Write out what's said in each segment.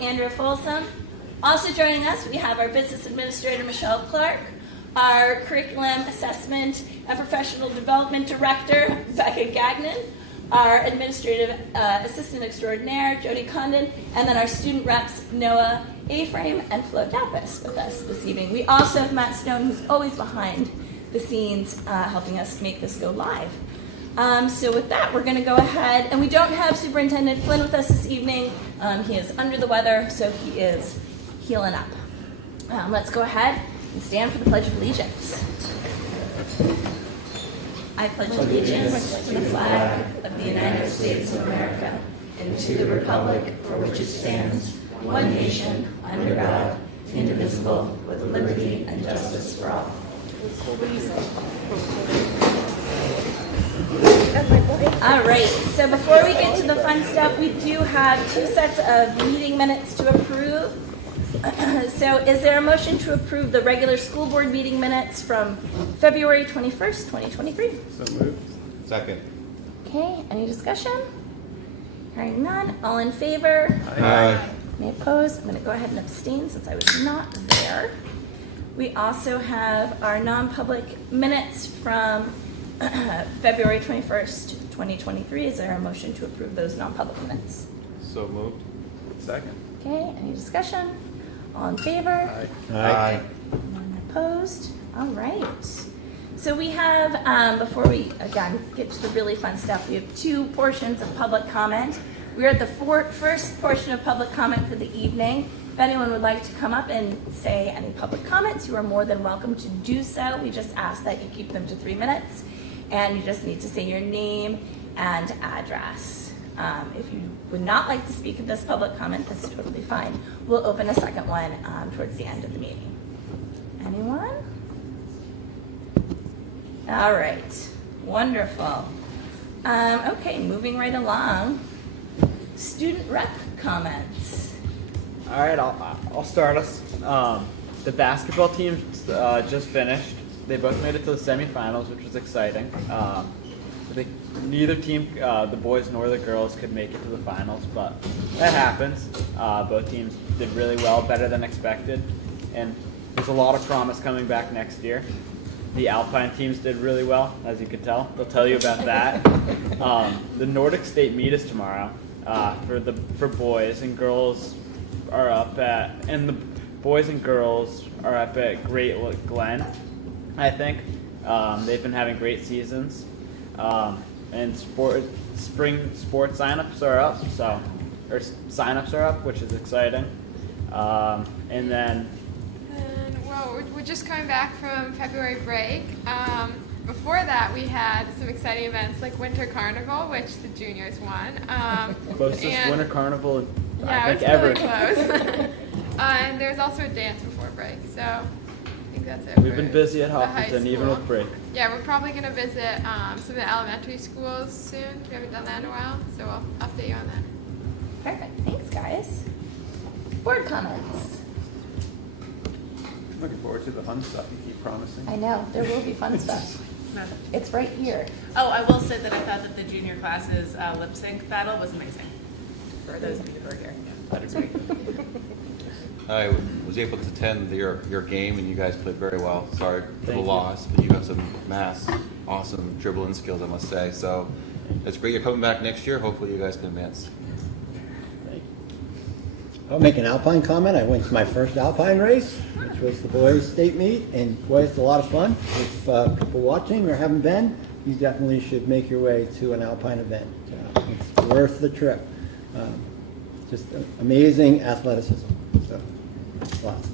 Andrea Folsom. Also joining us, we have our business administrator, Michelle Clark, our curriculum assessment and professional development director, Becca Gagnon, our administrative assistant extraordinaire, Jody Condon, and then our student reps, Noah Aframe and Flo Dapis, with us this evening. We also have Matt Stone, who's always behind the scenes helping us make this go live. So with that, we're going to go ahead, and we don't have Superintendent Flynn with us this evening. He is under the weather, so he is healing up. Let's go ahead and stand for the Pledge of Allegiance. I pledge allegiance to the flag of the United States of America and to the republic for which it stands, one nation, under God, indivisible, with liberty and justice for all. All right, so before we get to the fun stuff, we do have 2 sets of meeting minutes to approve. So is there a motion to approve the regular school board meeting minutes from February 21st, 2023? So moved. Second. Okay, any discussion? Hearing none, all in favor? Aye. Any opposed? I'm going to go ahead and abstain since I was not there. We also have our non-public minutes from February 21st, 2023. Is there a motion to approve those non-public minutes? So moved. Second. Okay, any discussion? All in favor? Aye. None opposed? All right. So we have, before we, again, get to the really fun stuff, we have 2 portions of public comment. We're at the first portion of public comment for the evening. If anyone would like to come up and say any public comments, you are more than welcome to do so. We just ask that you keep them to 3 minutes, and you just need to say your name and address. If you would not like to speak at this public comment, that's totally fine. We'll open a second one towards the end of the meeting. Anyone? All right, wonderful. Okay, moving right along. Student rep comments. All right, I'll start us. The basketball team just finished. They both made it to the semifinals, which was exciting. Neither team, the boys nor the girls, could make it to the finals, but that happens. Both teams did really well, better than expected, and there's a lot of promise coming back next year. The Alpine teams did really well, as you could tell. They'll tell you about that. The Nordic State meet is tomorrow for boys, and girls are up at, and the boys and girls are up at Great Glen, I think. They've been having great seasons. And spring sports signups are up, signups are up, which is exciting. And then. Well, we're just coming back from February break. Before that, we had some exciting events like Winter Carnival, which the juniors won. Closest Winter Carnival I think it's ever. Really close. And there's also a dance before break, so I think that's it. We've been busy at Hopkinton, even with break. Yeah, we're probably going to visit some of the elementary schools soon. We haven't done that in a while, so we'll update you on that. Perfect, thanks guys. Board comments. Looking forward to the fun stuff you keep promising. I know, there will be fun stuff. It's right here. Oh, I will say that I thought that the junior class's lip sync battle was amazing. For those of you who are here. That was great. I was able to attend your game, and you guys played very well. Sorry for the Thank you. loss, but you have some awesome dribbling skills, I must say. So it's great you're coming back next year. Hopefully you guys can advance. I'll make an Alpine comment. I went to my first Alpine race, which was the boys' state meet, and boy, it's a lot of fun. If people watching or haven't been, you definitely should make your way to an Alpine event. It's worth the trip. Just amazing athleticism. So, lots.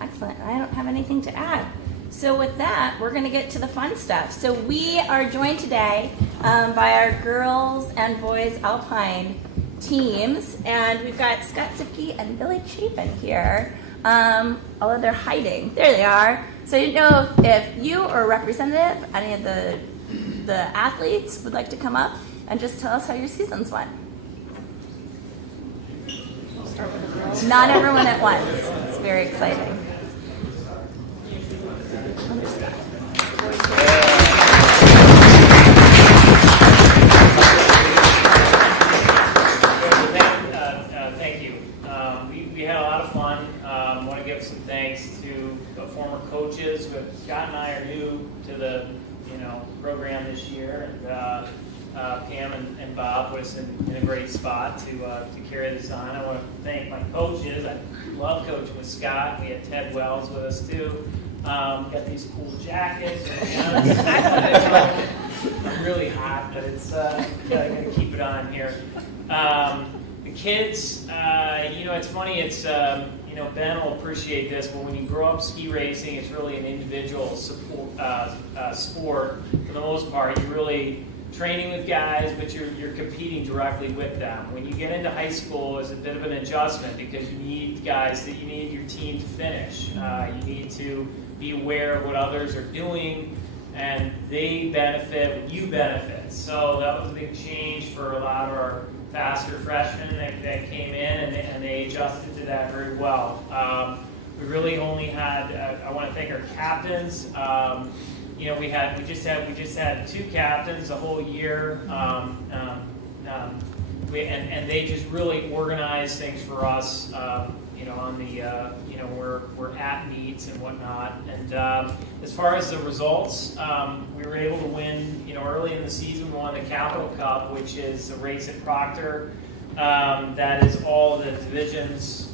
Excellent. I don't have anything to add. So with that, we're going to get to the fun stuff. So we are joined today by our girls and boys Alpine teams, and we've got Scott Zipke and Billy Chapin here. Although they're hiding. There they are. So I didn't know if you or a representative, any of the athletes would like to come up and just tell us how your seasons went. Start with the girls. Not everyone at once. It's very exciting. Thank you. give some thanks to the former coaches. Scott and I are new to the program this year, and Pam and Bob was in a great spot to carry this on. I want to thank my coaches. I love coaching with Scott. We had Ted Wells with us too. Got these cool jackets. I'm really hot, but it's I gotta keep it on here. The kids, it's funny. It's Ben will appreciate this, but when you grow up ski racing, it's really an individual sport for the most part. You're really training with guys, but you're competing directly with them. When you get into high school, it's a bit of an adjustment because you need guys that you need your team to finish. You need to be aware of what others are doing, and they benefit when you benefit. So that was a big change for a lot of our faster freshmen that came in, and they adjusted to that very well. We really only had, I want to thank our captains. We just had 2 captains the whole year, and they just really organized things for us. On the we're at meets and whatnot. And as far as the results, we were able to win. Early in the season, we won the Capital Cup, which is a race at Proctor. That is all the divisions,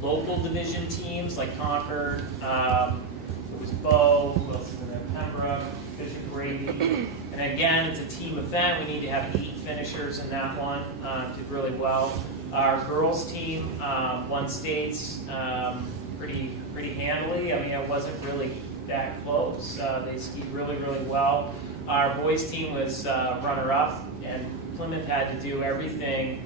local division teams like Concord. It was Bow, who else was in there? Pembroke, Bishop Brady. And again, it's a team event. We need to have 8 finishers in that one. Did really well. Our girls team won states pretty handily. I mean, it wasn't really that close. They skied really, really well. Our boys team was runner-up, and Plymouth had to do everything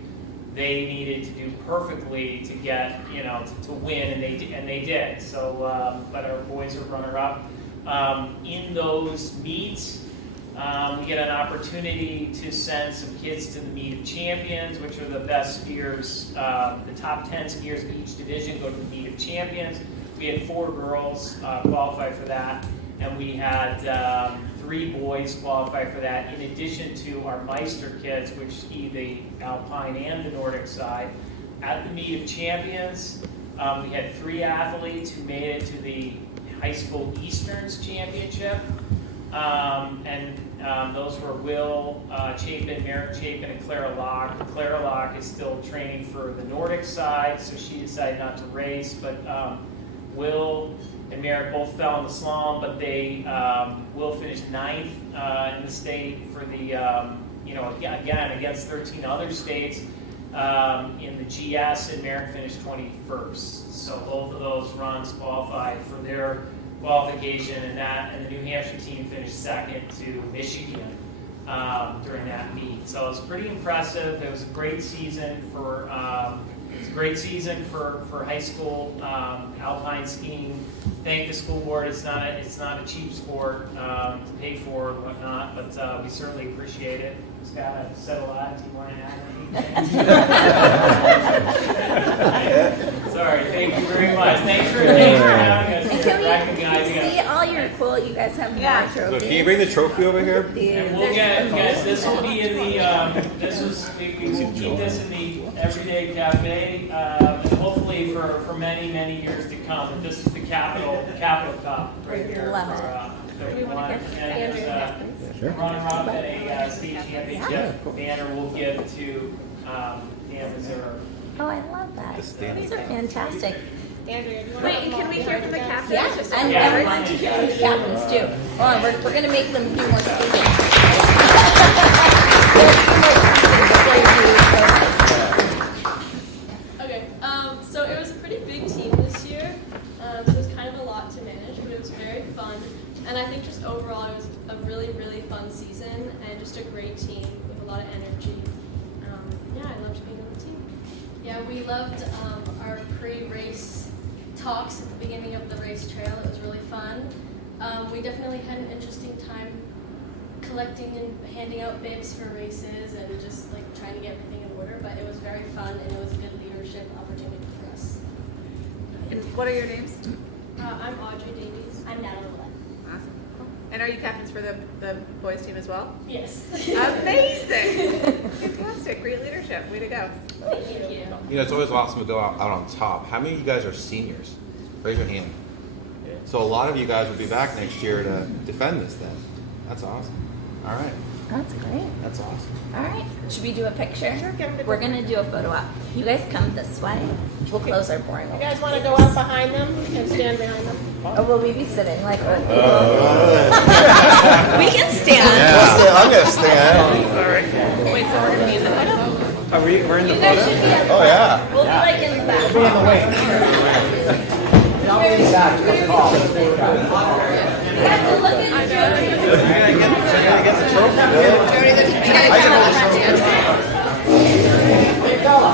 they needed to do perfectly to get, to win, and they did. So, but our boys are runner-up. In those meets, we get an opportunity to send some kids to the Meet of Champions, which are the best skiers. The top 10 skiers of each division go to the Meet of Champions. We had 4 girls qualify for that, and we had 3 boys qualify for that, in addition to our Meister kids, which ski the Alpine and the Nordic side. At the Meet of Champions, we had 3 athletes who made it to the High School Easterns Championship. Those were Will Chapin, Merritt Chapin, and Clara Locke. Clara Locke is still training for the Nordic side, so she decided not to race. But Will and Merritt both fell in the slalom, but they Will finished 9th in the state for the again against 13 other states in the GS, and Merritt finished 21st. So both of those runs qualified for their qualification, and the New Hampshire team finished 2nd to Michigan during that meet. So it was pretty impressive. It was a great season for high school alpine skiing. Thank the school board. It's not a cheap sport to pay for and whatnot, but we certainly appreciate it. Scott, I've said a lot. Do you want to add anything? Sorry. Thank you very much. Thanks for having us here. See all your cool. You guys have more trophies. Can you bring the trophy over here? And we'll get this will be in the we will keep this in the Everyday Cafe, and hopefully for many years to come. But this is the Capital Cup right here. Love it. That we want, and there's runner-up at a state championship banner we'll give to Dan Reserve. Oh, I love that. These are fantastic. Andrea, do you want Wait, and can we hear from the captains? Yeah, and everyone to hear from the captains too. Hold on, we're going to make them do more speaking. Okay, so it was a pretty big team this year, so it was kind of a lot to manage, but it was very fun. And I think just overall it was a really, really fun season and just a great team with a lot of energy. I loved being on the team. Yeah, we loved our pre-race talks at the beginning of the race trail. It was really fun. We definitely had an interesting time collecting and handing out bibs for races and just like trying to get everything in order, but it was very fun and it was a good leadership opportunity for us. And what are your names? I'm Audrey Davies. I'm Natalie Willett. Awesome. And are you captains for the boys team as well? Yes. Amazing. Fantastic. Great leadership. Way to go. Thank you. It's always awesome to go out on top. How many of you guys are seniors? Raise your hand. So a lot of you guys will be back next year to defend this then. That's awesome. All right. That's great. That's awesome. All right. Should we do a picture? We're going to do a photo op. You guys come this way. We'll close our boring. You guys want to go up behind them and stand behind them? Oh, will we be sitting like old people? We can stand. I'm going to stand. Wait, so we're gonna be in the photo? We're in the You guys should be up Oh, yeah. We'll be like in the back. Be in the way. Don't be back to the call. You have to look at Jody.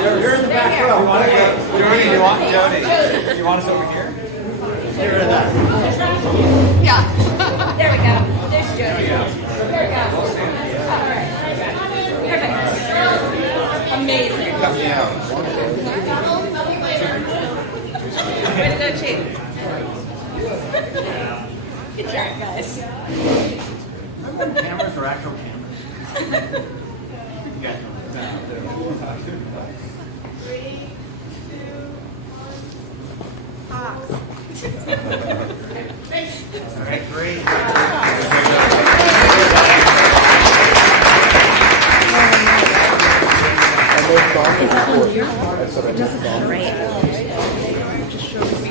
You're in the back row. Jody, you want us over here? Get rid of that. There we go. There's Jody. There we go. All right. Perfect. Amazing. Cut me out. Way to go, Chief. Good job, guys. Cameras or actual cameras? You guys know. 3, 2, 1. Fox. All right, great.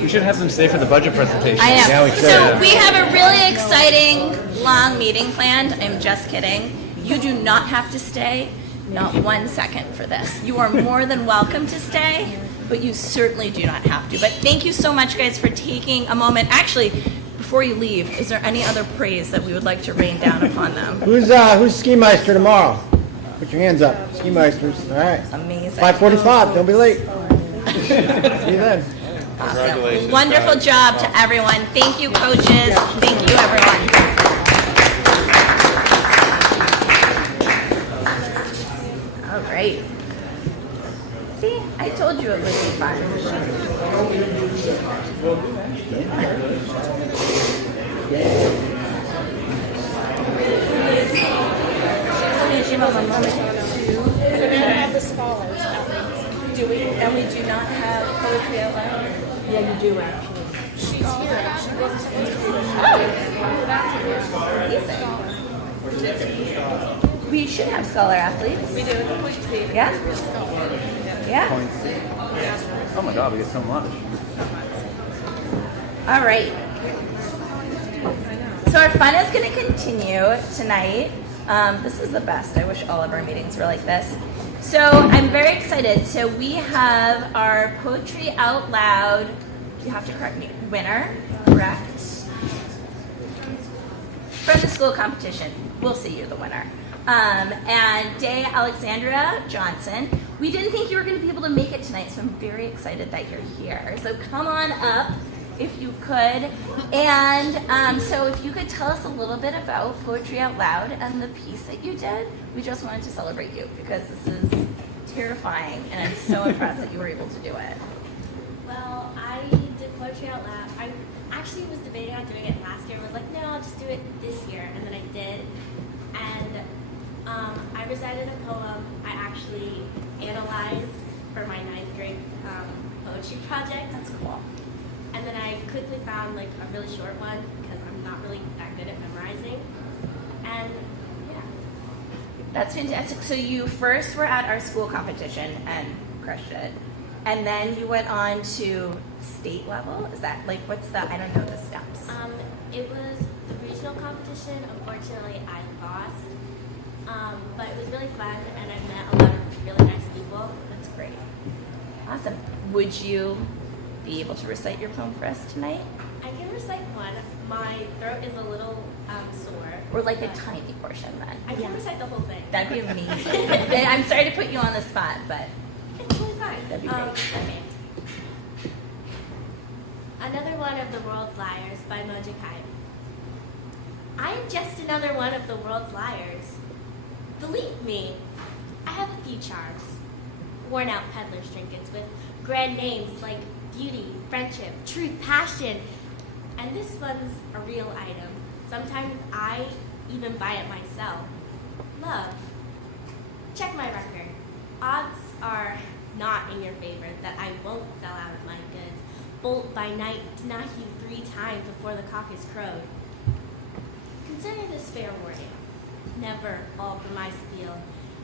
We should have them stay for the budget presentation. I know. Yeah, we should. So we have a really exciting long meeting planned. I'm just kidding. You do not have to stay, not 1 second for this. You are more than welcome to stay, but you certainly do not have to. But thank you so much, guys, for taking a moment. Actually, before you leave, is there any other praise that we would like to rain down upon them? Who's ski meister tomorrow? Put your hands up. Ski meisters. All right. Amazing. 5:45. Don't be late. See you then. Awesome. Congratulations, Wonderful guys. job to everyone. Thank you, coaches. Thank you, everyone. All right. See, I told you it would be fun. Give them a moment So now I have the scholars. Do we? And we do not have poetry out loud. Yeah, you do actually. She's here. She wasn't supposed to be Oh, we should have scholar athletes. We do with the point team. Yeah. Yeah. Oh my God, we get so much. All right. So our fun is going to continue tonight. This is the best. I wish all of our meetings were like this. So I'm very excited. So we have our Poetry Out Loud, you have to correct me, winner, correct? From the school competition. We'll see you the winner. And Day Alexandra Johnson. We didn't think you were going to be able to make it tonight, so I'm very excited that you're here. So come on up if you could. And so if you could tell us a little bit about Poetry Out Loud and the piece that you did. We just wanted to celebrate you because this is terrifying, and I'm so impressed that you were able to do it. Well, I did Poetry Out Loud. I actually was debating on doing it last year. I was like, no, I'll just do it this year. And then I did. And I recited a poem I actually analyzed for my 9th grade poetry project. That's cool. And then I quickly found like a really short one because I'm not really that good at memorizing. And yeah. That's fantastic. So you first were at our school competition and crushed it. And then you went on to state level? Is that like, what's the, I don't know the steps. It was the regional competition. Unfortunately, I lost. But it was really fun, and I met a lot of really nice people. That's great. Awesome. Would you be able to recite your poem for us tonight? I can recite one. My throat is a little sore. Or like a but tiny portion then? I can recite the whole thing. That'd be amazing. I'm sorry to put you on the spot, but It's totally fine. that'd be great. Another one of the world's liars by Moja Kai. I am just another one of the world's liars. Believe me, I have a few charms. Worn out peddler's trinkets with grand names like beauty, friendship, truth, passion. And this one's a real item. Sometimes I even buy it myself. Love. Check my record. Odds are not in your favor that I won't sell out of my goods. bolt by night to knock you 3 times before the cock is crowed. Consider this fair warning. Never fall for my spiel.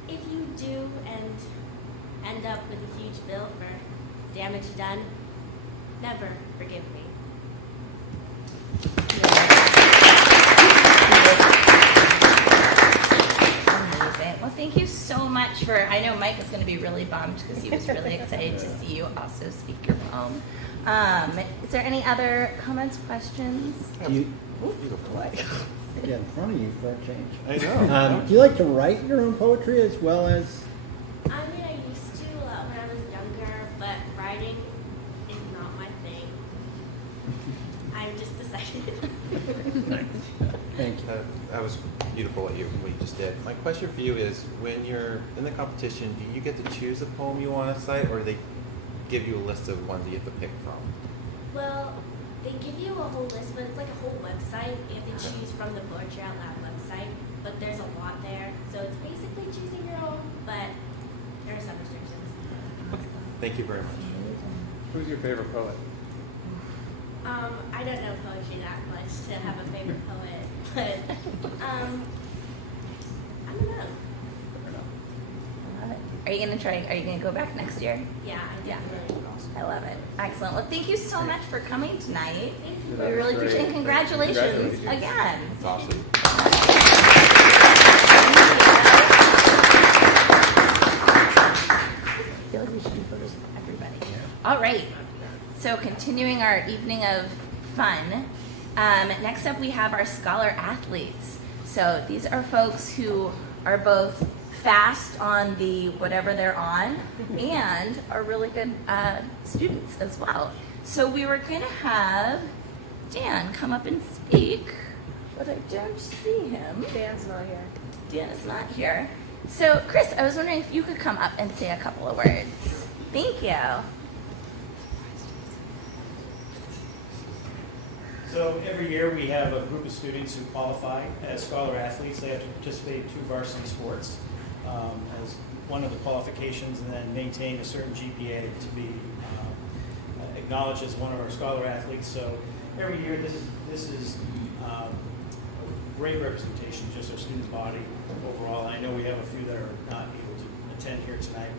If you do and end up with a huge bill for damage done, never forgive me. Amazing. Well, thank you so much for, I know Mike is going to be really bummed because he was really excited to see you also speak your poem. Is there any other comments, questions? Do you, yeah, in front of you for a change. I know. Do you like to write your own poetry as well as? I mean, I used to a lot when I was younger, but writing is not my thing. I just decided. Thank you. That was beautiful what you just did. My question for you is, when you're in the competition, do you get to choose a poem you want to cite, or do they give you a list of ones you have to pick from? Well, they give you a whole list, but it's like a whole website. You have to choose from the Poetry Out Loud website, but there's a lot there. So it's basically choosing your own, but there are some restrictions. Thank you very much. Who's your favorite poet? I don't know poetry that much to have a favorite poet, but I don't know. I love it. Are you going to try, are you going to go back next year? Yeah, I Yeah. definitely. I love it. Excellent. Well, thank you so much for coming tonight. Thank you. We really Great. appreciate it. And congratulations Congratulations. again. It's awesome. I feel like we should do photos of everybody. All right. So continuing our evening of fun, next up we have our scholar athletes. So these are folks who are both fast on the whatever they're on and are really good students as well. So we were going to have Dan come up and speak, but I don't see him. Dan's not here. Dan is not here. So, Chris, I was wondering if you could come up and say a couple of words. Thank you. So every year we have a group of students who qualify as scholar athletes. They have to participate in 2 varsity sports as one of the qualifications, and then maintain a certain GPA to be acknowledged as one of our scholar athletes. So every year this is a great representation of just our student body overall. And I know we have a few that are not able to attend here tonight.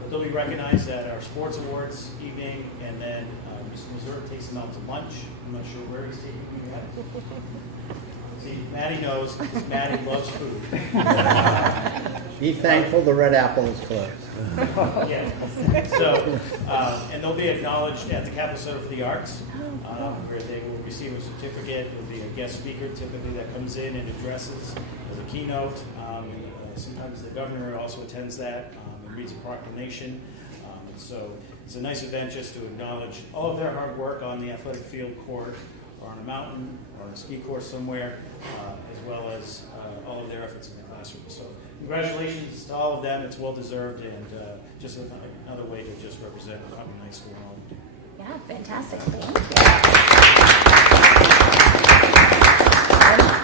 But they'll be recognized at our sports awards evening, and then Mr. Missouri takes them out to lunch. I'm not sure where he's taking you yet. See, Maddie knows, because Maddie loves food. Be thankful the red apple is closed. Yeah. So, and they'll be acknowledged at the Capital Center for the Arts, where they will receive a certificate. There'll be a guest speaker typically that comes in and addresses as a keynote. Sometimes the governor also attends that and reads a proclamation. So it's a nice event just to acknowledge all of their hard work on the athletic field court, or on a mountain, or on a ski course somewhere, as well as all of their efforts in the classroom. So congratulations to all of them. It's well deserved, and just another way to just represent Hopkinton High School and all we do. Yeah, fantastic. Thank you.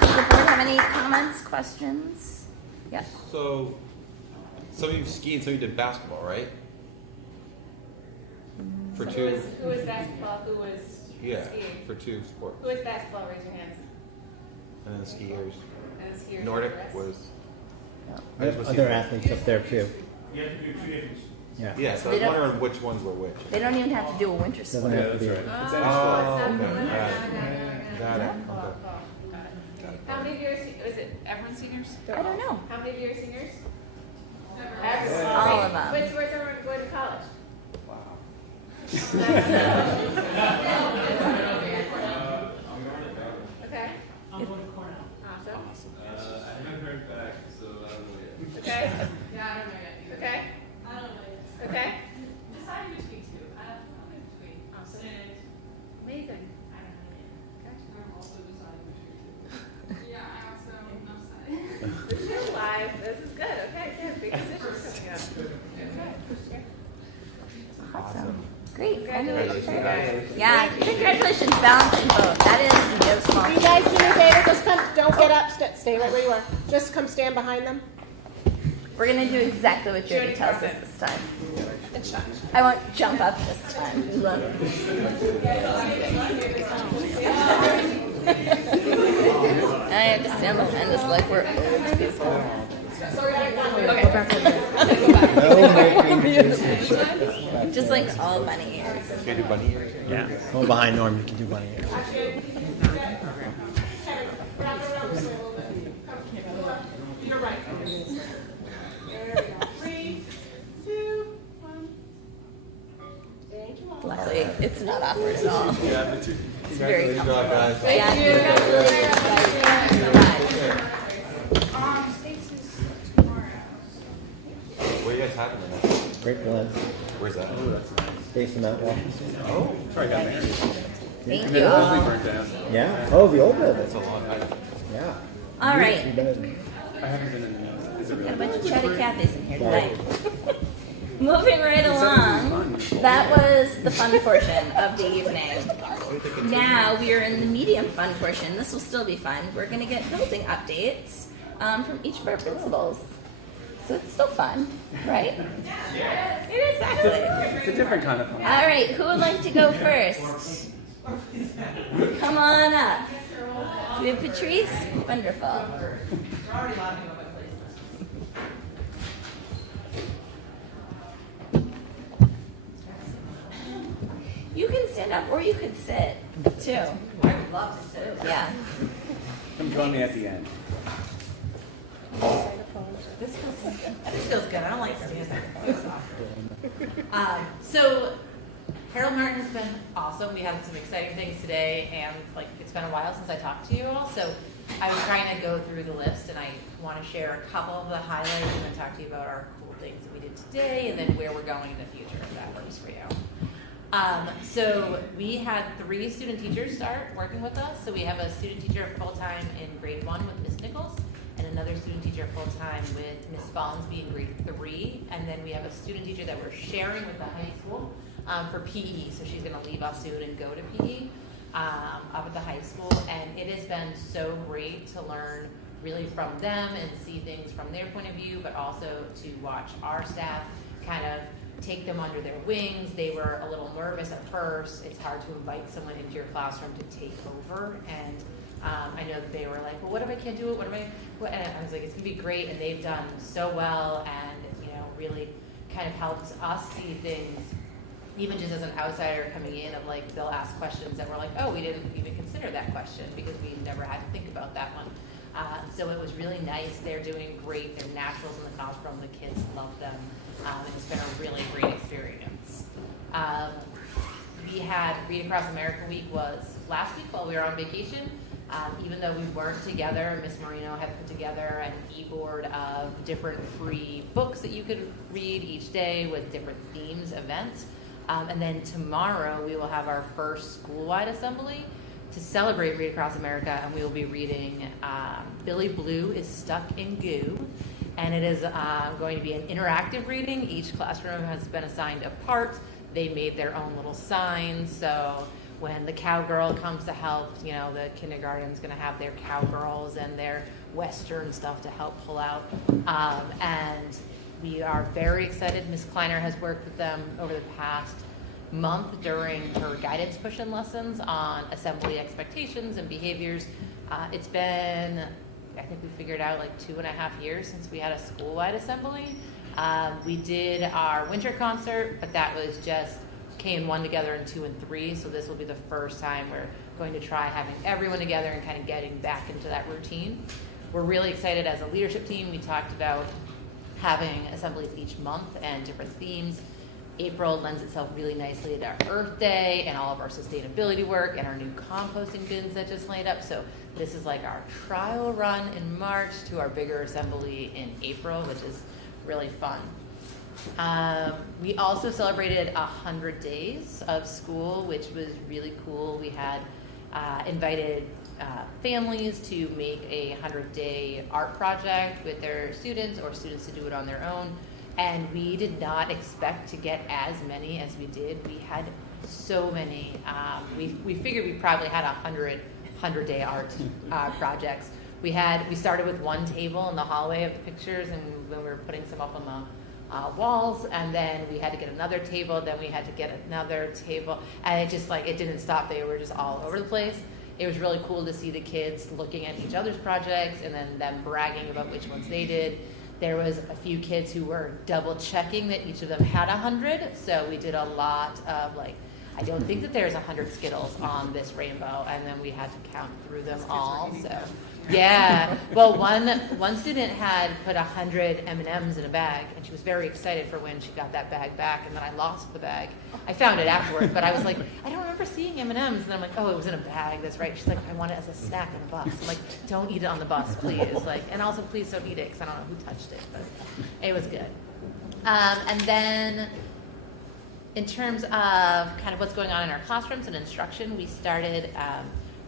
Does the board have any comments, questions? Yes. So, some of you skied, some of you did basketball, right? For Who 2, was basketball? Who was yeah, skiing? for 2 sports. Who was basketball? Raise your hands. And then the skiers. And the skiers. Nordic and the rest. was. There's other athletes up there too. You have to do 2 different. Yeah. Yeah, so They I was don't- wondering which ones were which. They don't even have to do a winter Doesn't sport. have to be. Oh, okay. Got it. How many of you are was it everyone seniors? I don't know. How many of you are seniors? Yeah. All of them. Where's everyone going to college? Okay. I'm going to Cornell. Awesome. I haven't heard back, so I don't know. Okay. Yeah, I don't know yet. Okay. I don't know yet. Okay. Deciding between 2. I'm in between. Awesome. And Amazing. I don't know yet. Okay. I'm also deciding between 2. Yeah, I also am deciding. This is live. This is good. Okay, good. Big decisions coming up. Okay. Awesome. Great. Congratulations, guys. Yeah, congratulations, balancing both. That is no small You feat. guys do me a favor, just come, don't get up, stay right where you are. Just come stand behind them. We're going to do exactly what Jody tells us this time. I won't jump up this time. I have to stand behind us like we're old people. Just like all bunny ears. Can you do bunny ears? Yeah. Go behind Norm, you can do bunny ears. Luckily, it's not awkward at all. Yeah, me too. It's very Good job, guys. Yeah. Where you guys having it? Great plan. Where's that? Oh, that's nice. Based in Mount Washington. Oh, sorry, I got married. Thank The you building all. burnt down. Yeah. Oh, the old building. That's a lot. Yeah. All right. You've been in- I haven't been in the. Is it Got a really? bunch of chatty Cathys in here Sorry. today. Moving right along, that was the fun portion of the evening. Now we are in the medium fun portion. This will still be fun. We're going to get building updates from each of our principals. So it's still fun, right? Exactly. It's a different kind of fun. All right, who would like to go first? Come on up. We have Patrice. Wonderful. You can stand up or you could sit too. I would love to sit. Yeah. Come join me at the end. This feels good. I don't like standing. So Harold Martin has been awesome. We had some exciting things today, and like it's been a while since I talked to you all. So I was trying to go through the list, and I want to share a couple of the highlights, and then talk to you about our cool things that we did today, and then where we're going in the future, if that works for you. So we had 3 student teachers start working with us. So we have a student teacher full-time in grade 1 with Miss Nichols, and another student teacher full-time with Miss Fonsby in grade 3. And then we have a student teacher that we're sharing with the high school for PE. So she's gonna leave us soon and go to PE up at the high school. And it has been so great to learn really from them and see things from their point of view, but also to watch our staff kind of take them under their wings. They were a little nervous at first. It's hard to invite someone into your classroom to take over. And I know that they were like, well, what if I can't do it? What? And I was like, it's gonna be great. And they've done so well and, really kind of helped us see things, even just as an outsider coming in, of like, they'll ask questions that we're like, oh, we didn't even consider that question because we never had to think about that one. So it was really nice. They're doing great. They're naturals in the classroom. The kids love them. It's been a really great experience. We had Read Across America Week was last week while we were on vacation. Even though we weren't together, Miss Marino had put together an e-board of different free books that you could read each day with different themes, events. And then tomorrow we will have our first school-wide assembly to celebrate Read Across America, and we will be reading Billy Blue is Stuck in Goo. And it is going to be an interactive reading. Each classroom has been assigned a part. They made their own little signs. So when the cowgirl comes to help, the kindergarten's going to have their cowgirls and their Western stuff to help pull out. And we are very excited. Ms. Kleiner has worked with them over the past month during her guidance push-in lessons on assembly expectations and behaviors. It's been, I think we figured out, like 2.5 years since we had a school-wide assembly. We did our winter concert, but that was just K-1 together in 2 and 3, so this will be the first time we're going to try having everyone together and kind of getting back into that routine. We're really excited as a leadership team. We talked about having assemblies each month and different themes. April lends itself really nicely to our Earth Day and all of our sustainability work and our new composting bins that just laid up. So this is like our trial run in March to our bigger assembly in April, which is really fun. We also celebrated 100 days of school, which was really cool. We had invited families to make a 100-day art project with their students, or students to do it on their own. And we did not expect to get as many as we did. We had so many. We figured we probably had 100-day art projects. We started with one table in the hallway of the pictures, and when we were putting some up on walls, and then we had to get another table, then we had to get another table, and it just like, it didn't stop. They were just all over the place. It was really cool to see the kids looking at each other's projects and then them bragging about which ones they did. There was a few kids who were double checking that each of them had 100, so we did a lot of like, I don't think that there's 100 Skittles on this rainbow, and then we had to count through them all. So, yeah. Well, one student had put 100 M&Ms in a bag, and she was very excited for when she got that bag back. And then I lost the bag. I found it afterward, but I was like, I don't remember seeing M&Ms. And then I'm like, oh, it was in a bag. That's right. She's like, I want it as a snack on the bus. I'm like, don't eat it on the bus, please. Like, and also please don't eat it because I don't know who touched it, but it was good. And then, in terms of kind of what's going on in our classrooms and instruction, we started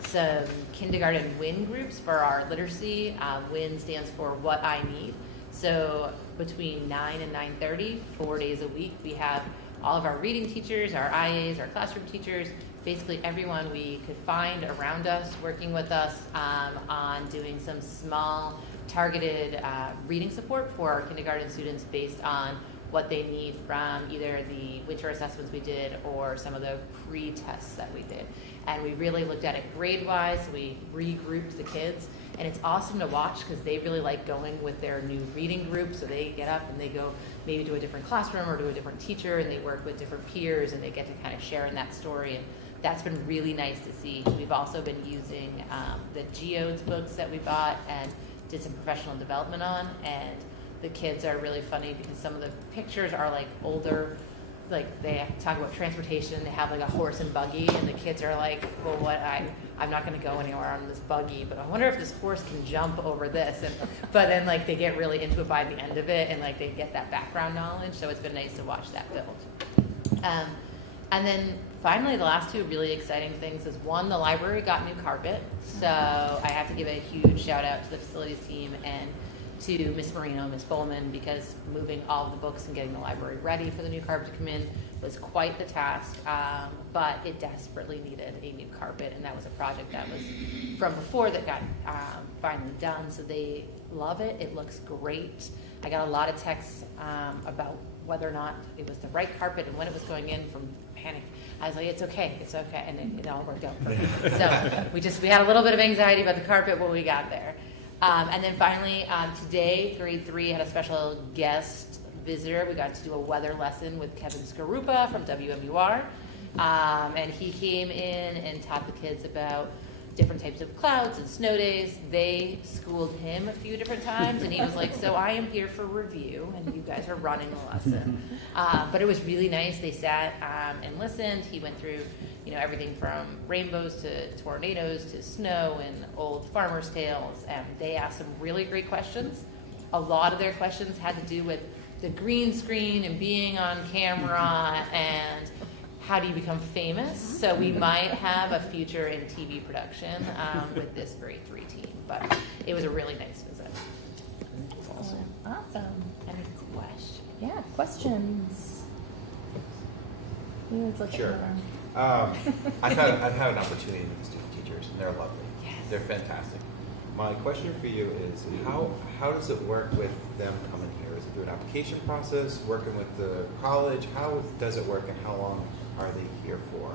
some kindergarten WIN groups for our literacy. WIN stands for What I Need. So between 9 and 9:30, 4 days a week, we have all of our reading teachers, our IAs, our classroom teachers, basically everyone we could find around us working with us on doing some small targeted reading support for our kindergarten students based on what they need from either the winter assessments we did or some of the pre-tests that we did. And we really looked at it grade-wise. We regrouped the kids. And it's awesome to watch because they really like going with their new reading group. So they get up and they go maybe to a different classroom or to a different teacher, and they work with different peers, and they get to kind of share in that story. And that's been really nice to see. We've also been using the Geodes books that we bought and did some professional development on. And the kids are really funny because some of the pictures are like older, like they talk about transportation, they have like a horse and buggy, and the kids are like, well, I'm not going to go anywhere on this buggy, but I wonder if this horse can jump over this. And but then like they get really into it by the end of it, and like they get that background knowledge. So it's been nice to watch that build. And then finally, the last two really exciting things is one, the library got new carpet. So I have to give a huge shout out to the facilities team and to Miss Marino, Miss Bowman, because moving all of the books and getting the library ready for the new carpet to come in was quite the task, but it desperately needed a new carpet, and that was a project that was from before that got finally done, so they love it. It looks great. I got a lot of texts about whether or not it was the right carpet and when it was going in from panic. I was like, it's okay, and it all worked out perfect. So we had a little bit of anxiety about the carpet when we got there. And then finally, today, grade 3 had a special guest visitor. We got to do a weather lesson with Kevin Skarupa from WMUR. And he came in and taught the kids about different types of clouds and snow days. They schooled him a few different times, and he was like, so I am here for review, and you guys are running the lesson. But it was really nice. They sat and listened. He went through everything from rainbows to tornadoes to snow and old farmer's tales. And they asked some really great questions. A lot of their questions had to do with the green screen and being on camera and how do you become famous. So we might have a future in TV production with this grade 3 team. But it was a really nice visit. Awesome. Any questions? Yeah, questions? Sure. I've had an opportunity with the student teachers, and they're lovely. Yes. They're fantastic. My question for you is, how does it work with them coming here? Is it through an application process, working with the college? How does it work, and how long are they here for?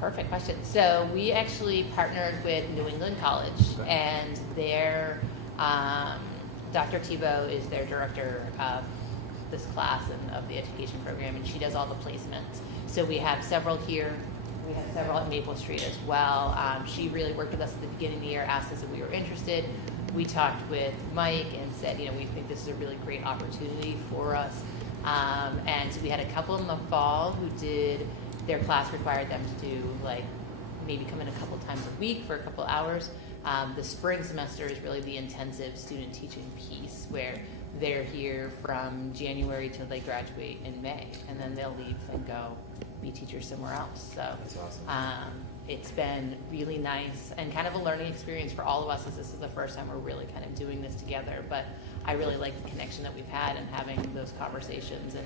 Perfect question. So we actually partnered with New England College, and their Dr. Tebow is their director of this class and of the education program, and she does all the placements. So we have several here. We have several at Maple Street as well. She really worked with us at the beginning of the year, asked us if we were interested. We talked with Mike and said, we think this is a really great opportunity for us. And so we had a couple in the fall who did, their class required them to do maybe come in a couple times a week for a couple hours. The spring semester is really the intensive student teaching piece where they're here from January till they graduate in May, and then they'll leave and go be teachers somewhere else. So that's awesome. It's been really nice and kind of a learning experience for all of us, as this is the first time we're really kind of doing this together. But I really like the connection that we've had and having those conversations. And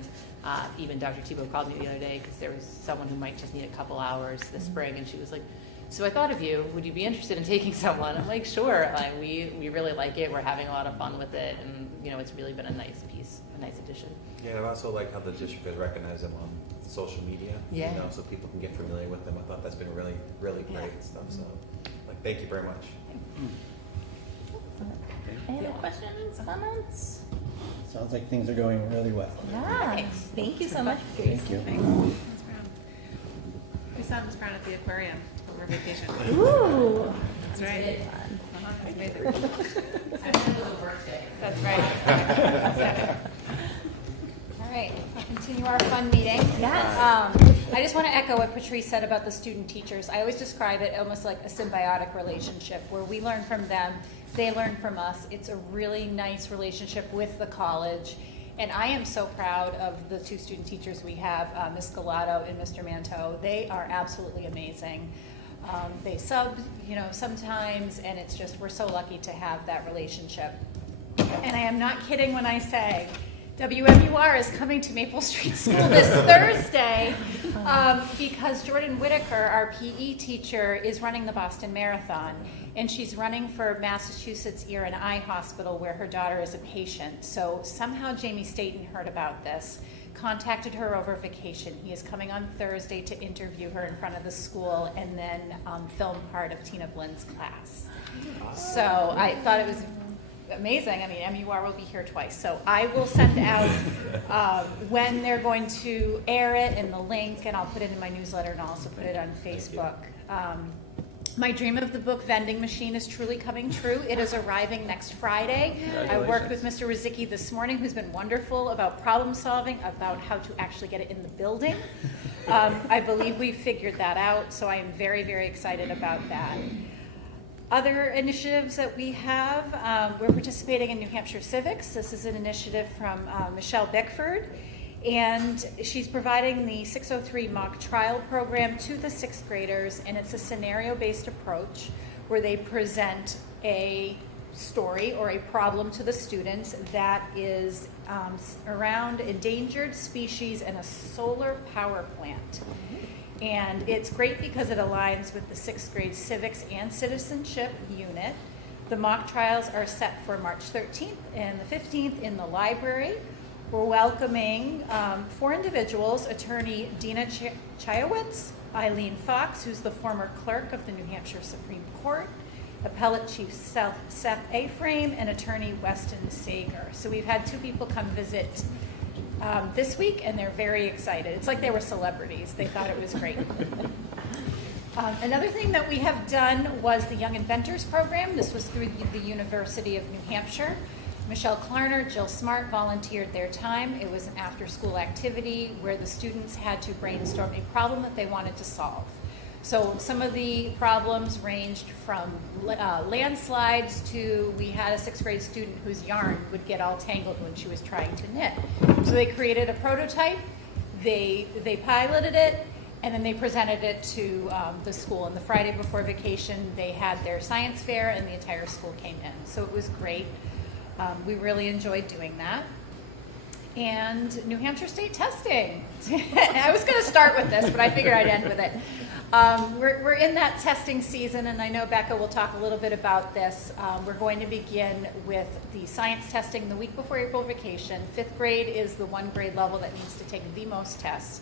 even Dr. Tebow called me the other day because there was someone who might just need a couple hours this spring, and she was like, so I thought of you, would you be interested in taking someone? I'm like, sure. We really like it. We're having a lot of fun with it, and it's really been a nice piece a nice addition. Yeah, I also like how the district has recognized them on social media. Yeah. You know, so people can get familiar with them. I thought that's been really, really great and stuff. So, like, thank you very much. Any other questions, comments? Sounds like things are going really well. Yeah. Thank you so much. Thank you. Ms. Brown. We saw Ms. Brown at the aquarium over vacation. Ooh. That's right. It was amazing. I remember the birthday. That's right. All right, we'll continue our fun meeting. Yes. I just want to echo what Patrice said about the student teachers. I always describe it almost like a symbiotic relationship where we learn from them, they learn from us. It's a really nice relationship with the college. And I am so proud of the two student teachers we have, Ms. Galato and Mr. Manteau. They are absolutely amazing. They sub, sometimes, and it's just, we're so lucky to have that relationship. And I am not kidding when I say WMUR is coming to Maple Street School this Thursday because Jordan Whitaker, our PE teacher, is running the Boston Marathon. And she's running for Massachusetts Ear and Eye Hospital where her daughter is a patient. So somehow Jamie Staten heard about this, contacted her over vacation. He is coming on Thursday to interview her in front of the school and then film part of Tina Blynn's class. So I thought it was amazing. I mean, MUR will be here twice. So I will send out when they're going to air it and the link, and I'll put it in my newsletter and I'll also put it on Facebook. My dream of the book vending machine is truly coming true. It is arriving next Friday. I worked with Mr. Rizicki this morning, who's been wonderful about problem solving, about how to actually get it in the building. I believe we figured that out, so I am very, very excited about that. Other initiatives that we have, we're participating in New Hampshire Civics. This is an initiative from Michelle Bickford, and she's providing the 603 mock trial program to the sixth graders, and it's a scenario-based approach where they present a story or a problem to the students that is around endangered species and a solar power plant. And it's great because it aligns with the sixth grade civics and citizenship unit. The mock trials are set for March 13th and the 15th in the library. We're welcoming 4 individuals: attorney Dina Chayowitz, Eileen Fox, who's the former clerk of the New Hampshire Supreme Court, appellate chief Seth Aframe, and attorney Weston Sager. So we've had 2 people come visit this week, and they're very excited. It's like they were celebrities. They thought it was great. Another thing that we have done was the Young Inventors Program. This was through the University of New Hampshire. Michelle Klarner, Jill Smart volunteered their time. It was an after-school activity where the students had to brainstorm a problem that they wanted to solve. So some of the problems ranged from landslides to, we had a 6th grade student whose yarn would get all tangled when she was trying to knit. So they created a prototype, they piloted it, and then they presented it to the school. And the Friday before vacation, they had their science fair and the entire school came in. So it was great. We really enjoyed doing that. And New Hampshire State testing. I was going to start with this, but I figured I'd end with it. We're in that testing season, and I know Becca will talk a little bit about this. We're going to begin with the science testing the week before April vacation. 5th grade is the one grade level that needs to take the most tests.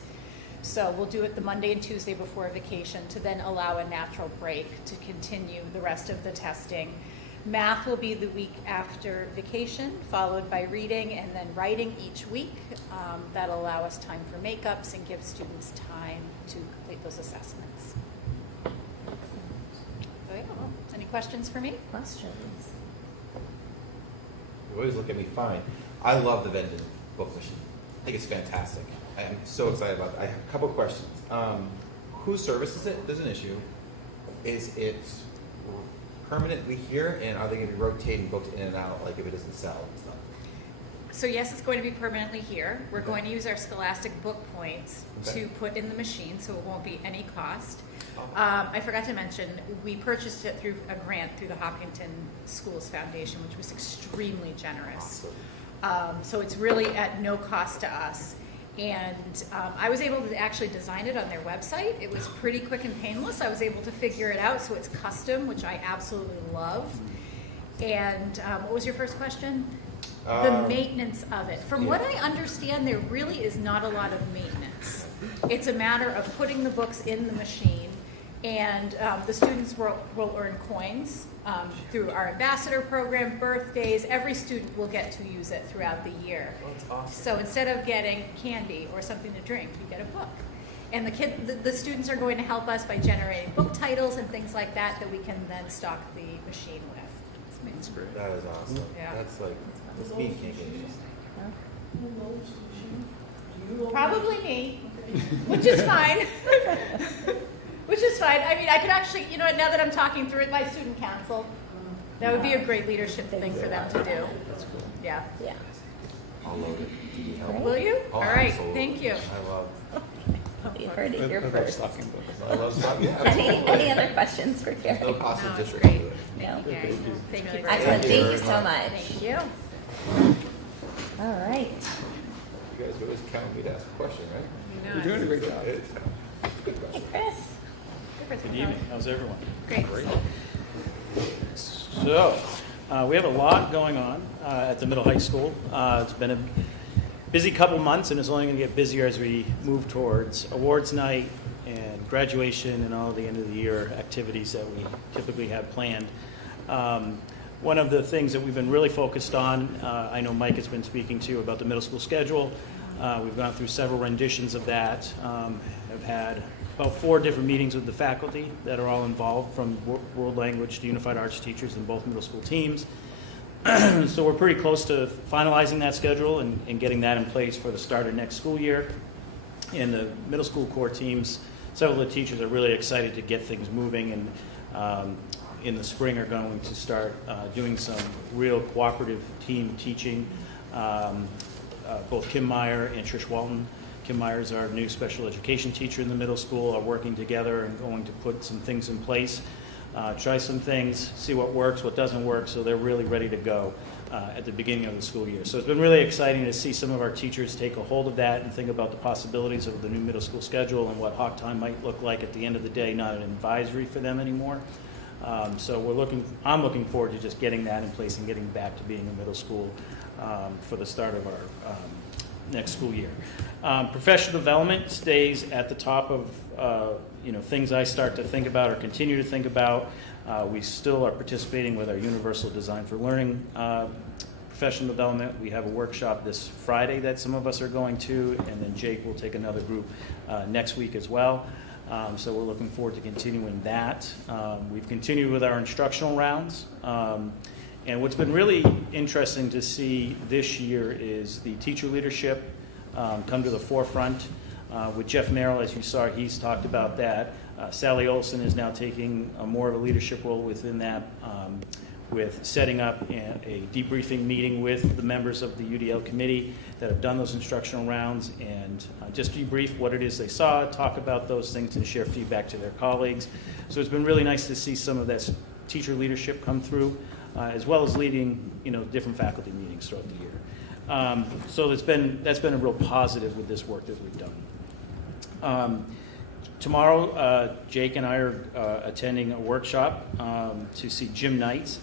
So we'll do it the Monday and Tuesday before vacation to then allow a natural break to continue the rest of the testing. Math will be the week after vacation, followed by reading and then writing each week. That'll allow us time for makeups and give students time to complete those assessments. So yeah, any questions for me? Questions? You always look at me fine. I love the vending book machine. I think it's fantastic. I am so excited about it. I have a couple questions. Who services it? There's an issue. Is it permanently here, and are they going to be rotating books in and out, like if it doesn't sell and stuff? So yes, it's going to be permanently here. We're going to use our Scholastic book points to put in the machine, so it won't be any cost. I forgot to mention, we purchased it through a grant through the Hopkinton Schools Foundation, which was extremely generous. So it's really at no cost to us. And I was able to actually design it on their website. It was pretty quick and painless. I was able to figure it out, so it's custom, which I absolutely love. And what was your first question? the maintenance of it. From what I understand, there really is not a lot of maintenance. It's a matter of putting the books in the machine, and the students will earn coins through our ambassador program, birthdays. Every student will get to use it throughout the year. That's awesome. So instead of getting candy or something to drink, you get a book. And the students are going to help us by generating book titles and things like that we can then stock the machine with. That's great. That is awesome. Yeah. That's like the speed king. Probably me, which is fine. Which is fine. I mean, I could actually, you know, now that I'm talking through it, my student council, that would be a great leadership thing for them to do. That's cool. Yeah. Yeah. I'll load it. Do you help? Will you? Oh, All right. absolutely. Thank you. I love. You heard it here first. I love stuff. Yeah, absolutely. Any other questions for Carrie? No cost of No, it's district. great. to it. No. Thank you. Excellent. Thank you Thank you very so much. much. Thank you. All right. You guys always count me to ask a question, right? You're doing a great job. It's good Hey, question. Chris. Good evening. How's everyone? Great. So, we have a lot going on at the middle high school. It's been a busy couple months, and it's only going to get busier as we move towards awards night and graduation and all the end of the year activities that we typically have planned. One of the things that we've been really focused on, I know Mike has been speaking to you about the middle school schedule. We've gone through several renditions of that. Have had about 4 different meetings with the faculty that are all involved, from world language to unified arts teachers in both middle school teams. So we're pretty close to finalizing that schedule and getting that in place for the start of next school year. And the middle school core teams, several of the teachers are really excited to get things moving, and in the spring are going to start doing some real cooperative team teaching. Both Kim Meyer and Trish Walton. Kim Meyer is our new special education teacher in the middle school, are working together and going to put some things in place, try some things, see what works, what doesn't work, so they're really ready to go at the beginning of the school year. So it's been really exciting to see some of our teachers take a hold of that and think about the possibilities of the new middle school schedule and what hawk time might look like at the end of the day, not an advisory for them anymore. So I'm looking forward to just getting that in place and getting back to being a middle school for the start of our next school year. Professional development stays at the top of things I start to think about or continue to think about. We still are participating with our Universal Design for Learning professional development. We have a workshop this Friday that some of us are going to, and then Jake will take another group next week as well. So we're looking forward to continuing that. We've continued with our instructional rounds. And what's been really interesting to see this year is the teacher leadership come to the forefront. With Jeff Merrill, as you saw, he's talked about that. Sally Olson is now taking more of a leadership role within that, with setting up a debriefing meeting with the members of the UDL committee that have done those instructional rounds, and just debrief what it is they saw, talk about those things, and share feedback to their colleagues. So it's been really nice to see some of that teacher leadership come through, as well as leading different faculty meetings throughout the year. So that's been a real positive with this work that we've done. Tomorrow, Jake and I are attending a workshop to see Jim Knight,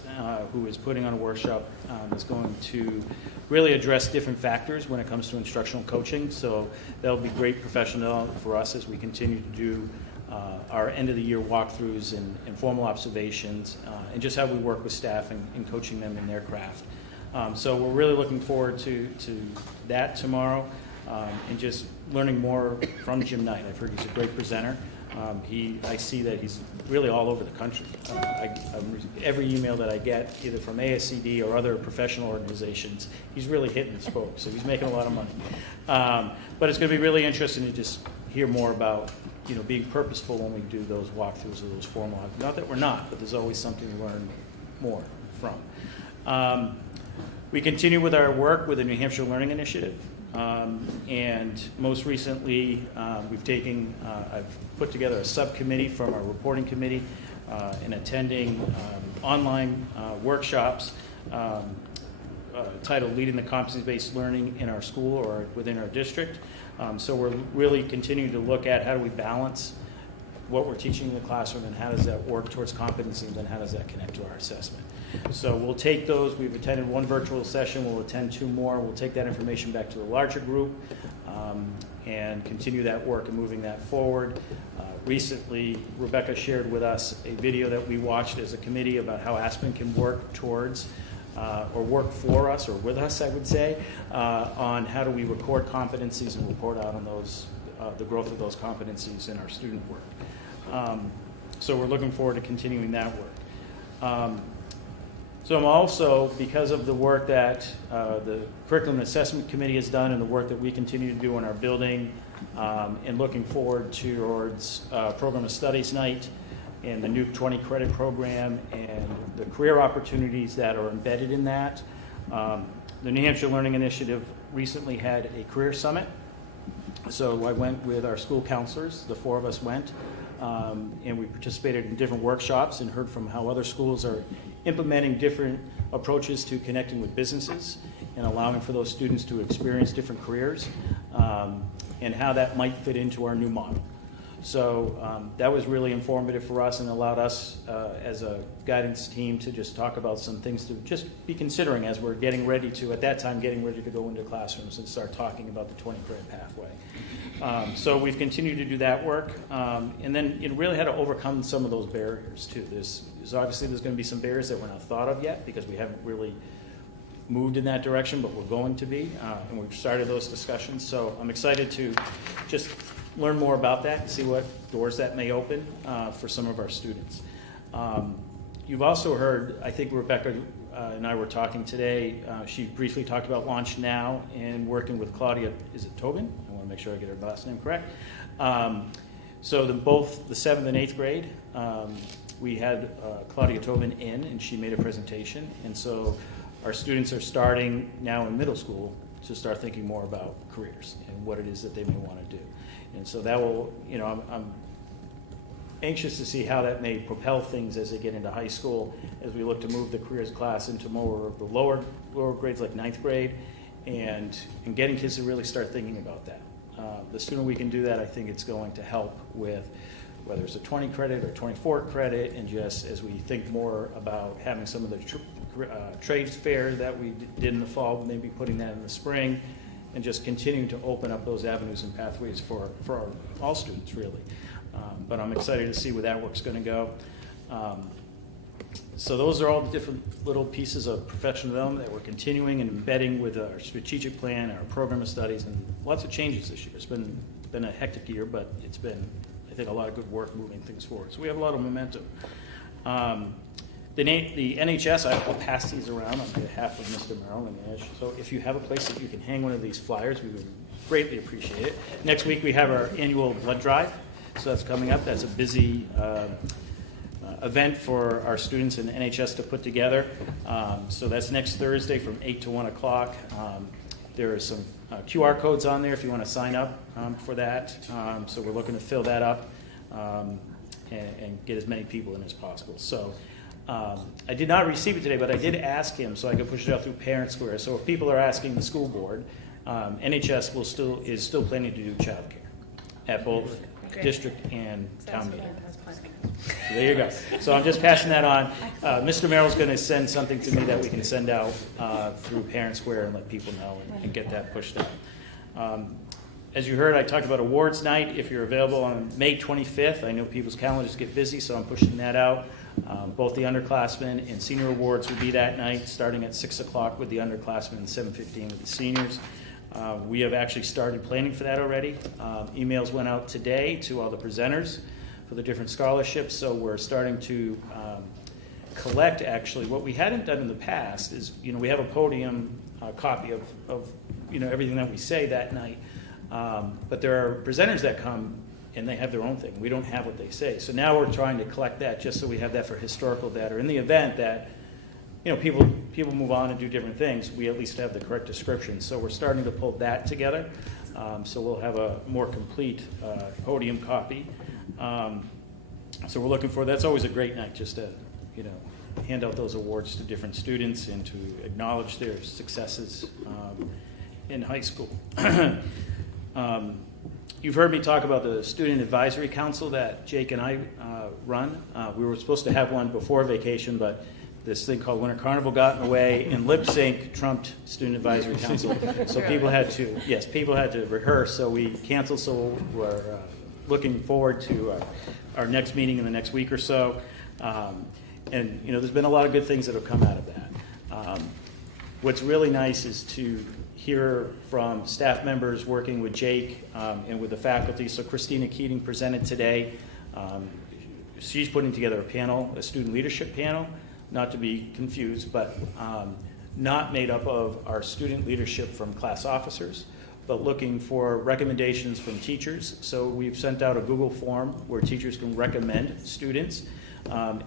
who is putting on a workshop that's going to really address different factors when it comes to instructional coaching. So that'll be great professional development for us as we continue to do our end of the year walkthroughs and informal observations, and just how we work with staff and coaching them in their craft. So we're really looking forward to that tomorrow, and just learning more from Jim Knight. I've heard he's a great presenter. I see that he's really all over the country. Every email that I get, either from ASCD or other professional organizations, he's really hitting the spoke, so he's making a lot of money. But it's going to be really interesting to just hear more about being purposeful when we do those walkthroughs or those formal. Not that we're not, but there's always something to learn more from. We continue with our work with the New Hampshire Learning Initiative. And most recently, I've put together a subcommittee from our reporting committee in attending online workshops titled Leading the Competency-Based Learning in Our School or within our district. So we're really continuing to look at how do we balance what we're teaching in the classroom and how does that work towards competency, and then how does that connect to our assessment. So we'll take those. We've attended one virtual session. We'll attend 2 more. We'll take that information back to the larger group and continue that work and moving that forward. Recently, Rebecca shared with us a video that we watched as a committee about how Aspen can work towards or work for us, or with us, I would say, on how do we record competencies and report out on those, the growth of those competencies in our student work. So we're looking forward to continuing that work. So I'm also, because of the work that the Curriculum and Assessment Committee has done and the work that we continue to do in our building, and looking forward towards Program of Studies Night and the new 20 credit program and the career opportunities that are embedded in that. The New Hampshire Learning Initiative recently had a career summit. So I went with our school counselors, the 4 of us went, and we participated in different workshops and heard from how other schools are implementing different approaches to connecting with businesses and allowing for those students to experience different careers, and how that might fit into our new model. So that was really informative for us and allowed us as a guidance team to just talk about some things to just be considering as we're getting ready to, at that time, getting ready to go into classrooms and start talking about the 20 credit pathway. So we've continued to do that work. And then it really had to overcome some of those barriers too. There's obviously there's going to be some barriers that we're not thought of yet because we haven't really moved in that direction, but we're going to be, and we've started those discussions. So I'm excited to just learn more about that and see what doors that may open for some of our students. You've also heard, I think Rebecca and I were talking today, she briefly talked about Launch Now and working with Claudia, is it Tobin? I want to make sure I get her last name correct. So both the 7th and 8th grade, we had Claudia Tobin in, and she made a presentation. And so our students are starting now in middle school to start thinking more about careers and what it is that they may want to do. And so that will, you know, I'm anxious to see how that may propel things as they get into high school, as we look to move the careers class into more of the lower grades like 9th grade, and getting kids to really start thinking about that. The sooner we can do that, I think it's going to help with whether it's a 20 credit or 24 credit, and just as we think more about having some of the trades fair that we did in the fall, maybe putting that in the spring, and just continuing to open up those avenues and pathways for all students, really. But I'm excited to see where that work's going to go. So those are all the different little pieces of professional development that we're continuing and embedding with our strategic plan, our program of studies, and lots of changes this year. It's been a hectic year, but it's been, I think, a lot of good work moving things forward. So we have a lot of momentum. The NHS, I'll pass these around on behalf of Mr. Merrill and Ash. So if you have a place that you can hang one of these flyers, we would greatly appreciate it. Next week we have our annual blood drive. So that's coming up. That's a busy event for our students in NHS to put together. So that's next Thursday from 8 to 1 o'clock. There are some QR codes on there if you want to sign up for that. So we're looking to fill that up and get as many people in as possible. So I did not receive it today, but I did ask him so I could push it out through Parent Square. So if people are asking the school board, NHS is still planning to do childcare at both district and town meeting. So there you go. So I'm just passing that on. Mr. Merrill's going to send something to me that we can send out through Parent Square and let people know and get that pushed out. As you heard, I talked about awards night. If you're available on May 25th, I know people's calendars get busy, so I'm pushing that out. Both the underclassmen and senior awards will be that night, starting at 6 o'clock with the underclassmen and 7:15 with the seniors. We have actually started planning for that already. Emails went out today to all the presenters for the different scholarships, so we're starting to collect, actually. What we hadn't done in the past is, we have a podium copy of everything that we say that night, but there are presenters that come and they have their own thing. We don't have what they say. So now we're trying to collect that just so we have that for historical data. In the event that people move on and do different things, we at least have the correct description. So we're starting to pull that together. So we'll have a more complete podium copy. So we're looking for, that's always a great night, just to hand out those awards to different students and to acknowledge their successes in high school. You've heard me talk about the Student Advisory Council that Jake and I run. We were supposed to have one before vacation, but this thing called Winter Carnival got in the way, and lip sync trumped Student Advisory Council. So people had to rehearse, so we canceled. So we're looking forward to our next meeting in the next week or so. And there's been a lot of good things that have come out of that. What's really nice is to hear from staff members working with Jake and with the faculty. So Christina Keating presented today. She's putting together a panel, a student leadership panel, not to be confused, but not made up of our student leadership from class officers, but looking for recommendations from teachers. So we've sent out a Google form where teachers can recommend students.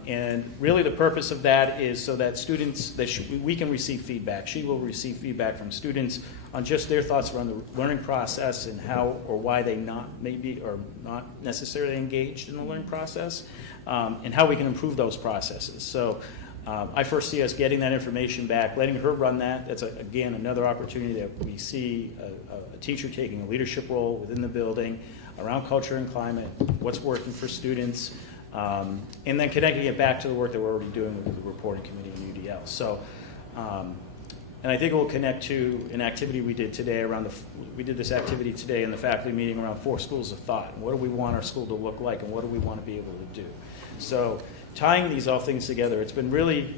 And really the purpose of that is so that students, we can receive feedback. She will receive feedback from students on just their thoughts around the learning process and how or why they not necessarily engaged in the learning process, and how we can improve those processes. So I first see us getting that information back, letting her run that. That's, again, another opportunity that we see a teacher taking a leadership role within the building around culture and climate, what's working for students, and then connecting it back to the work that we're already doing with the reporting committee in UDL. So, and I think it will connect to an activity we did today we did this activity today in the faculty meeting around 4 schools of thought. What do we want our school to look like, and what do we want to be able to do? So tying these all things together, it's been really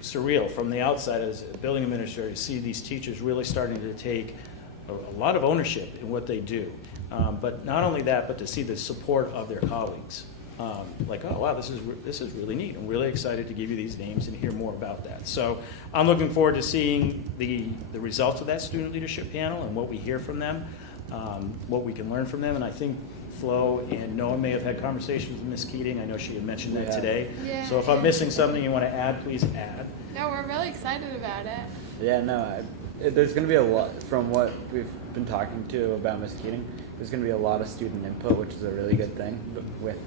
surreal from the outside as a building administrator to see these teachers really starting to take a lot of ownership in what they do. But not only that, but to see the support of their colleagues. Like, oh wow, this is really neat. I'm really excited to give you these names and hear more about that. So I'm looking forward to seeing the results of that student leadership panel and what we hear from them, what we can learn from them. And I think Flo and Noah may have had conversations with Ms. Keating. I know she had mentioned that today. Yeah. So if I'm missing something you want to add, please add. No, we're really excited about it. Yeah, no, there's going to be a lot, from what we've been talking to about Ms. Keating, there's going to be a lot of student input, which is a really good thing with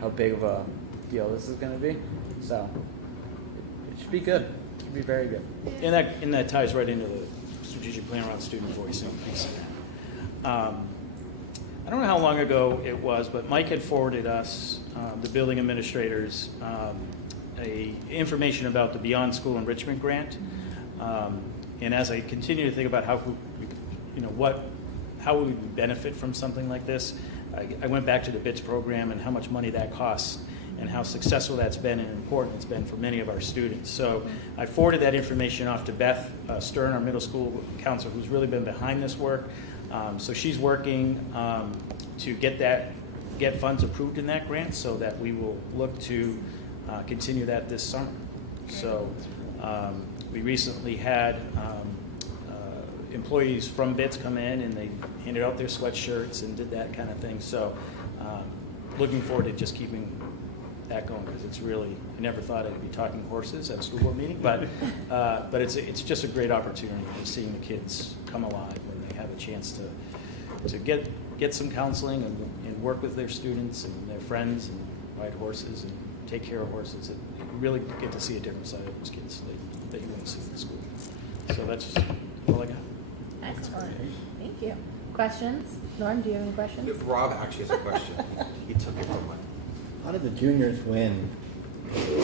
how big of a deal this is going to be. So it should be good. It should be very good. And that ties right into the strategic plan around student voice increase. I don't know how long ago it was, but Mike had forwarded us, the building administrators, information about the Beyond School Enrichment Grant. And as I continue to think about how we would benefit from something like this, I went back to the BITS program and how much money that costs and how successful that's been and important it's been for many of our students. So I forwarded that information off to Beth Stern, our middle school counselor, who's really been behind this work. So she's working to get funds approved in that grant so that we will look to continue that this summer. So we recently had employees from BITS come in and they handed out their sweatshirts and did that kind of thing. So looking forward to just keeping that going, because it's really, I never thought I'd be talking horses at a school board meeting, but it's just a great opportunity to seeing the kids come alive when they have a chance to get some counseling and work with their students and their friends and ride horses and take care of horses. And you really get to see a different side of those kids that you won't see in school. So that's all I got. Excellent. Thank you. Questions? Norm, do you have any questions? Rob actually has a question. He took it from me. How did the juniors win?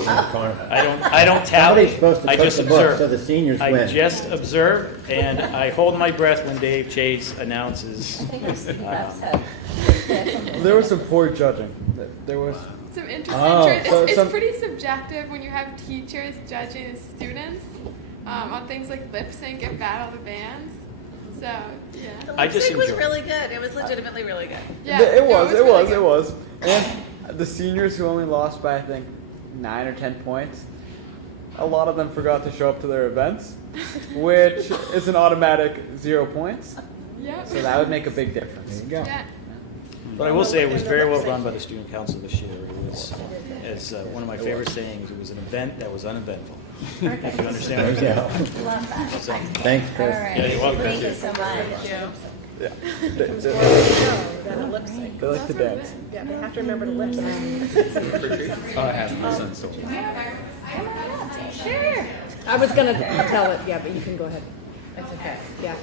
Carnival? I don't tally. Somebody's supposed to I cook just the book observe. so the seniors I win. just observe, and I hold my breath when Dave Chase announces. There was some poor judging. There was Some interesting so it's some- pretty subjective when you have teachers judging the students on things like lip sync and battle the bands. So yeah. The I lip just sync was enjoy- really good. It was legitimately really good. Yeah, it no, was. really good. It was. And the seniors who only lost by, I think, 9 or 10 points, a lot of them forgot to show up to their events, which is an automatic 0 points. Yeah. So that would make a big difference. There you go. Yeah. But I will say it was very well run by the student council this year. It was, as one of my favorite sayings, it was an event that was uneventful. If you understand what I'm There you saying. go. Love that. So, Thanks, All Chris. right. Yeah, you're welcome. Thank you so much. Thank you. Yeah. That it lip sync. They like to dance. Yeah, they have to remember to lip sync. Oh, I have my son still. Sure. I was gonna tell it, yeah, but you can go ahead. It's okay. Yeah.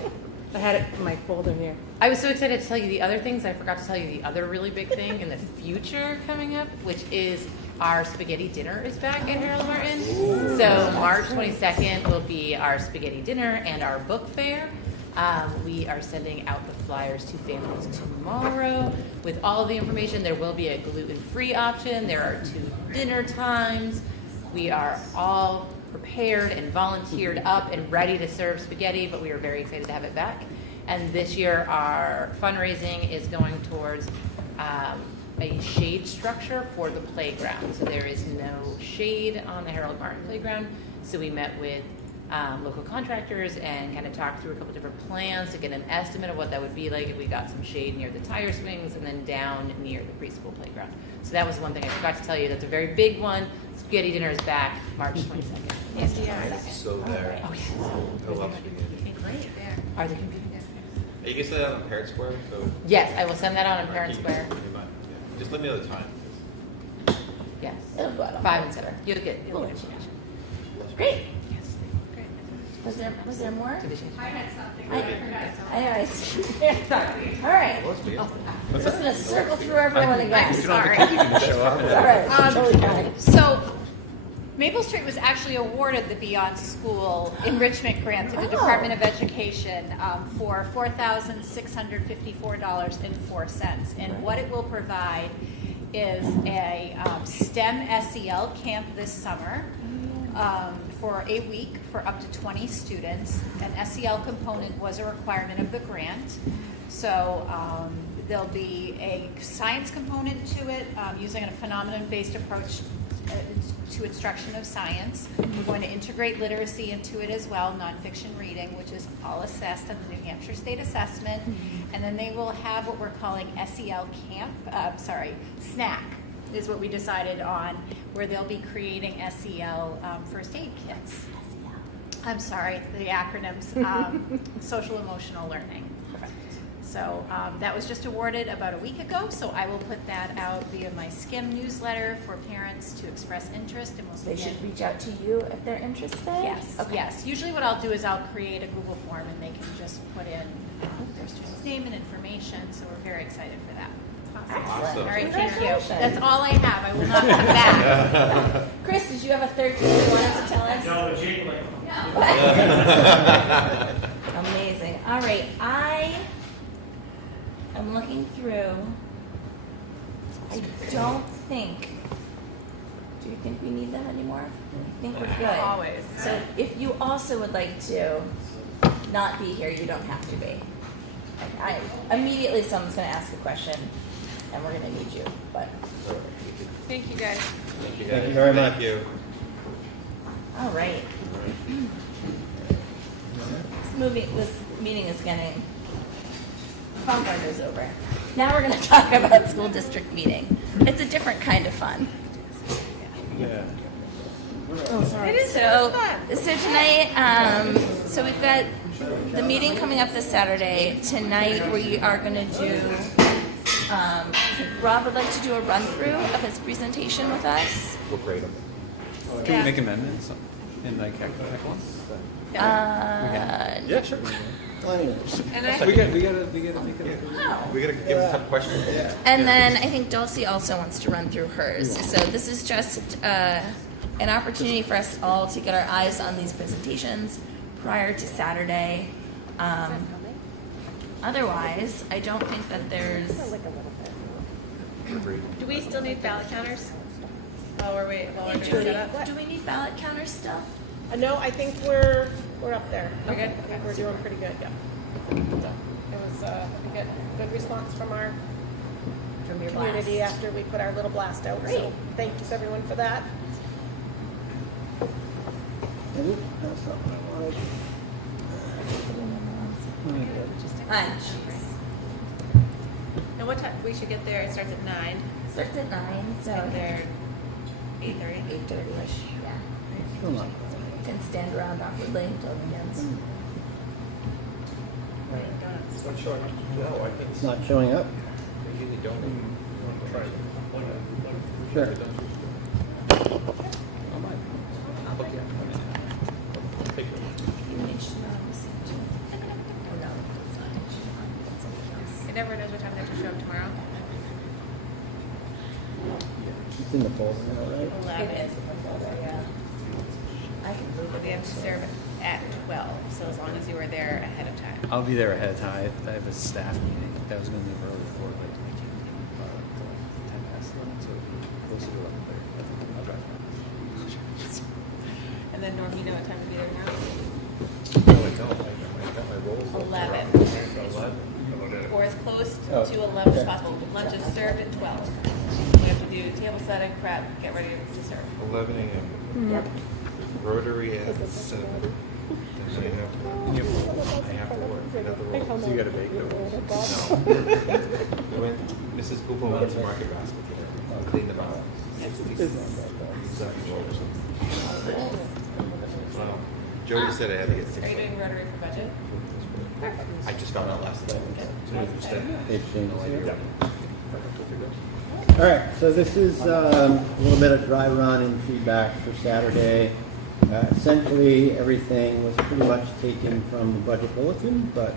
I had it in my folder here. I was so excited to tell you the other things. I forgot to tell you the other really big thing in the future coming up, which is our spaghetti dinner is back at Harold Martin. So March 22nd will be our spaghetti dinner and our book fair. We are sending out the flyers to families tomorrow with all the information. There will be a gluten-free option. There are 2 dinner times. We are all prepared and volunteered up and ready to serve spaghetti, but we are very excited to have it back. And this year our fundraising is going towards a shade structure for the playground. So there is no shade on the Harold Martin playground. So we met with local contractors and kind of talked through a couple different plans to get an estimate of what that would be like if we got some shade near the tire swings and then down near the preschool playground. So that was one thing I forgot to tell you. That's a very big one. Spaghetti dinner is back March 22nd. Yes, so there. Oh, yes. I love spaghetti. Great. Are they competing? You can send that on Parrot Square. So Yes, I will send that out on Parent Square. just let me know the time. Yes. It'll go out. 5 and 7. You'll get. We'll let you know. Great. Was there more? I had something. All right. I'm just gonna circle through everyone again. Sorry. Show up. All right. Totally fine. So, Maple Street was actually awarded the Beyond School Enrichment Grant through the Department of Education for $4,654.04. And what it will provide is a STEM SEL camp this summer for a week for up to 20 students. An SEL component was a requirement of the grant. So there'll be a science component to it using a phenomenon-based approach to instruction of science. We're going to integrate literacy into it as well, nonfiction reading, which is all assessed on the New Hampshire State Assessment. And then they will have what we're calling SEL camp, snack is what we decided on, where they'll be creating SEL first aid kits. I'm sorry, the acronyms, social emotional learning. So that was just awarded about a week ago, so I will put that out via my SKIM newsletter for parents to express interest. And we'll They should reach out to you if they're interested? Yes, Okay. yes. Usually what I'll do is I'll create a Google form and they can just put in their student's name and information, so we're very excited for that. Excellent. All right, thank you. Congratulations. That's all I have. I will not come back. Chris, did you have a third thing you wanted to tell us? No, jiggling. Amazing. All right, I'm looking through. I don't think. Do you think we need that anymore? I think we're good. Always. So if you also would like to not be here, you don't have to be. Immediately someone's going to ask a question, and we're going to need you. But Thank you, guys. Thank you, Thank you very much. Thank you. all right. This meeting is getting. Fun part is over. Now we're going to talk about school district meeting. It's a different kind of fun. Yeah. It is So fun. tonight, so we've got the meeting coming up this Saturday. Tonight we are going to do. Rob would like to do a run through of his presentation with us. We'll grade them. Can we make amendments in like heck one? Yeah, sure. And I, We gotta make it. We gotta give them tough questions. Yeah. And then I think Dulcie also wants to run through hers. So this is just an opportunity for us all to get our eyes on these presentations prior to Saturday. Otherwise, I don't think that there's. do we still need ballot counters? Oh, we're waiting. While we're doing setup. Do we need ballot counters still? No, I think we're up there. We're good? I think we're doing pretty good, yeah. So it was a good response from our From your community blast. after we put our little blast out. Great. So thank you everyone for that. That's not what I wanted. Lunch. And what time, we should get there, it starts at 9. Starts at 9, so They're 8:30. 8:30ish. Yeah. Come on. Can stand around awkwardly until it begins. It's not showing up. No, I think It's not showing up? they usually don't. Sure. I'll look at it. Take it. You make sure I'm listening to. Oh no. It's in the folder now, right? 11. It is in the folder, yeah. I can move it. We have to serve at 12, so as long as you were there ahead of time. I'll be there ahead of time. I have a staff meeting that was going to move early for, but I can't get till 10 past 11, so it'll be closer to 11:30. I'll drive fast. And then Norm, you know what time to be there now? No, I don't. I got my rolls. 11. 11. Or as close Oh, to 11 as okay. possible. Lunch is served at 12. We have to do table setting, prep, get ready to serve. 11 a.m. Yep. Rotary at 7. Then I have to work. I have to roll. So you got to bake those. No. Mrs. Google went to Market Basket today. Cleaned them out. Well, Jody said I had to get 6. Are you doing Rotary for budget? I just found out last night. All right, so this is a little bit of dry run and feedback for Saturday. Essentially, everything was pretty much taken from the budget bulletin, but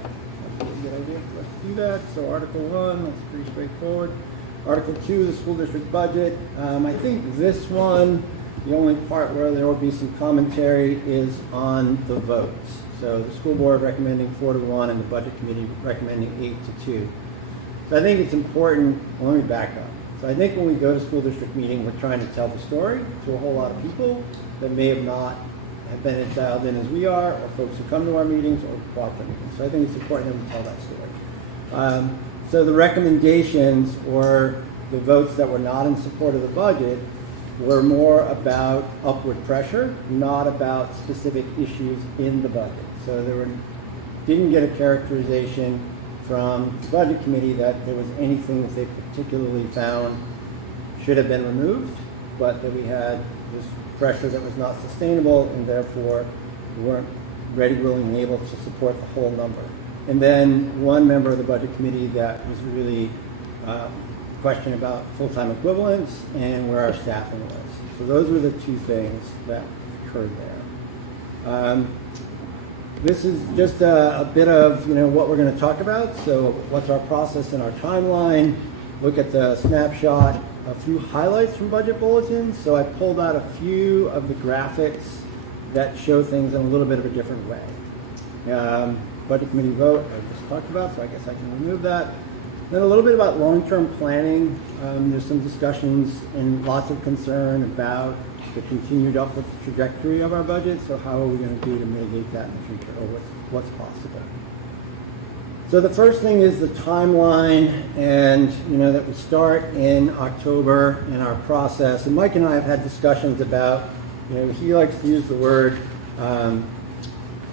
that's a good idea for us to do that. So Article 1, that's pretty straightforward. Article 2, the school district budget. I think this one, the only part where there will be some commentary is on the votes. So the school board recommending 4-1 and the budget committee recommending 8-2. So I think it's important, let me back up. So I think when we go to school district meeting, we're trying to tell the story to a whole lot of people that may have not have been as dialed in as we are, or folks who come to our meetings or watch our meetings. So I think it's important that we tell that story. So the recommendations or the votes that were not in support of the budget were more about upward pressure, not about specific issues in the budget. So didn't get a characterization from the budget committee that there was anything that they particularly found should have been removed, but that we had this pressure that was not sustainable, and therefore we weren't ready, willing, and able to support the whole number. And then one member of the budget committee that was really question about full-time equivalents and where our staffing was. So those were the two things that occurred there. This is just a bit of what we're going to talk about. So what's our process and our timeline? Look at the snapshot, a few highlights from budget bulletins. So I pulled out a few of the graphics that show things in a little bit of a different way. Budget committee vote, I just talked about, so I guess I can remove that. Then a little bit about long-term planning. There's some discussions and lots of concern about the continued upward trajectory of our budget. So how are we going to do to mitigate that in the future, or what's possible? So the first thing is the timeline, and that we start in October in our process. And Mike and I have had discussions about, he likes to use the word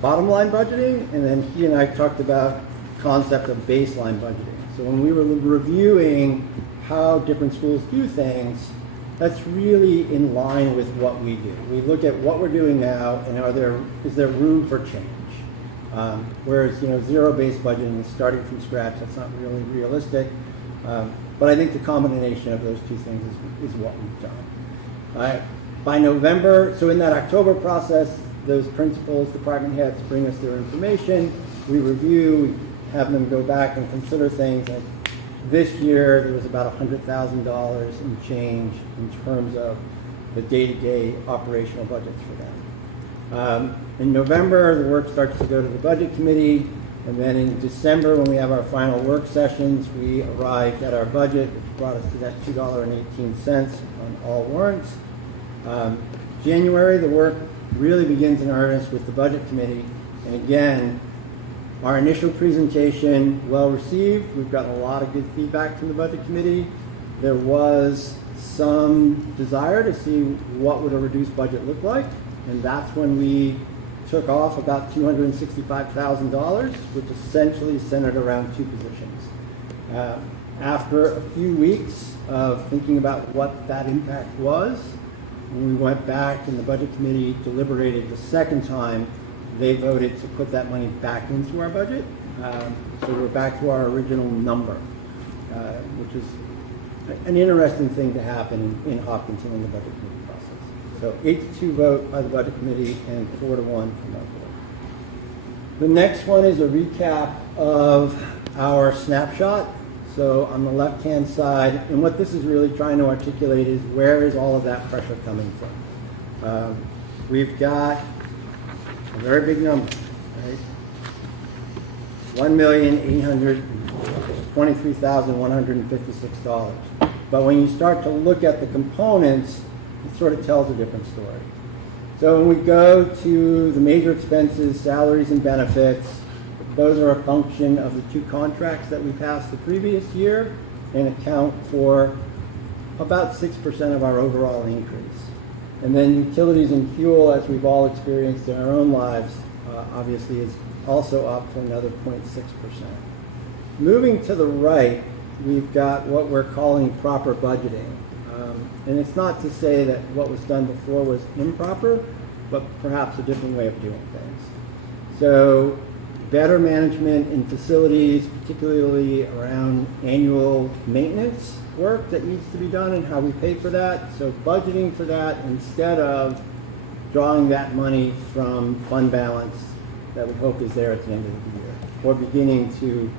bottom line budgeting, and then he and I talked about the concept of baseline budgeting. So when we were reviewing how different schools do things, that's really in line with what we do. We look at what we're doing now, and is there room for change? Whereas zero-based budgeting is starting from scratch. That's not really realistic. But I think the combination of those two things is what we've done. By November, so in that October process, those principals, department heads bring us their information. We review, we have them go back and consider things. Like this year, there was about $100,000 in change in terms of the day-to-day operational budgets for them. In November, the work starts to go to the budget committee, and then in December, when we have our final work sessions, we arrived at our budget, which brought us to that $2.18 on all warrants. January, the work really begins in earnest with the budget committee, and again, our initial presentation, well received. We've gotten a lot of good feedback from the budget committee. There was some desire to see what would a reduced budget look like, and that's when we took off about $265,000, which essentially centered around two positions. After a few weeks of thinking about what that impact was, when we went back and the budget committee deliberated the second time, they voted to put that money back into our budget. So we're back to our original number, which is an interesting thing to happen in Hopkinton in the budget committee process. So 8-2 vote by the budget committee and 4-1 from our board. The next one is a recap of our snapshot. So on the left-hand side, and what this is really trying to articulate is where is all of that pressure coming from? We've got a very big number, right? $1,823,156. But when you start to look at the components, it sort of tells a different story. So when we go to the major expenses, salaries and benefits, those are a function of the two contracts that we passed the previous year and account for about 6% of our overall increase. And then utilities and fuel, as we've all experienced in our own lives, obviously is also up for another 0.6%. Moving to the right, we've got what we're calling proper budgeting. And it's not to say that what was done before was improper, but perhaps a different way of doing things. So better management in facilities, particularly around annual maintenance work that needs to be done and how we pay for that. So budgeting for that instead of drawing that money from fund balance that we hope is there at the end of the year, or beginning to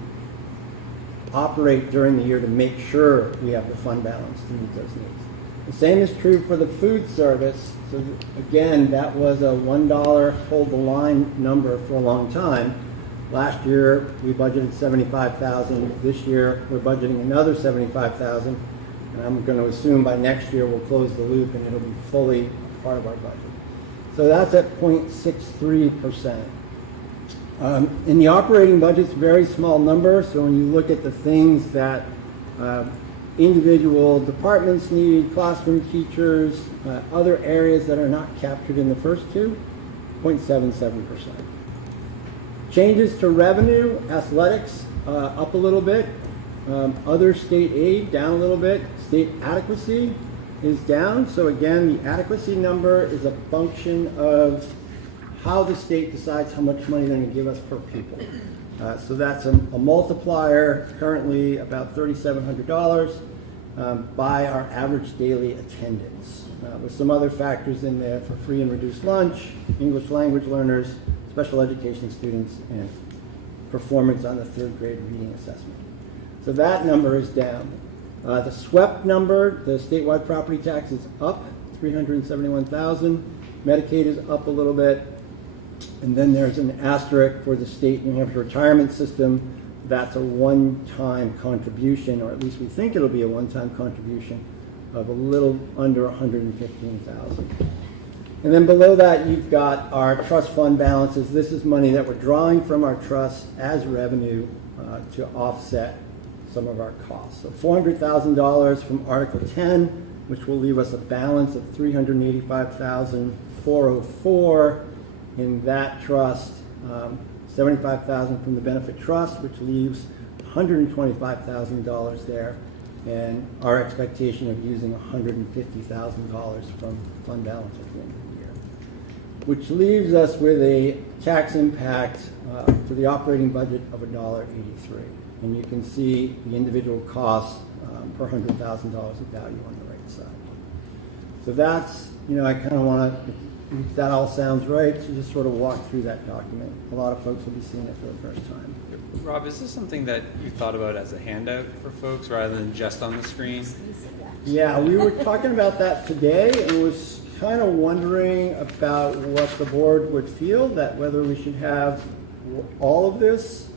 operate during the year to make sure we have the fund balance to meet those needs. The same is true for the food service. So again, that was a $1 hold the line number for a long time. Last year we budgeted $75,000. This year we're budgeting another $75,000, and I'm going to assume by next year we'll close the loop and it'll be fully part of our budget. So that's at 0.63%. In the operating budget, it's a very small number. So when you look at the things that individual departments need, classroom teachers, other areas that are not captured in the first two, 0.77%. Changes to revenue, athletics up a little bit, other state aid down a little bit, state adequacy is down. So again, the adequacy number is a function of how the state decides how much money they're going to give us per pupil. So that's a multiplier, currently about $3,700 by our average daily attendance, with some other factors in there for free and reduced lunch, English language learners, special education students, and performance on the third grade reading assessment. So that number is down. The SWEP number, the statewide property tax, is up $371,000. Medicaid is up a little bit. And then there's an asterisk for the state New Hampshire retirement system. That's a one-time contribution, or at least we think it'll be a one-time contribution of a little under $115,000. And then below that, you've got our trust fund balances. This is money that we're drawing from our trust as revenue to offset some of our costs. So $400,000 from Article 10, which will leave us a balance of $385,404 in that trust, $75,000 from the benefit trust, which leaves $125,000 there, and our expectation of using $150,000 from fund balance at the end of the year, which leaves us with a tax impact for the operating budget of $1.83. And you can see the individual costs per $100,000 of value on the right side. So that's, I kind of want to, if that all sounds right, so just sort of walk through that document. A lot of folks will be seeing it for the first time. Rob, is this something that you thought about as a handout for folks rather than just on the screen? Yeah, we were talking about that today and was kind of wondering about what the board would feel, that whether we should have all of this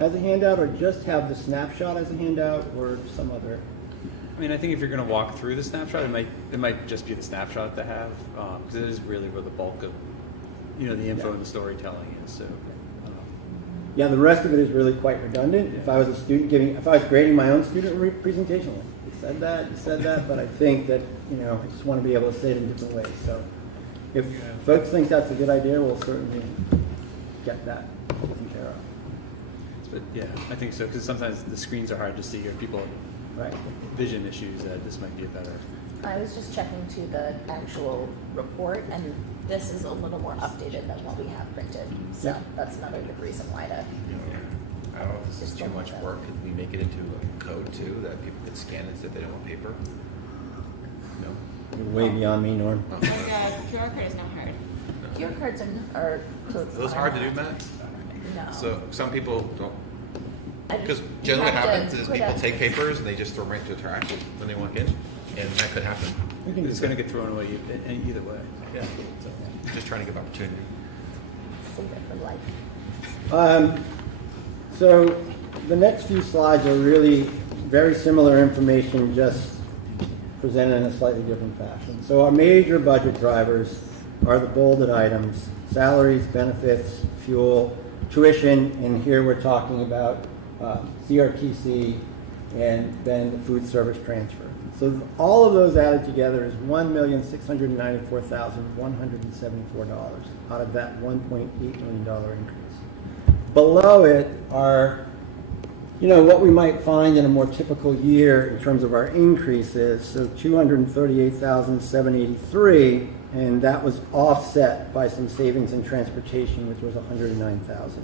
as a handout or just have the snapshot as a handout or some other. I mean, I think if you're going to walk through the snapshot, it might just be the snapshot to have, because it is really where the bulk of, the info and the storytelling is. So, yeah, the rest of it is really quite redundant. If I was a student if I was grading my own student presentation, you said that, but I think that I just want to be able to say it in different ways. So, if folks think that's a good idea, we'll certainly get that taken care of. But yeah, I think so, because sometimes the screens are hard to see, or people have vision issues. That this might be a better. I was just checking to the actual report, and this is a little more updated than what we have printed. So that's another good reason why to. I don't know if this is too much work. Could we make it into a code too that people could scan it if they don't want paper? No. You're way beyond me, Norm. Like QR code is not hard. QR cards are Are those hard to do, Matt? No. So some people Because you generally what have to happens is put people a- take papers and they just throw them right to the trash when they walk in, and that could happen. It's going to get thrown away either way. Yeah. So, just trying to give opportunity. Save it for life. So the next few slides are really very similar information, just presented in a slightly different fashion. So our major budget drivers are the bolded items: salaries, benefits, fuel, tuition, and here we're talking about CRTC and then the food service transfer. So all of those added together is $1,694,174 out of that $1.8 million increase. Below it are, what we might find in a more typical year in terms of our increases. So $238,783, and that was offset by some savings in transportation, which was $109,000.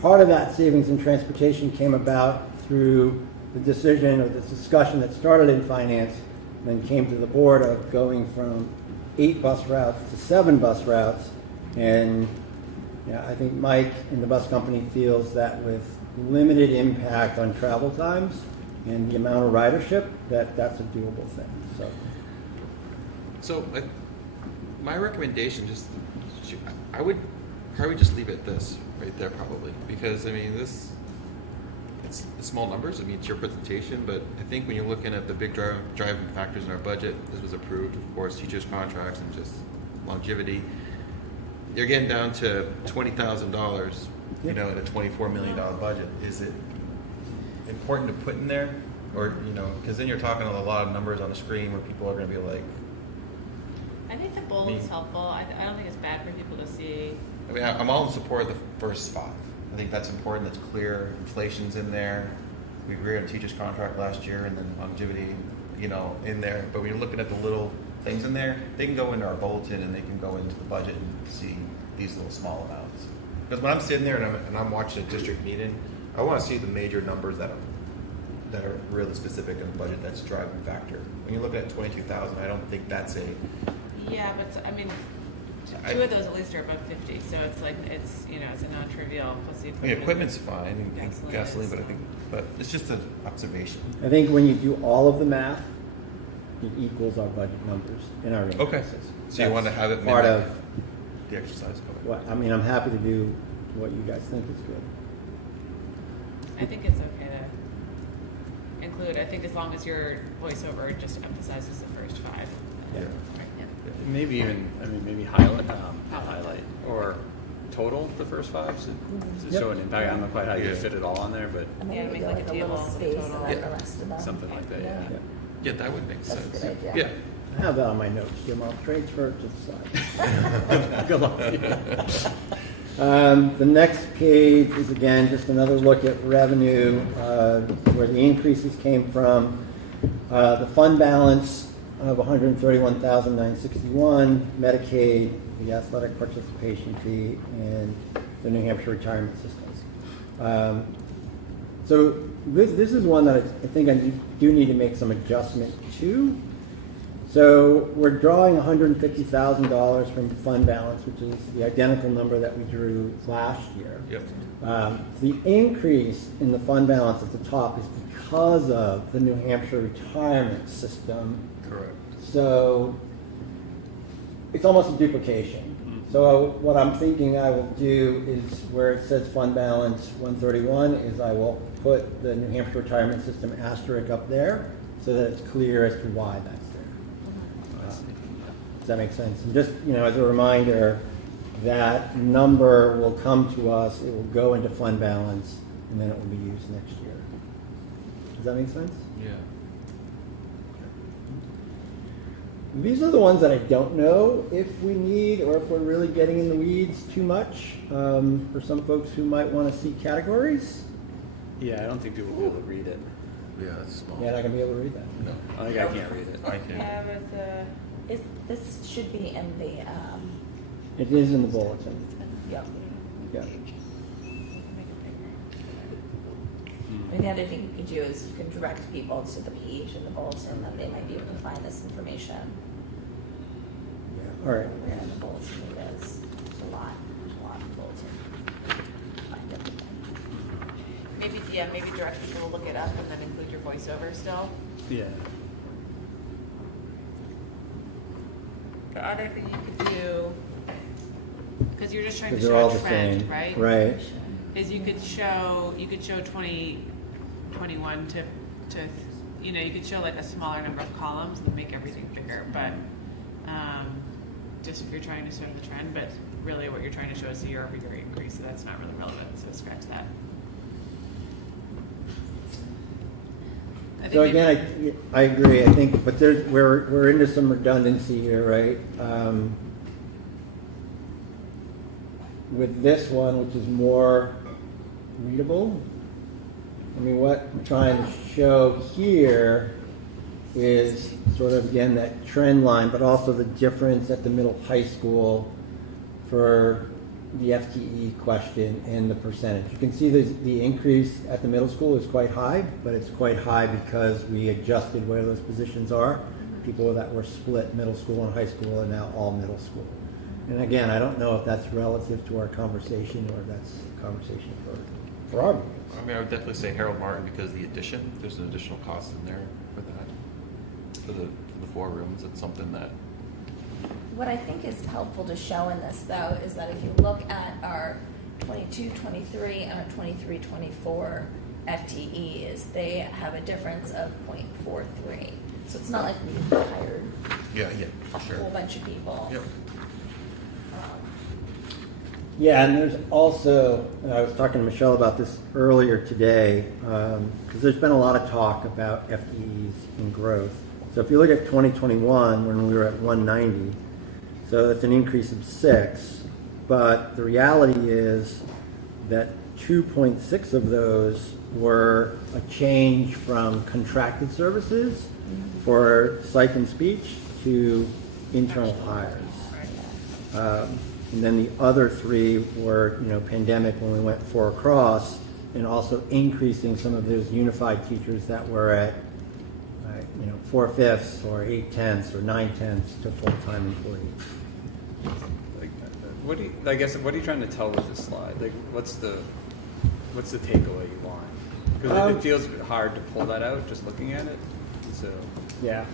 Part of that savings in transportation came about through the decision or the discussion that started in finance, then came to the board of going from 8 bus routes to 7 bus routes. And I think Mike and the bus company feels that with limited impact on travel times and the amount of ridership, that's a doable thing. So my recommendation, I would probably just leave it at this right there, probably, because I mean it's small numbers. I mean, it's your presentation, but I think when you're looking at the big driving factors in our budget, this was approved, of course, teachers' contracts and just longevity. You're getting down to $20,000, in a $24 million budget. Is it important to put in there, or because then you're talking a lot of numbers on the screen where people are going to be like. I think the bold is helpful. I don't think it's bad for people to see. I mean, I'm all in support of the first 5. I think that's important. That's clear. Inflation's in there. We agreed on a teacher's contract last year, and then longevity, in there. But when you're looking at the little things in there, they can go into our bulletin and they can go into the budget and see these little small amounts. Because when I'm sitting there and I'm watching a district meeting, I want to see the major numbers that are really specific in the budget. That's a driving factor. When you look at 22,000, I don't think that's a. Yeah, but I mean, 2 of those at least are above 50, so it's like it's a non-trivial. Plus the equipment's fine, and gasoline, but it's just an observation. I think when you do all of the math, it equals our budget numbers in our increases. Okay. So you want to have it part of the exercise? I'm happy to do what you guys think is good. I think it's okay to include. I think as long as your voiceover just emphasizes the first 5. Yeah. Maybe even, maybe highlight, or total the first 5 to show an impact. I don't know quite how you fit it all on there, but And then Yeah, we make go like a like a little table, space total. and then the rest of them. something like that, yeah. Yeah, that would make That's a sense. good idea. Yeah. I have that on my notes, Jim. I'll transfer it to the side. Good luck. The next page is again just another look at revenue, where the increases came from. The fund balance of $131,961, Medicaid, the athletic participation fee, and the New Hampshire retirement systems. So this is one that I think I do need to make some adjustment to. So we're drawing $150,000 from fund balance, which is the identical number that we drew last year. Yep. The increase in the fund balance at the top is because of the New Hampshire retirement system. Correct. So it's almost a duplication. So what I'm thinking I will do is where it says fund balance 131 is I will put the New Hampshire retirement system asterisk up there so that it's clear as to why that's there. Does that make sense? And just, as a reminder, that number will come to us, it will go into fund balance, and then it will be used next year. Does that make sense? Yeah. These are the ones that I don't know if we need or if we're really getting in the weeds too much. For some folks who might want to see categories. Yeah, I don't think people will be able to read it. Yeah, it's small. Yeah, not going to be able to read that. No. I think I can't read it. I can. Yeah, but This should be in the, It is in the bulletin. yep. Yeah. And the other thing you can do is you can direct people to the page in the bulletin that they might be able to find this information. All right. Where in the bulletin it is. There's a lot in the bulletin. Find everything. maybe direct people to look it up and then include your voiceover still. Yeah. The other thing you could do, because you're just trying to Because they're all show a the trend, same. right? Right. Is you could show 2021 to you could show like a smaller number of columns and make everything bigger, but just if you're trying to show the trend, but really what you're trying to show is a year-over-year increase, so that's not really relevant, so scratch that. So again, I agree. I think, but we're into some redundancy here, right? With this one, which is more readable. I mean, what I'm trying to show here is sort of, again, that trend line, but also the difference at the middle high school for the FTE question and the percentage. You can see the increase at the middle school is quite high, but it's quite high because we adjusted where those positions are. People that were split middle school and high school are now all middle school. And again, I don't know if that's relative to our conversation or if that's a conversation for our meetings. I mean, I would definitely say Harold Martin because the addition, there's an additional cost in there for that, for the 4 rooms. It's something that. What I think is helpful to show in this, though, is that if you look at our 22-23 and our 23-24 FTEs, they have a difference of 0.43. So it's not like we hired a whole bunch of people. Yep. Yeah, and there's also, I was talking to Michelle about this earlier today, because there's been a lot of talk about FTEs and growth. So if you look at 2021, when we were at 190, so that's an increase of 6, but the reality is that 2.6 of those were a change from contracted services for psych and speech to internal hires. And then the other 3 were, pandemic when we went 4 across, and also increasing some of those unified teachers that were at, 4/5 or 8/10 or 9/10 to full-time employees. What are you trying to tell with this slide? Like, what's the takeaway you want? Because it feels hard to pull that out just looking at it. So Yeah.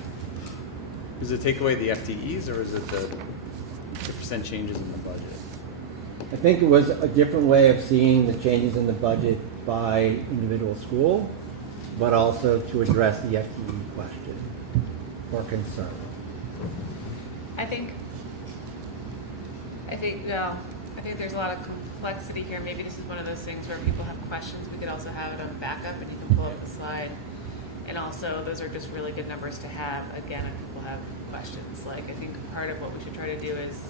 is it take away the FTEs or is it the percent changes in the budget? I think it was a different way of seeing the changes in the budget by individual school, but also to address the FTE question or concern. I think there's a lot of complexity here. Maybe this is one of those things where people have questions. We could also have it on backup and you can pull up the slide. And also, those are just really good numbers to have, again, if people have questions. Like, I think part of what we should try to do is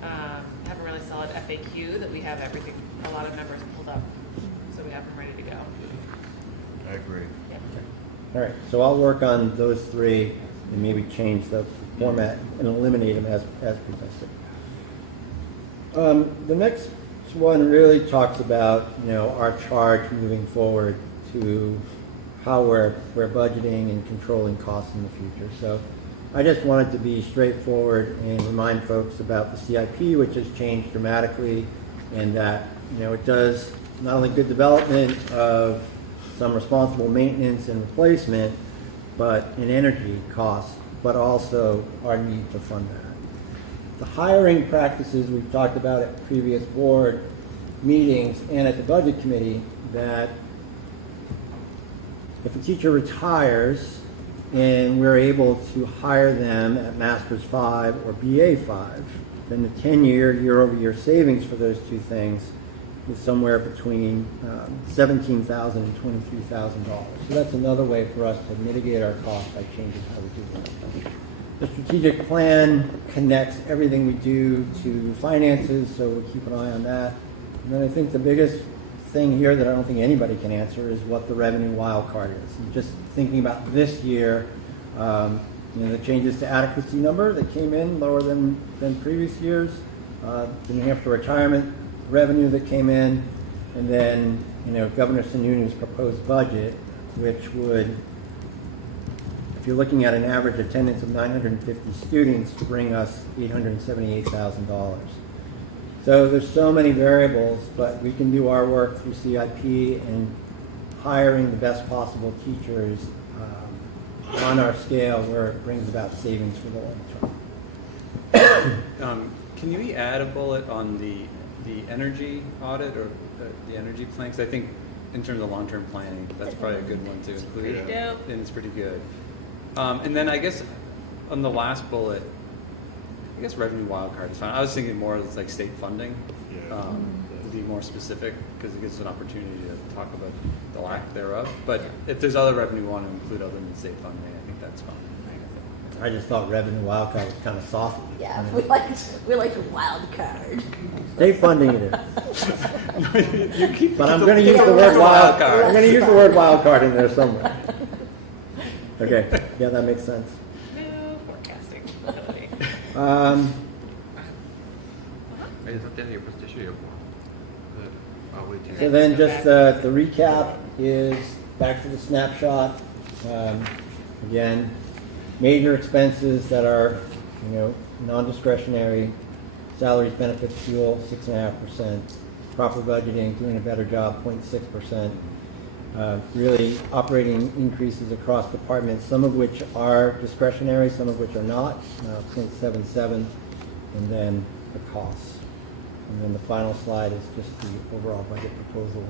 have a really solid FAQ that we have everything, a lot of numbers pulled up, so we have them ready to go. I agree. Yeah. All right, so I'll work on those 3 and maybe change the format and eliminate them as presented. The next one really talks about, our charge moving forward to how we're budgeting and controlling costs in the future. So I just wanted to be straightforward and remind folks about the CIP, which has changed dramatically, and that, it does not only good development of some responsible maintenance and replacement, but in energy costs, but also our need to fund that. The hiring practices we've talked about at previous board meetings and at the budget committee, that if a teacher retires and we're able to hire them at Master's 5 or BA 5, then the 10-year, year-over-year savings for those 2 things is somewhere between $17,000 and $23,000. So that's another way for us to mitigate our costs by changing how we do that. The strategic plan connects everything we do to finances, so we keep an eye on that. And then I think the biggest thing here that I don't think anybody can answer is what the revenue wild card is. And just thinking about this year, the changes to adequacy number that came in lower than previous years, the New Hampshire retirement revenue that came in, and then Governor Sununu's proposed budget, which would, if you're looking at an average attendance of 950 students, bring us $878,000. So there's so many variables, but we can do our work through CIP and hiring the best possible teachers on our scale where it brings about savings for the long term. Can you add a bullet on the energy audit or the energy plan? 'Cause I think in terms of long-term planning, that's probably a good one to include. Pretty dope. And it's pretty good. And then I guess on the last bullet, I guess revenue wildcard is fine. I was thinking more of like state funding. To be more specific, because it gives us an opportunity to talk about the lack thereof. But if there's other revenue we want to include other than state funding, I think that's fine. I just thought revenue wildcard was kind of soft. Yeah, we like a wild card. State funding it is. But I'm the- going to use keep the the word word wild wild card. card. I'm going to use the word wild card in there somewhere. Okay, yeah, that makes sense. No forecasting ability. Is that the end of your presentation? You have more? I'll wait till So then just the recap is back to the snapshot. Again, major expenses that are, non-discretionary, salaries, benefits, fuel, 6.5%, proper budgeting, doing a better job, 0.6%. Really operating increases across departments, some of which are discretionary, some of which are not, 0.77, and then the costs. And then the final slide is just the overall budget proposal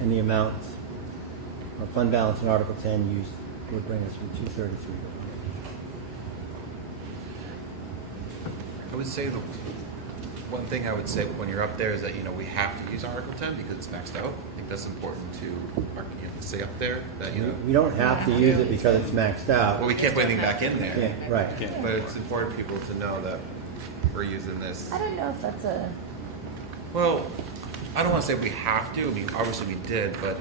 and the amounts. Our fund balance in Article 10 used would bring us from 233. I would say the one thing I would say when you're up there is that we have to use Article 10 because it's maxed out. I think that's important to say up there that We don't have to use it because it's maxed out. Well, we can't put anything back in there. Yeah, right. But it's important for people to know that we're using this. I don't know if that's a. Well, I don't want to say we have to. I mean, obviously we did, but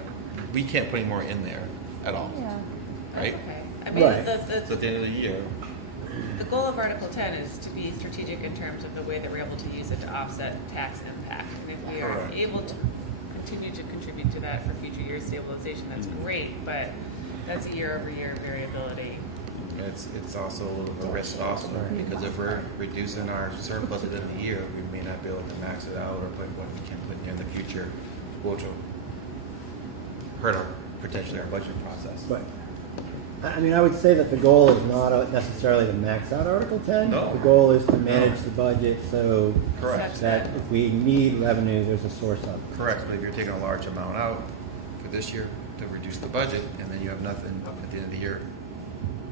we can't put any more in there at all. Yeah. Right? Okay. I mean, Right. So at the end of the year. the goal of Article 10 is to be strategic in terms of the way that we're able to use it to offset tax impact. And if we are Correct. able to continue to contribute to that for future year stabilization, that's great, but that's a year-over-year variability. It's also a little bit of a risk also, because if we're reducing our surplus at the end of the year, we may not be able to max it out or put what we can put in the future, which will hurt our, potentially our budget process. But, I mean, I would say that the goal is not necessarily to max out Article 10. No. The goal is to manage the budget so Correct. that if we need revenue, there's a source of it. Correct, but if you're taking a large amount out for this year to reduce the budget, and then you have nothing at the end of the year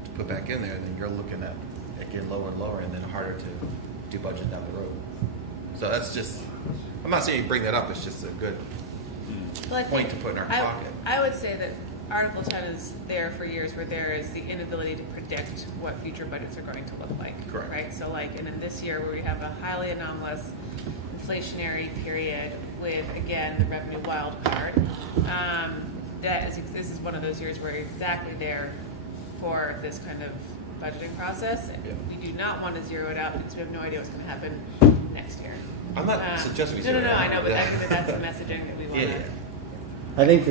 to put back in there, then you're looking at it getting lower and lower, and then harder to do budget down the road. So that's just, I'm not saying you bring that up, it's just a good Well, I point think to put in our I- pocket. I would say that Article 10 is there for years where there is the inability to predict what future budgets are going to look like. Correct. Right? So and in this year where we have a highly anomalous inflationary period with, again, the revenue wild card, this is one of those years where you're exactly there for this kind of budgeting process. Yeah. We do not want to zero it out because we have no idea what's going to happen next year. I'm not suggesting we zero it No, out. I know, but that's the messaging that we want to. Yeah. I think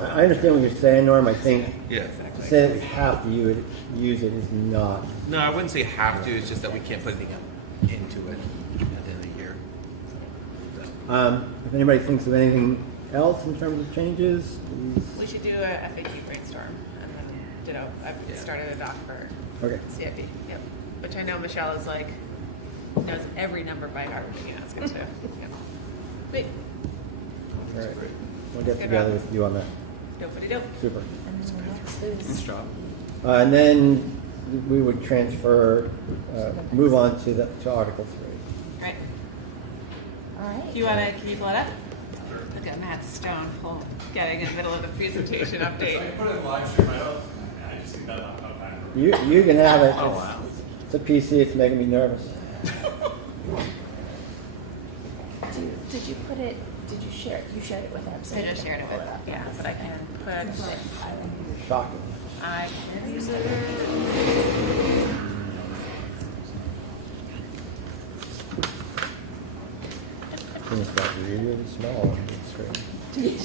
I understand what you're saying, Norm. I think Yeah. to say that we have to use it is not. No, I wouldn't say have to, it's just that we can't put anything into it at the end of the year. If anybody thinks of anything else in terms of changes, please. We should do a FAQ brainstorm and then I've started a doc for Okay. CIP. Yep. Which I know Michelle is knows every number by heart when you ask it to. Yep. Wait, All right. We'll get Good together job. with you on that. nobody do. Super. And then next Nice is job. And then we would move on to Article 3. Right. all right. Can you pull it up? Look at Matt Stone getting in the middle of the presentation update. You can have it. Oh, wow. It's a PC. It's making me nervous. Did you put it? Did you share it? You shared it with them. So I you just can shared it pull with up. yeah, but I can put Shocking. I can use it. It's got really small on the screen.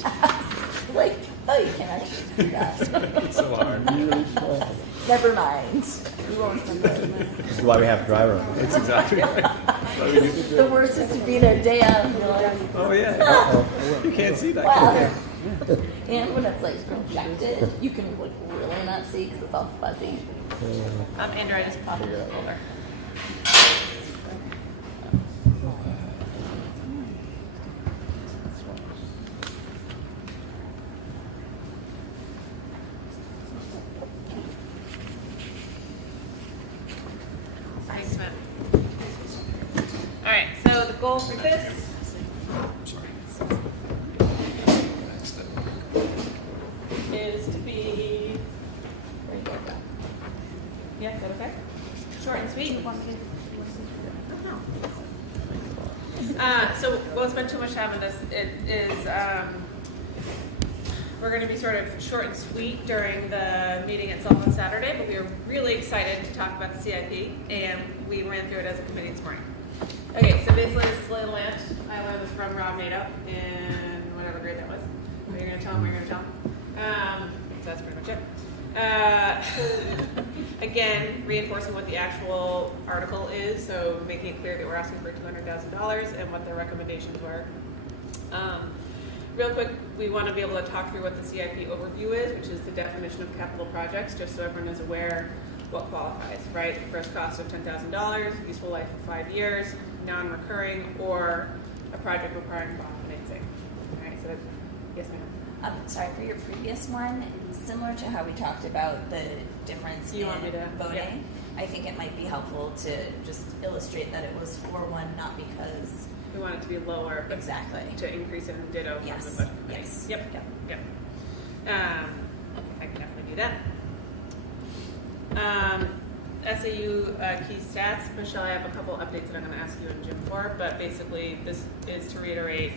Like, oh, you can actually see that. It's so hard. Really small. Never mind. We won't remember. This is why we have driver. It's exactly right. The worst is to be there day of. And you're like, Oh yeah. You can't see that. wow. can you? And when it's like projected, you can like really not see because it's all fuzzy. Andrew, I just popped it in the folder. Nice, Smith. All right, so the goal for this is to be, yeah, is that okay? Short and sweet. So we won't spend too much time on this. It is, we're going to be sort of short and sweet during the meeting itself on Saturday, but we are really excited to talk about the CIP, and we ran through it as a committee this morning. Okay, so basically this is lay of the land. I learned this from Rob Nato in whatever grade that was. Are you going to tell him? Are you going to tell him? So that's pretty much it. Again, reinforcing what the actual article is, so making it clear that we're asking for $200,000 and what their recommendations were. Real quick, we want to be able to talk through what the CIP overview is, which is the definition of capital projects, just so everyone is aware what qualifies, right? First cost of $10,000, useful life of 5 years, non-recurring, or a project requiring bond financing. All right, so that's, yes, ma'am. Sorry, for your previous one, similar to how we talked about the difference You in want me to- voting, yeah. I think it might be helpful to just illustrate that it was 4-1, not because. We want it to be lower, but Exactly. to increase it in ditto from Yes. the budget committee. Yes. Yep. Yep. I can definitely do that. SAU key stats. Michelle, I have a couple updates that I'm going to ask you and Jim for, but basically this is to reiterate,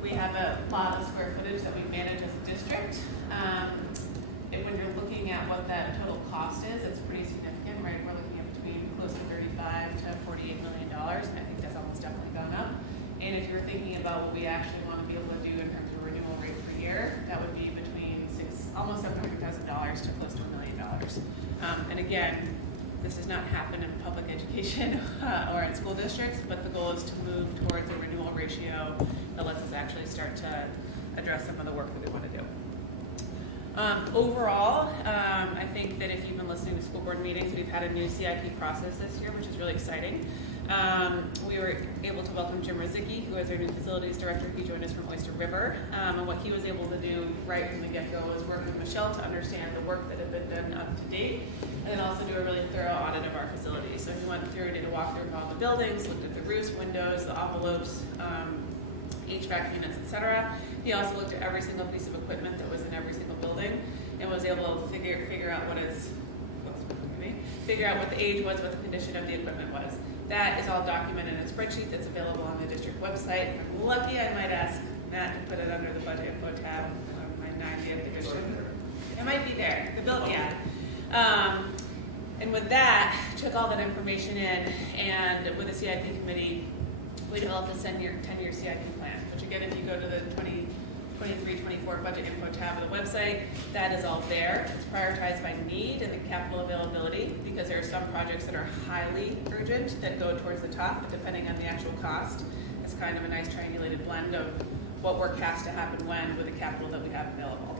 we have a lot of square footage that we manage as a district. And when you're looking at what that total cost is, it's pretty significant, right? We're looking at between close to $35 to $48 million, and I think that's almost definitely gone up. And if you're thinking about what we actually want to be able to do in terms of renewal rate per year, that would be between almost $700,000 to close to $1 million. And again, this does not happen in public education or in school districts, but the goal is to move towards a renewal ratio that lets us actually start to address some of the work that we want to do. Overall, I think that if you've been listening to school board meetings, we've had a new CIP process this year, which is really exciting. We were able to welcome Jim Rizicki, who is our new facilities director. He joined us from Oyster River. And what he was able to do right from the get-go was work with Michelle to understand the work that had been done up to date, and then also do a really thorough audit of our facilities. So he went through and did a walkthrough of all the buildings, looked at the roofs, windows, the envelopes, HVAC units, etc. He also looked at every single piece of equipment that was in every single building and was able to figure out what the age was, what the condition of the equipment was. That is all documented in a spreadsheet that's available on the district website. If I'm lucky, I might ask Matt to put it under the budget info tab on my 90th edition. It might be there. The bill, yeah. And with that, took all that information in, and with the CIP committee, we developed a 10-year CIP plan, which again, if you go to the 2023-24 budget info tab of the website, that is all there. It's prioritized by need and the capital availability, because there are some projects that are highly urgent that go towards the top, but depending on the actual cost, it's kind of a nice triangulated blend of what work has to happen when with the capital that we have available.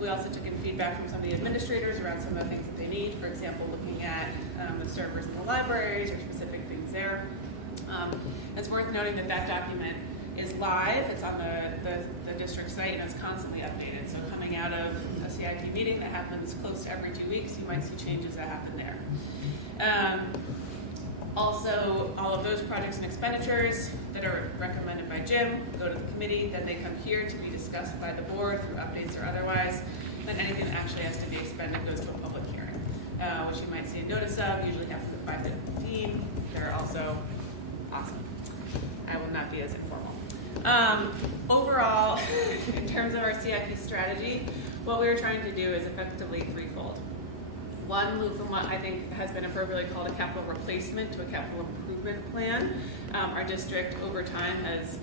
We also took in feedback from some of the administrators around some of the things that they need. For example, looking at the servers in the libraries or specific things there. It's worth noting that that document is live. It's on the district site and it's constantly updated. So coming out of a CIP meeting that happens close to every 2 weeks, you might see changes that happen there. Also, all of those projects and expenditures that are recommended by Jim go to the committee, then they come here to be discussed by the board through updates or otherwise. Then anything that actually has to be expended goes to a public hearing, which you might see a notice of, usually after the 5 to 15. They're also awesome. I will not be as informal. Overall, in terms of our CIP strategy, what we were trying to do is effectively threefold. One, move from what I think has been appropriately called a capital replacement to a capital improvement plan. Our district over time has,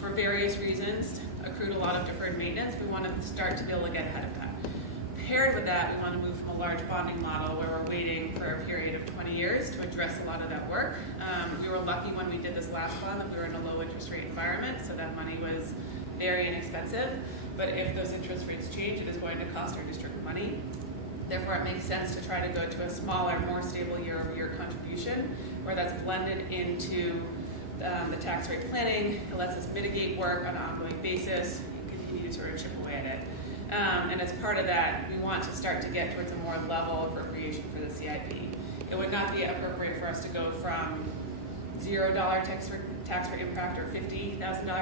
for various reasons, accrued a lot of deferred maintenance. We want to start to be able to get ahead of that. paired with that, we want to move from a large bonding model where we're waiting for a period of 20 years to address a lot of that work. We were lucky when we did this last bond that we were in a low interest rate environment, so that money was very inexpensive. But if those interest rates change, it is going to cost our district money. Therefore, it makes sense to try to go to a smaller, more stable year-over-year contribution, where that's blended into the tax rate planning. It lets us mitigate work on an ongoing basis and continue to sort of chip away at it. And as part of that, we want to start to get towards a more level appropriation for the CIP. It would not be appropriate for us to go from $0 tax rate impact or $50,000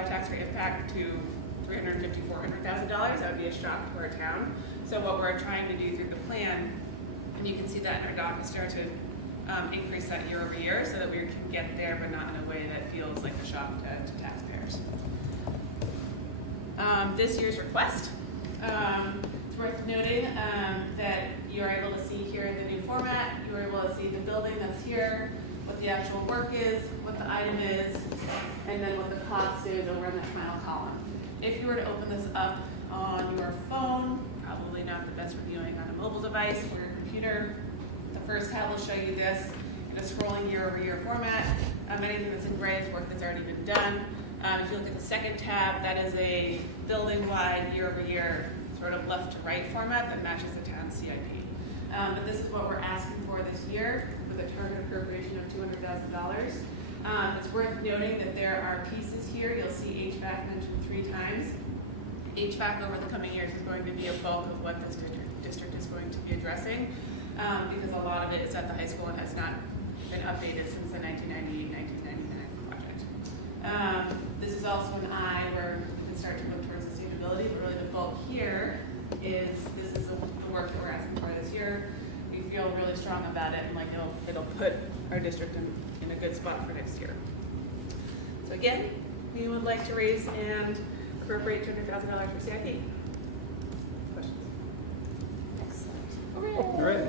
tax rate impact to $350,000, $400,000. That would be a shock to our town. So what we're trying to do through the plan, and you can see that in our doc, is start to increase that year over year so that we can get there, but not in a way that feels like a shock to taxpayers. This year's request, it's worth noting that you're able to see here in the new format, you're able to see the building that's here, what the actual work is, what the item is, and then what the cost is over in that final column. If you were to open this up on your phone, probably not the best for viewing on a mobile device or your computer, the first tab will show you this in a scrolling year-over-year format. Anything that's in gray is work that's already been done. If you look at the second tab, that is a building-wide year-over-year sort of left-to-right format that matches the town's CIP. But this is what we're asking for this year with a target appropriation of $200,000. It's worth noting that there are pieces here. You'll see HVAC mentioned 3 times. HVAC over the coming years is going to be a bulk of what this district is going to be addressing because a lot of it is at the high school and has not been updated since the 1998-1999 project. This is also an eye where we can start to look towards sustainability, but really the bulk here is this is the work that we're asking for this year. We feel really strong about it, and like it'll put our district in a good spot for next year. So again, we would like to raise and appropriate $200,000 for CIP. Questions? All right.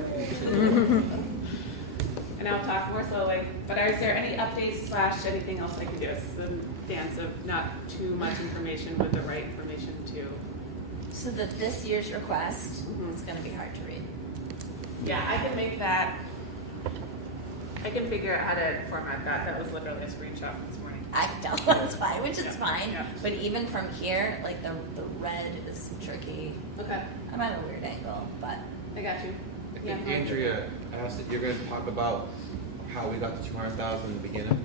And I'll talk more slowly, but is there any updates / anything else I can do? It's the dance of not too much information, but the right information too. So that this year's request is going to be hard to read. Yeah, I can make that. I can figure out how to format that. That was literally a screenshot from this morning. I can tell that's fine, which is fine. Yeah. But even from here, like the red is tricky. Okay. I'm at a weird angle, but I got you. I think Andrea asked that you're going to talk about how we got to 200,000 in the beginning.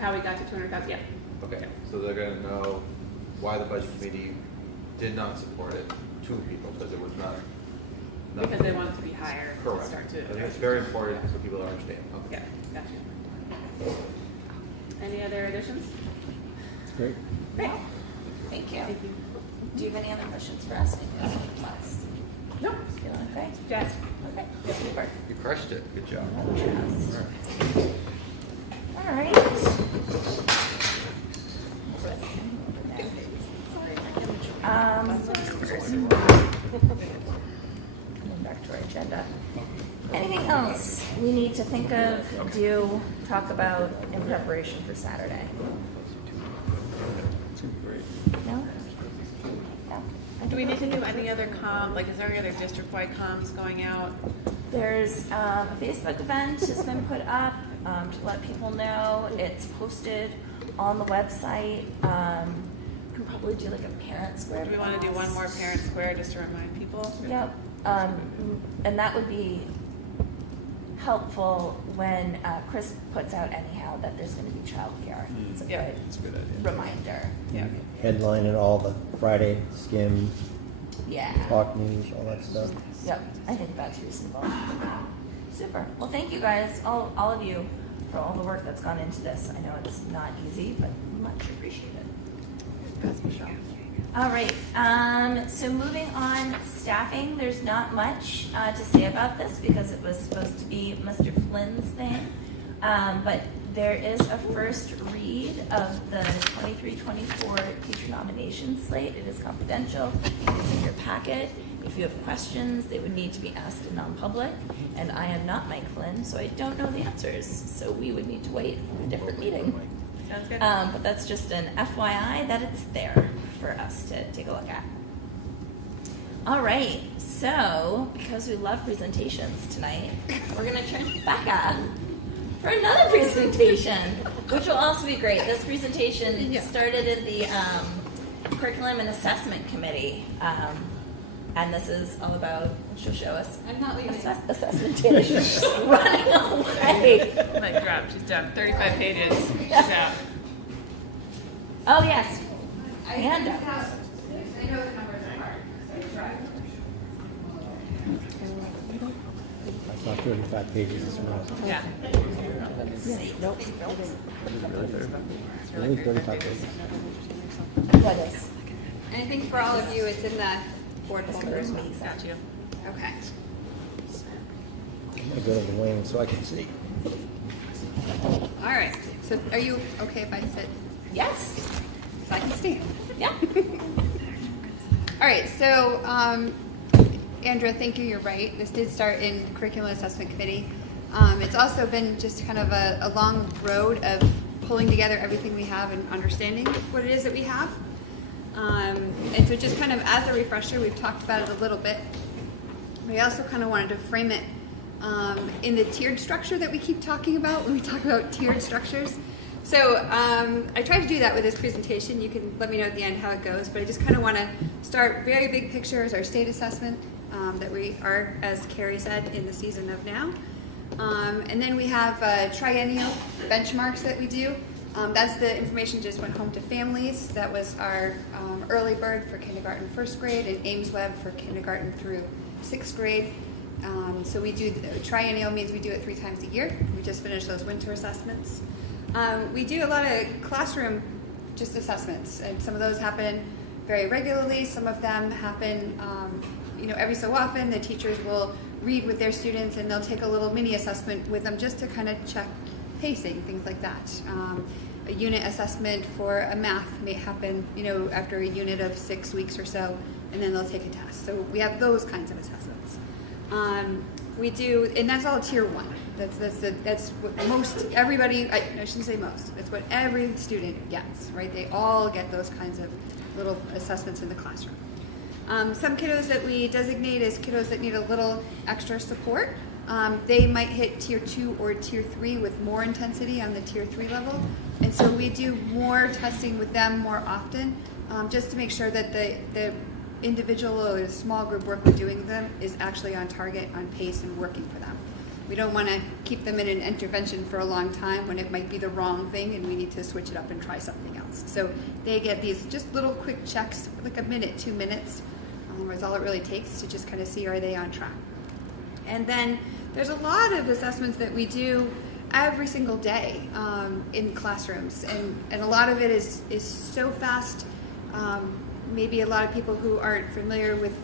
How we got to 200,000? Yeah. Okay, so they're going to know why the budget committee did not support it. 2 people, because it was not. Because they want it to be higher. Correct. To start to, I think it's very important for people to understand. Okay. Yeah, gotcha. Any other additions? Great. great. Thank you. Thank you. Do you have any other questions for us? Let's No. feeling okay? Jazz. Okay. Super. You crushed it. Good job. Jazz. All right. Coming back to our agenda. Anything else we need to think of, do, talk about in preparation for Saturday? No? No? Do we need to do any other like is there any other district-wide comms going out? There's a Facebook event has been put up to let people know. It's posted on the website. We can probably do like a parent square. Do we want to do one more parent square just to remind people? Yep. And that would be helpful when Chris puts out anyhow that there's going to be childcare. It's a Yeah. good reminder. Yeah. Headline and all the Friday skim, Yeah. talk news, all that stuff. Yep. I think that's reasonable. Super. Well, thank you guys, all of you, for all the work that's gone into this. I know it's not easy, but much appreciated. All right. So moving on, staffing. There's not much to say about this because it was supposed to be Mr. Flynn's thing. But there is a first read of the 23-24 teacher nomination slate. It is confidential. It's in your packet. If you have questions, they would need to be asked in non-public. And I am not Mike Flynn, so I don't know the answers. So we would need to wait for a different meeting. Sounds good. But that's just an FYI that it's there for us to take a look at. All right, so because we love presentations tonight, we're going to turn to Becca for another presentation, which will also be great. This presentation started in the Curriculum and Assessment Committee, and this is all about, she'll show us. I'm not leaving. Assessment data. She's running away. Mic drop. She's done 35 pages. She's out. Oh, yes. I And know the numbers are hard, so try. That's not 35 pages, it's around. Yeah. Nope. It's really 35 pages. What is? Anything for all of you, it's in the board folder as well. Got you. Okay. I'm gonna go to the wing so I can see. All right. So are you okay if I sit? Yes. So I can stand. Yeah. All right. So, Andrea, thank you. You're right. This did start in Curriculum Assessment Committee. It's also been just kind of a long road of pulling together everything we have and understanding what it is that we have. And so just kind of as a refresher, we've talked about it a little bit. We also kind of wanted to frame it in the tiered structure that we keep talking about when we talk about tiered structures. So I tried to do that with this presentation. You can let me know at the end how it goes, but I just kind of want to start very big picture as our state assessment that we are, as Carrie said, in the season of now. And then we have triennial benchmarks that we do. That's the information just went home to families. That was our early bird for kindergarten, first grade, and Ames Web for kindergarten through sixth grade. So we do, triennial means we do it 3 times a year. We just finished those winter assessments. We do a lot of classroom just assessments, and some of those happen very regularly. Some of them happen, every so often. The teachers will read with their students, and they'll take a little mini assessment with them just to kind of check pacing, things like that. A unit assessment for a math may happen, after a unit of 6 weeks or so, and then they'll take a test. So we have those kinds of assessments. We do, and that's all tier 1. That's what most everybody. I shouldn't say most. That's what every student gets, right? They all get those kinds of little assessments in the classroom. Some kiddos that we designate as kiddos that need a little extra support, they might hit tier 2 or tier 3 with more intensity on the tier 3 level, and so we do more testing with them more often, just to make sure that the individual or the small group work we're doing with them is actually on target, on pace, and working for them. We don't want to keep them in an intervention for a long time when it might be the wrong thing and we need to switch it up and try something else. So they get these just little quick checks, like a minute, 2 minutes, is all it really takes to just kind of see, are they on track. And then there's a lot of assessments that we do every single day in classrooms, and a lot of it is so fast. Maybe a lot of people who aren't familiar with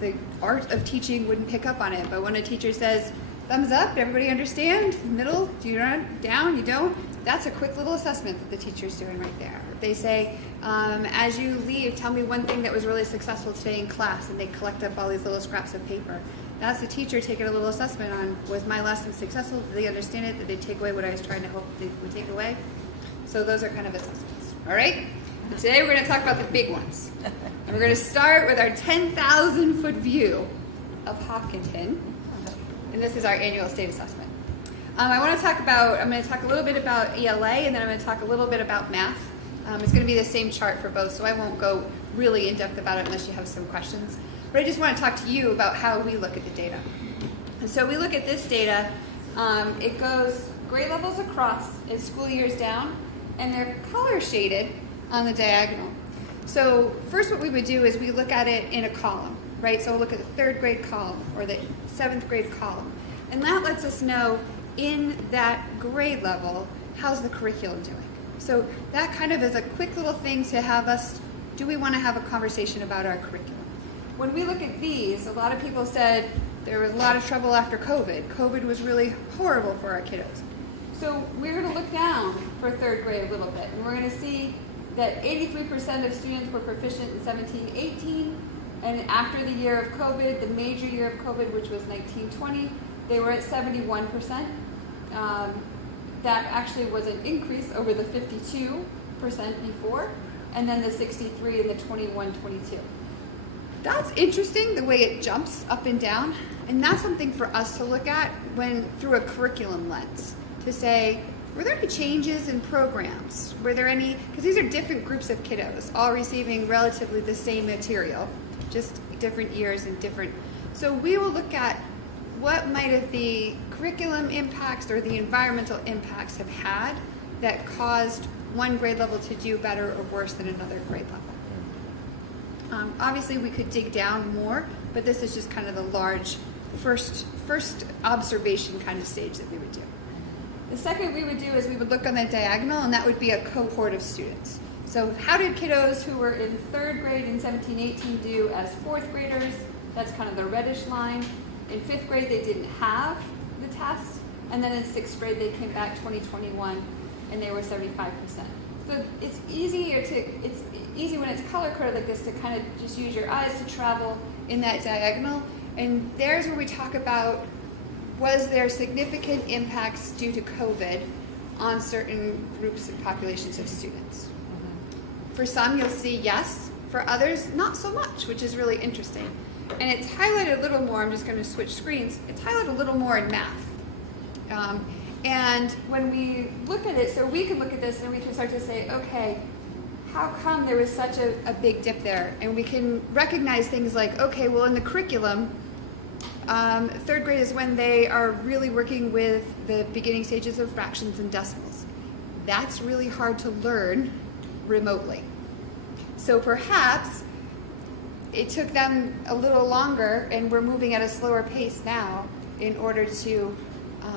the art of teaching wouldn't pick up on it, but when a teacher says, thumbs up, everybody understand? Middle, do you run? Down, you don't? That's a quick little assessment that the teacher's doing right there. They say, as you leave, tell me one thing that was really successful today in class, and they collect up all these little scraps of paper. That's the teacher taking a little assessment on, was my lesson successful? Did they understand it? Did they take away what I was trying to hope they would take away? So those are kind of assessments, all right? And today we're going to talk about the big ones. And we're going to start with our 10,000-foot view of Hopkinton. And this is our annual state assessment. I'm going to talk a little bit about ELA, and then I'm going to talk a little bit about math. It's going to be the same chart for both, so I won't go really in depth about it unless you have some questions. But I just want to talk to you about how we look at the data. And so we look at this data. It goes grade levels across and school years down, and they're color shaded on the diagonal. So first what we would do is we look at it in a column, right? So we'll look at the 3rd grade column or the 7th grade column. And that lets us know in that grade level, how's the curriculum doing? So that kind of is a quick little thing to have us, do we want to have a conversation about our curriculum? When we look at these, a lot of people said there was a lot of trouble after COVID. COVID was really horrible for our kiddos. So we're going to look down for 3rd grade a little bit, and we're going to see that 83% of students were proficient in 17-18, and after the year of COVID, the major year of COVID, which was 19-20, they were at 71%. That actually was an increase over the 52% before, and then the 63 and the 21-22. That's interesting, the way it jumps up and down. And that's something for us to look at through a curriculum lens, to say, were there any changes in programs? Were there any, because these are different groups of kiddos, all receiving relatively the same material, just different years and different. So we will look at what might have the curriculum impacts or the environmental impacts have had that caused one grade level to do better or worse than another grade level. Obviously we could dig down more, but this is just kind of the large first observation kind of stage that we would do. The second we would do is we would look on the diagonal, and that would be a cohort of students. So how did kiddos who were in third grade in 17-18 do as fourth graders? That's kind of the reddish line. In fifth grade, they didn't have the test. And then in sixth grade, they came back 2021, and they were 75%. So it's easy when it's color coded like this to kind of just use your eyes to travel in that diagonal. And there's where we talk about, was there significant impacts due to COVID on certain groups and populations of students? For some, you'll see yes. For others, not so much, which is really interesting. And it's highlighted a little more. I'm just going to switch screens. It's highlighted a little more in math. And when we look at it, so we can look at this and we can start to say, okay, how come there was such a big dip there? And we can recognize things like, okay, well, in the curriculum, third grade is when they are really working with the beginning stages of fractions and decimals. That's really hard to learn remotely. So perhaps it took them a little longer, and we're moving at a slower pace now in order to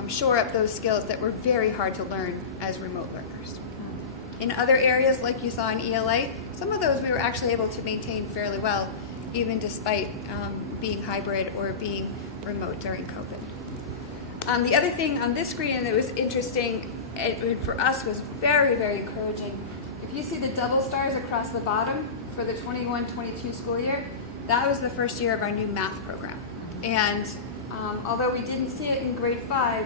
shore up those skills that were very hard to learn as remote learners. In other areas, like you saw in ELA, some of those we were actually able to maintain fairly well, even despite being hybrid or being remote during COVID. The other thing on this screen that was interesting for us was very, very encouraging. If you see the double stars across the bottom for the 21-22 school year, that was the first year of our new math program. And although we didn't see it in grade 5,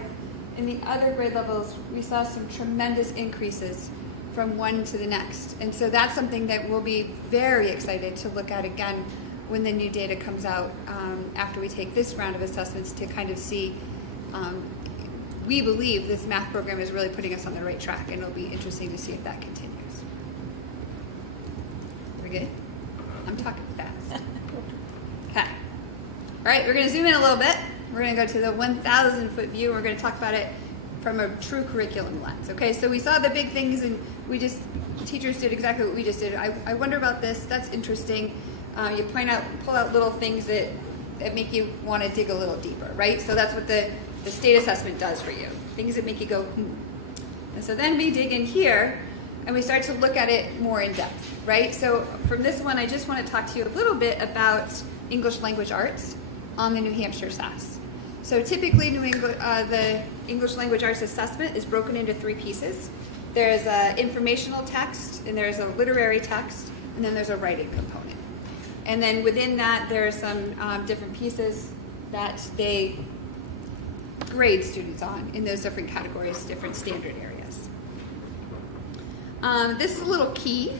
in the other grade levels, we saw some tremendous increases from one to the next. And so that's something that we'll be very excited to look at again when the new data comes out after we take this round of assessments to kind of see, we believe this math program is really putting us on the right track, and it'll be interesting to see if that continues. We're good? I'm talking fast. Okay. All right, we're going to zoom in a little bit. We're going to go to the 1,000-foot view. We're going to talk about it from a true curriculum lens. Okay, so we saw the big things, and teachers did exactly what we just did. I wonder about this. That's interesting. You pull out little things that make you want to dig a little deeper, right? So that's what the state assessment does for you. Things that make you go, And so then we dig in here, and we start to look at it more in depth, right? So from this one, I just want to talk to you a little bit about English language arts on the New Hampshire SAS. So typically, the English language arts assessment is broken into 3 pieces. There's an informational text, and there's a literary text, and then there's a writing component. And then within that, there are some different pieces that they grade students on in those different categories, different standard areas. This is a little key.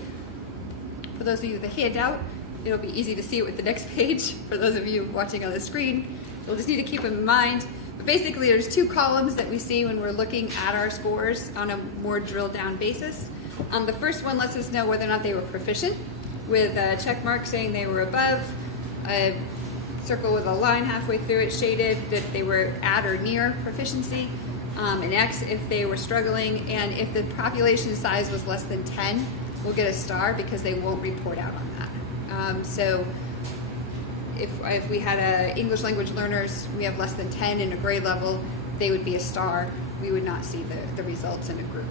For those of you with a handout, it'll be easy to see it with the next page. For those of you watching on the screen, you'll just need to keep in mind. But basically, there's 2 columns that we see when we're looking at our scores on a more drilled down basis. The first one lets us know whether or not they were proficient, with a check mark saying they were above, a circle with a line halfway through it shaded that they were at or near proficiency, an X if they were struggling, and if the population size was less than 10, we'll get a star because they won't report out on that. So if we had English language learners, we have less than 10 in a grade level, they would be a star. We would not see the results in a group.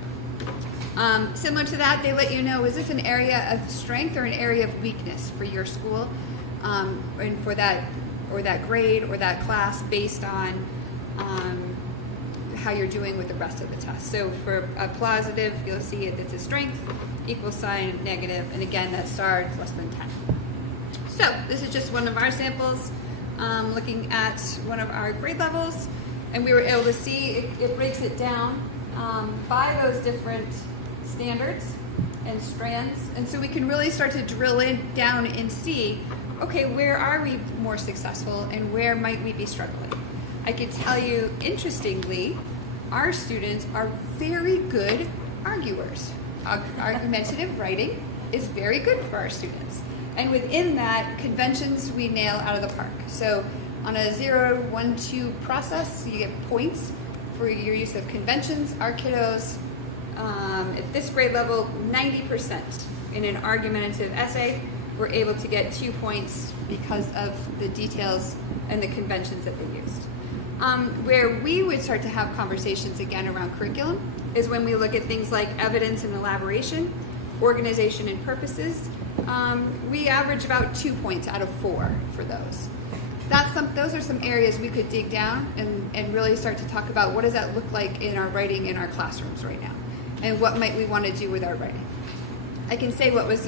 Similar to that, they let you know, is this an area of strength or an area of weakness for your school, and for that, or that grade or that class based on how you're doing with the rest of the test. So for a positive, you'll see it's a strength, equal sign, negative, and again, that star is less than 10. So this is just one of our samples, looking at one of our grade levels, and we were able to see it breaks it down by those different standards and strands, and so we can really start to drill down and see, okay, where are we more successful and where might we be struggling? I could tell you, interestingly, our students are very good arguers. Argumentative writing is very good for our students. And within that, conventions we nail out of the park. So on a 0, 1, 2 process, you get points for your use of conventions. Our kiddos, at this grade level, 90% in an argumentative essay, were able to get 2 points because of the details and the conventions that they used. Where we would start to have conversations again around curriculum is when we look at things like evidence and elaboration, organization and purposes. We average about 2 points out of 4 for those. Those are some areas we could dig down and really start to talk about what does that look like in our writing in our classrooms right now, and what might we want to do with our writing. I can say what was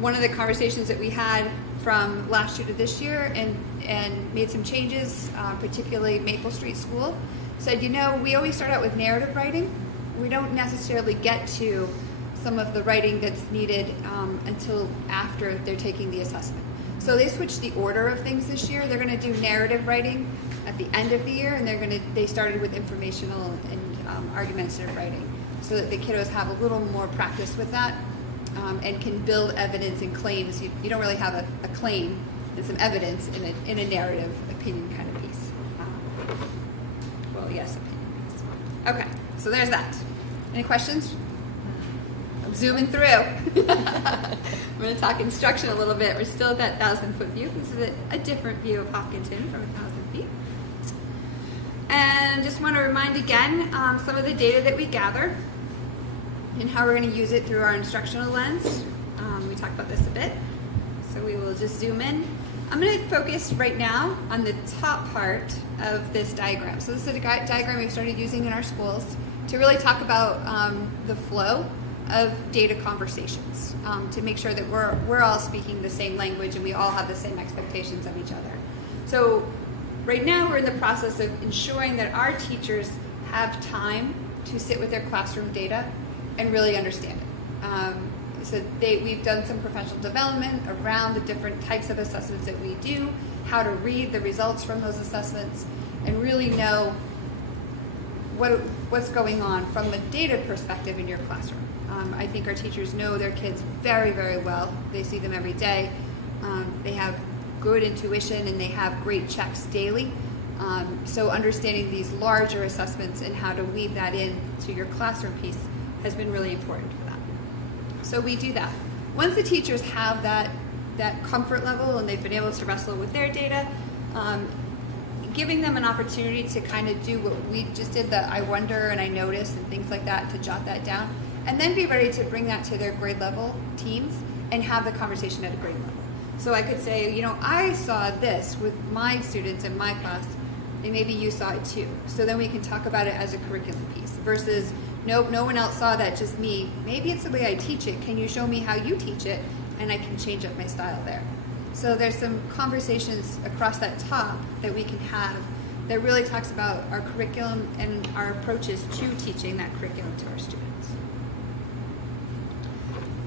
one of the conversations that we had from last year to this year and made some changes, particularly Maple Street School, said, we always start out with narrative writing. We don't necessarily get to some of the writing that's needed until after they're taking the assessment. So they switched the order of things this year. They're going to do narrative writing at the end of the year, and they started with informational and argumentative writing, so that the kiddos have a little more practice with that and can build evidence and claims. You don't really have a claim and some evidence in a narrative opinion kind of piece. Yes, opinion piece. Okay, so there's that. Any questions? I'm zooming through. I'm going to talk instruction a little bit. We're still at that 1,000-foot view. This is a different view of Hopkinton from 1,000 feet. And just want to remind again some of the data that we gather and how we're going to use it through our instructional lens. We talked about this a bit, so we will just zoom in. I'm going to focus right now on the top part of this diagram. So this is a diagram we've started using in our schools to really talk about the flow of data conversations, to make sure that we're all speaking the same language and we all have the same expectations of each other. So right now we're in the process of ensuring that our teachers have time to sit with their classroom data and really understand it. So we've done some professional development around the different types of assessments that we do, how to read the results from those assessments, and really know what's going on from a data perspective in your classroom. I think our teachers know their kids very, very well. They see them every day. They have good intuition and they have great checks daily. So understanding these larger assessments and how to weave that in to your classroom piece has been really important for that. So we do that. Once the teachers have that comfort level and they've been able to wrestle with their data, giving them an opportunity to kind of do what we just did, the I wonder and I notice and things like that, to jot that down, and then be ready to bring that to their grade level teams and have the conversation at a grade level. So I could say, I saw this with my students in my class, and maybe you saw it too. So then we can talk about it as a curriculum piece versus, nope, no one else saw that, just me. Maybe it's the way I teach it. Can you show me how you teach it? And I can change up my style there. So there's some conversations across that top that we can have that really talks about our curriculum and our approaches to teaching that curriculum to our students.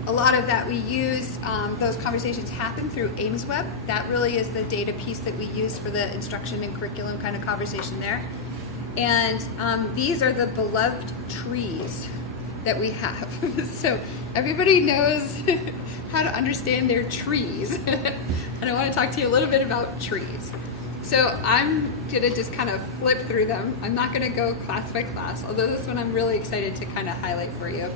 A lot of that we use, those conversations happen through AimsWeb. That really is the data piece that we use for the instruction and curriculum kind of conversation there. And these are the beloved trees that we have. So everybody knows how to understand their trees. And I want to talk to you a little bit about trees. So I'm going to just kind of flip through them. I'm not going to go class by class, although this one I'm really excited to kind of highlight for you.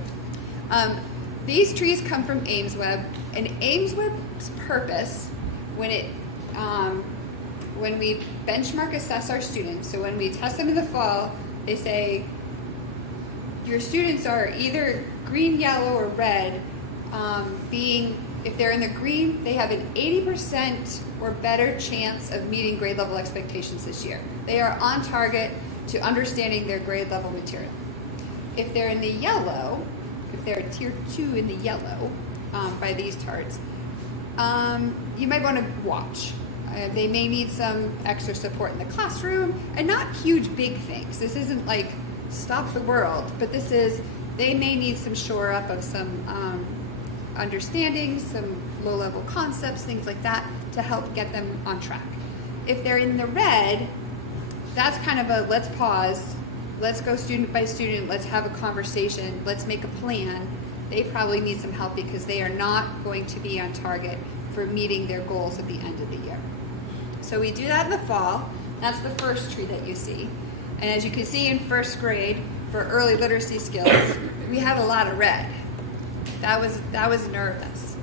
These trees come from AimsWeb, and AimsWeb's purpose when we benchmark assess our students, so when we test them in the fall, they say your students are either green, yellow, or red, if they're in the green, they have an 80% or better chance of meeting grade level expectations this year. They are on target to understanding their grade level material. If they're in the yellow, if they're tier 2 in the yellow by these charts, you might want to watch. They may need some extra support in the classroom, and not huge big things. This isn't like stop the world, but they may need some shore up of some understanding, some low-level concepts, things like that, to help get them on track. If they're in the red, that's kind of a let's pause, let's go student by student, let's have a conversation, let's make a plan. They probably need some help because they are not going to be on target for meeting their goals at the end of the year. So we do that in the fall. That's the first tree that you see. And as you can see in first grade, for early literacy skills, we had a lot of red. That was nervous.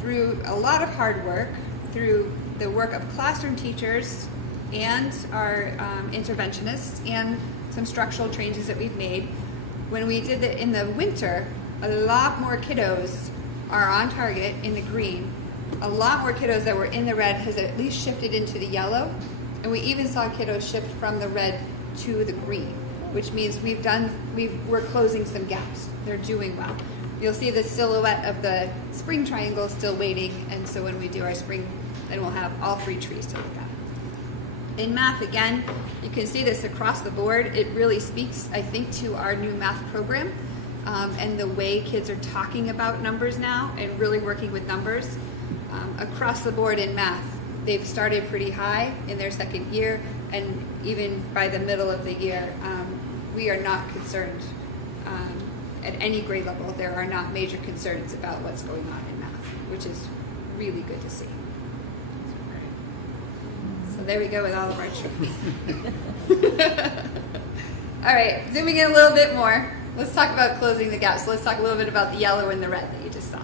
Through a lot of hard work, through the work of classroom teachers and our interventionists and some structural changes that we've made, when we did it in the winter, a lot more kiddos are on target in the green. A lot more kiddos that were in the red has at least shifted into the yellow. And we even saw kiddos shift from the red to the green, which means we're closing some gaps. They're doing well. You'll see the silhouette of the spring triangle still waiting, and so when we do our spring, then we'll have all 3 trees to look at. In math, again, you can see this across the board. It really speaks, I think, to our new math program and the way kids are talking about numbers now and really working with numbers. Across the board in math, they've started pretty high in their second year, and even by the middle of the year, we are not concerned at any grade level. There are not major concerns about what's going on in math, which is really good to see. So there we go with all of our trees. All right, zooming in a little bit more, let's talk about closing the gaps. So let's talk a little bit about the yellow and the red that you just saw.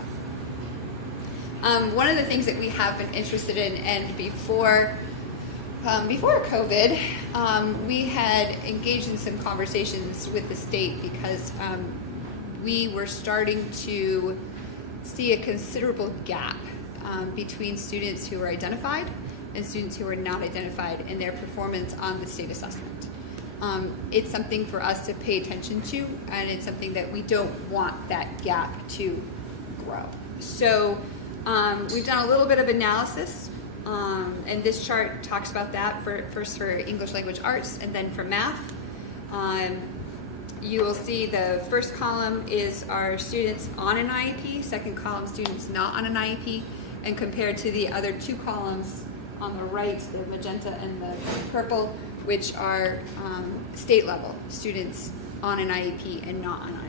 One of the things that we have been interested in, and before COVID, we had engaged in some conversations with the state because we were starting to see a considerable gap between students who were identified and students who were not identified in their performance on the state assessment. It's something for us to pay attention to, and it's something that we don't want that gap to grow. So we've done a little bit of analysis, and this chart talks about that first for English language arts and then for math. You will see the first column is our students on an IEP, second column students not on an IEP, and compared to the other 2 columns on the right, the magenta and the purple, which are state level students on an IEP and not on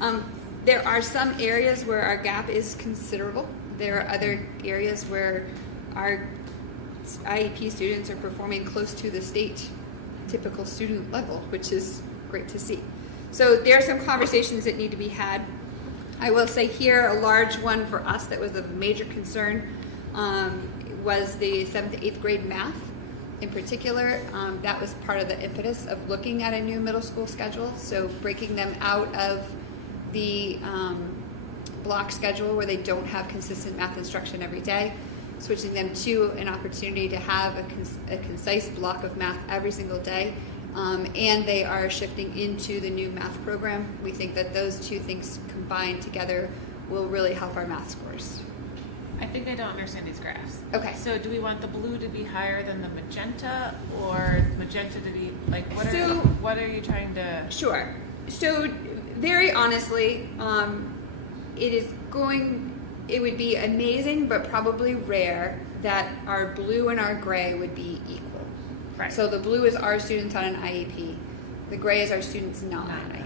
IEP. There are some areas where our gap is considerable. There are other areas where our IEP students are performing close to the state typical student level, which is great to see. So there are some conversations that need to be had. I will say here, a large one for us that was a major concern was the 7th to 8th grade math. In particular, that was part of the impetus of looking at a new middle school schedule, so breaking them out of the block schedule where they don't have consistent math instruction every day, switching them to an opportunity to have a concise block of math every single day, and they are shifting into the new math program. We think that those 2 things combined together will really help our math scores. I think I don't understand these graphs. Okay. So do we want the blue to be higher than the magenta, or magenta to be like what are you trying to? Sure. So very honestly, it would be amazing, but probably rare, that our blue and our gray would be equal. Right. So the blue is our students on an IEP. The gray is our students not on an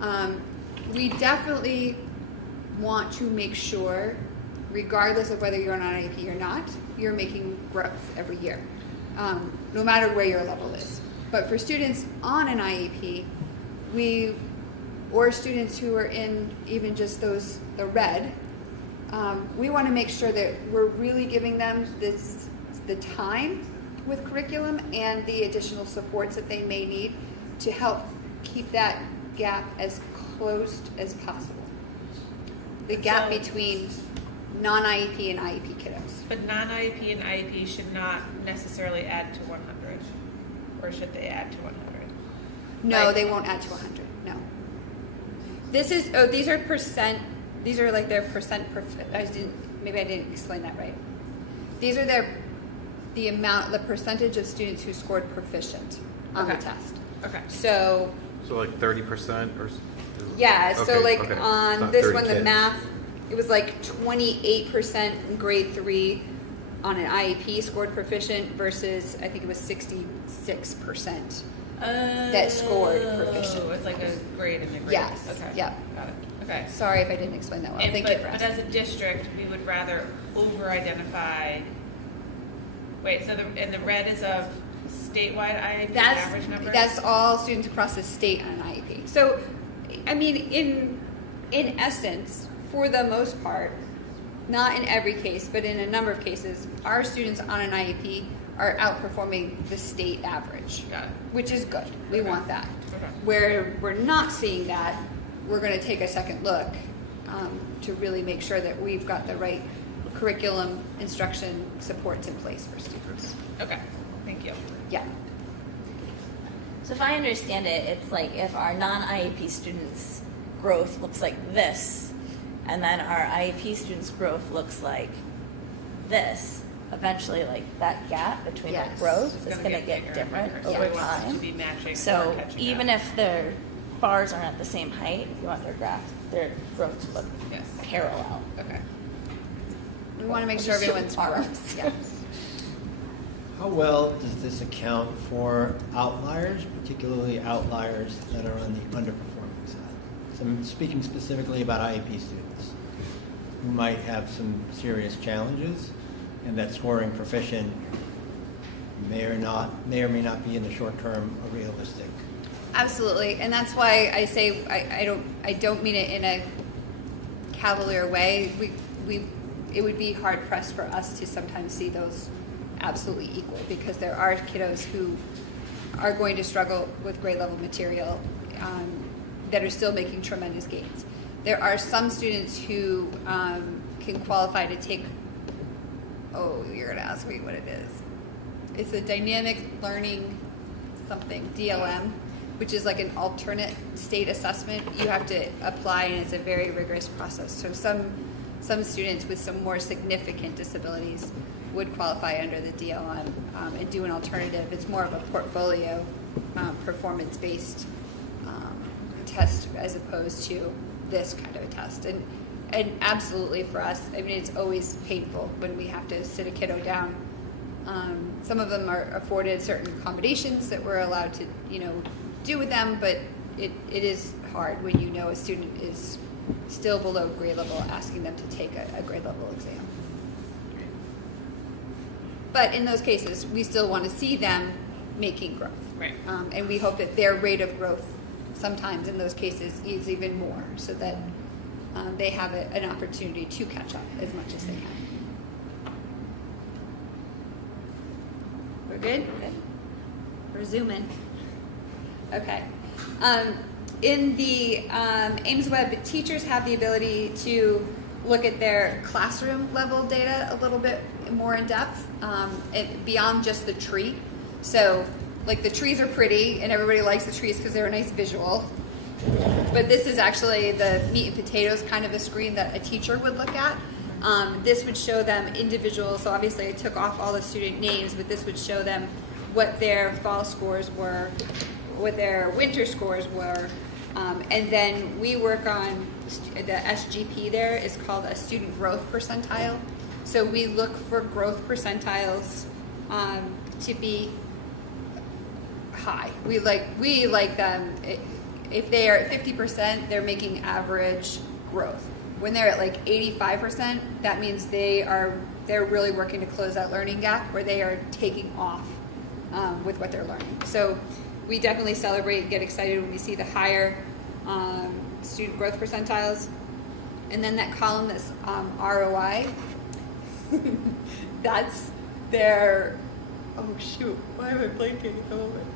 IEP. We definitely want to make sure, regardless of whether you're on an IEP or not, you're making growth every year, no matter where your level is. But for students on an IEP, or students who are in even just the red, we want to make sure that we're really giving them the time with curriculum and the additional supports that they may need to help keep that gap as closed as possible. The gap between non-IEP and IEP kiddos. But non-IEP and IEP should not necessarily add to 100, or should they add to 100? No, they won't add to 100. No. These are percent. These are like their percent. Maybe I didn't explain that right. These are the percentage of students who scored proficient on the test. Okay. So So like 30% or? yeah, so like okay. on Not this 30 one, the kids. math, it was like 28% in grade 3 on an IEP scored proficient versus I think it was 66% that scored proficient. Oh, it's like a grade in the grade. Yes. Okay. Yeah. Got it. Okay. Sorry if I didn't explain that well. And, Thank but, you for but asking. as a district, we would rather over-identify. Wait, so the red is of statewide IEP average number? That's all students across the state on an IEP. So, I mean, in essence, for the most part, not in every case, but in a number of cases, our students on an IEP are outperforming the state average. Got it. Which is good. We want that. Okay. Where we're not seeing that, we're going to take a second look to really make sure that we've got the right curriculum, instruction, supports in place for students. Okay. Thank you. Yeah. So if I understand it, it's like if our non-IEP students' growth looks like this, and then our IEP students' growth looks like this, eventually like that gap between Yes. the growth It's is gonna going to get get bigger and different bigger. over So it wants time. to be matching or So catching even up. if their bars aren't at the same height, you want their growth to look Yes. parallel. Okay. We want to make Just sure certain everyone's parts. Yeah. How well does this account for outliers, particularly outliers that are on the underperforming side? So I'm speaking specifically about IEP students who might have some serious challenges, and that scoring proficient may or may not be in the short term a realistic. Absolutely, and that's why I say I don't mean it in a cavalier way. It would be hard pressed for us to sometimes see those absolutely equal, because there are kiddos who are going to struggle with grade level material that are still making tremendous gains. There are some students who can qualify to take, oh, you're going to ask me what it is. It's a dynamic learning something, DLM, which is like an alternate state assessment. You have to apply, and it's a very rigorous process. So some students with some more significant disabilities would qualify under the DLM and do an alternative. It's more of a portfolio performance-based test as opposed to this kind of a test. And absolutely for us, I mean, it's always painful when we have to sit a kiddo down. Some of them are afforded certain accommodations that we're allowed to, do with them, but it is hard when you know a student is still below grade level, asking them to take a grade level exam. But in those cases, we still want to see them making growth. Right. And we hope that their rate of growth sometimes in those cases is even more, so that they have an opportunity to catch up as much as they can. We're good? Good. We're zooming. Okay. In the Ames Web, teachers have the ability to look at their classroom level data a little bit more in depth, beyond just the tree. So, like, the trees are pretty, and everybody likes the trees because they're a nice visual. But this is actually the meat and potatoes kind of a screen that a teacher would look at. This would show them individual, so obviously I took off all the student names, but this would show them what their fall scores were, what their winter scores were, and then we work on the SGP. There is called a student growth percentile. So we look for growth percentiles to be high. We like them. If they are at 50%, they're making average growth. When they're at like 85%, that means they're really working to close that learning gap, where they are taking off with what they're learning. So we definitely celebrate and get excited when we see the higher student growth percentiles. And then that column that's ROI, that's their, oh shoot, why am I blanking at the moment?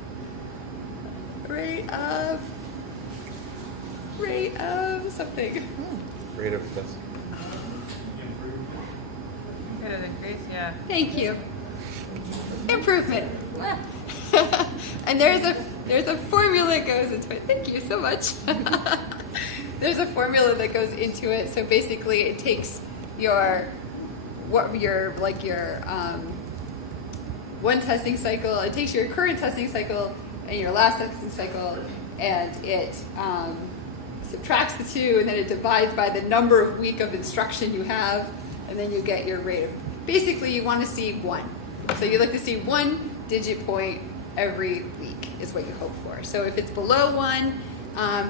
Rate of something. Rate of this. Rate of increase, yeah. Thank you. Improvement. And there's a formula that goes into it. Thank you so much. There's a formula that goes into it. So basically, it takes your one testing cycle. It takes your current testing cycle in your last assessment cycle, and it subtracts the 2, and then it divides by the number of week of instruction you have, and then you get your rate of. Basically, you want to see 1. So you like to see 1 digit point every week is what you hope for. So if it's below 1,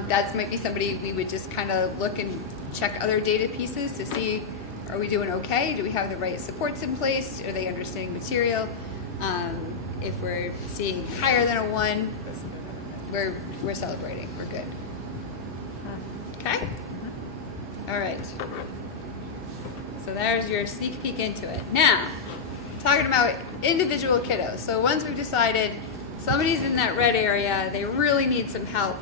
that might be somebody we would just kind of look and check other data pieces to see, are we doing okay? Do we have the right supports in place? Are they understanding material? If we're seeing higher than a 1, we're celebrating. We're good. Okay? All right. So there's your sneak peek into it. Now, talking about individual kiddos. So once we've decided somebody's in that red area, they really need some help,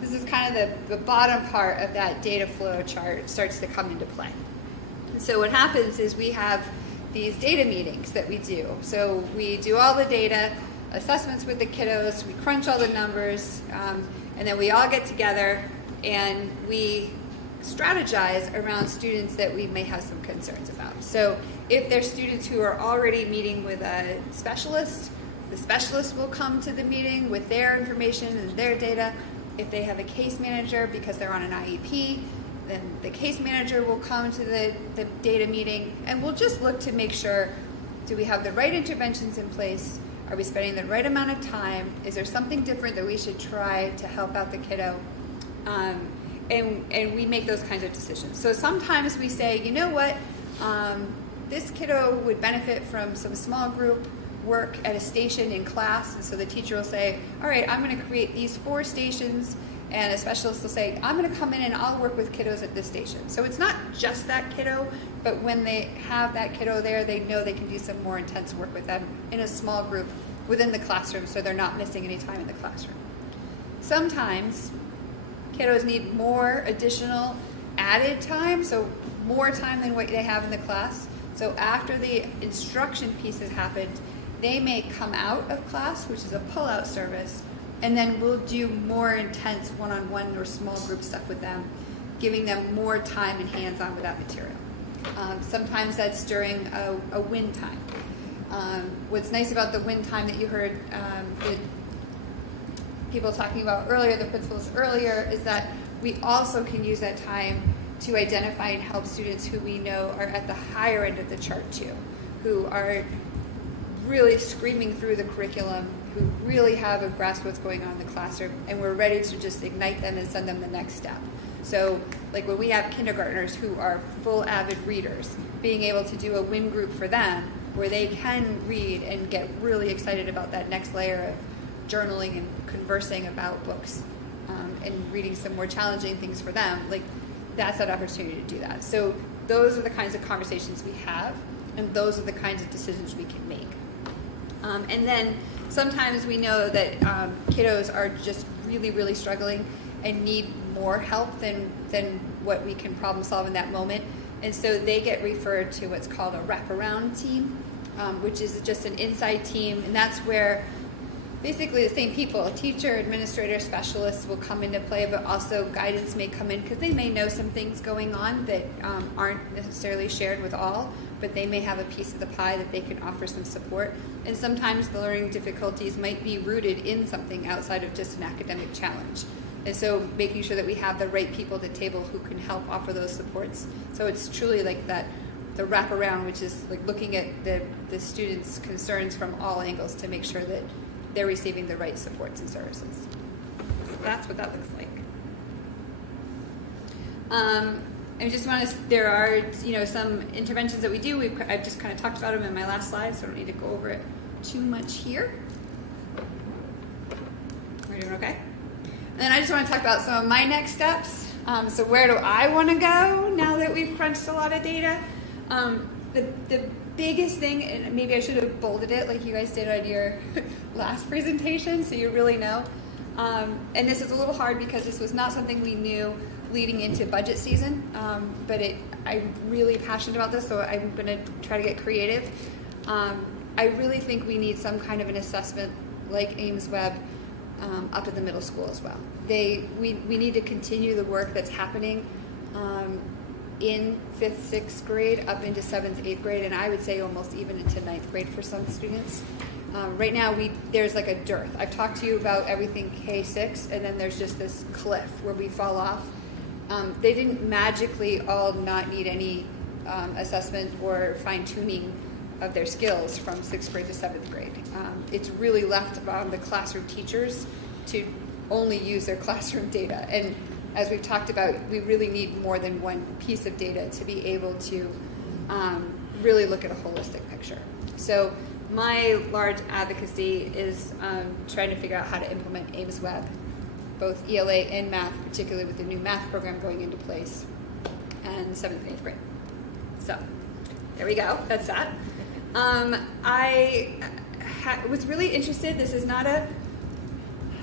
this is kind of the bottom part of that data flow chart starts to come into play. And so what happens is we have these data meetings that we do. So we do all the data, assessments with the kiddos, we crunch all the numbers, and then we all get together and we strategize around students that we may have some concerns about. So if there's students who are already meeting with a specialist, the specialist will come to the meeting with their information and their data. If they have a case manager because they're on an IEP, then the case manager will come to the data meeting, and we'll just look to make sure, do we have the right interventions in place? Are we spending the right amount of time? Is there something different that we should try to help out the kiddo? And we make those kinds of decisions. So sometimes we say, you know what, this kiddo would benefit from some small group work at a station in class, and so the teacher will say, all right, I'm going to create these 4 stations, and a specialist will say, I'm going to come in and I'll work with kiddos at this station. So it's not just that kiddo, but when they have that kiddo there, they know they can do some more intense work with them in a small group within the classroom, so they're not missing any time in the classroom. Sometimes kiddos need more additional added time, so more time than what they have in the class. So after the instruction piece has happened, they may come out of class, which is a pull-out service, and then we'll do more intense one-on-one or small group stuff with them, giving them more time and hands-on with that material. Sometimes that's during a win time. What's nice about the win time that you heard the people talking about earlier, the principals earlier, is that we also can use that time to identify and help students who we know are at the higher end of the chart too, who are really screaming through the curriculum, who really have a grasp of what's going on in the classroom, and we're ready to just ignite them and send them the next step. So like when we have kindergartners who are full avid readers, being able to do a win group for them where they can read and get really excited about that next layer of journaling and conversing about books, and reading some more challenging things for them, like that's that opportunity to do that. So those are the kinds of conversations we have, and those are the kinds of decisions we can make. And then sometimes we know that kiddos are just really, really struggling and need more help than what we can problem solve in that moment. And so they get referred to what's called a wraparound team, which is just an inside team. And that's where basically the same people, teacher, administrator, specialists will come into play, but also guidance may come in because they may know some things going on that aren't necessarily shared with all, but they may have a piece of the pie that they can offer some support. And sometimes the learning difficulties might be rooted in something outside of just an academic challenge. And so making sure that we have the right people at the table who can help offer those supports. So it's truly like that, the wraparound, which is like looking at the students' concerns from all angles to make sure that they're receiving the right supports and services. So that's what that looks like. I just want to, there are, some interventions that we do. I've just kind of talked about them in my last slide, so I don't need to go over it too much here. We're doing okay? And then I just want to talk about some of my next steps. So where do I want to go now that we've crunched a lot of data? The biggest thing, and maybe I should have bolded it like you guys did on your last presentation, so you really know. And this is a little hard because this was not something we knew leading into budget season, but I'm really passionate about this, so I'm going to try to get creative. I really think we need some kind of an assessment like Ames Web up at the middle school as well. We need to continue the work that's happening in 5th, 6th grade up into 7th, 8th grade, and I would say almost even into 9th grade for some students. Right now, there's like a dearth. I've talked to you about everything K-6, and then there's just this cliff where we fall off. They didn't magically all not need any assessment or fine-tuning of their skills from 6th grade to 7th grade. It's really left on the classroom teachers to only use their classroom data. And as we've talked about, we really need more than one piece of data to be able to really look at a holistic picture. So my large advocacy is trying to figure out how to implement Ames Web, both ELA and math, particularly with the new math program going into place, and 7th and 8th grade. So there we go. That's that. I was really interested. This is not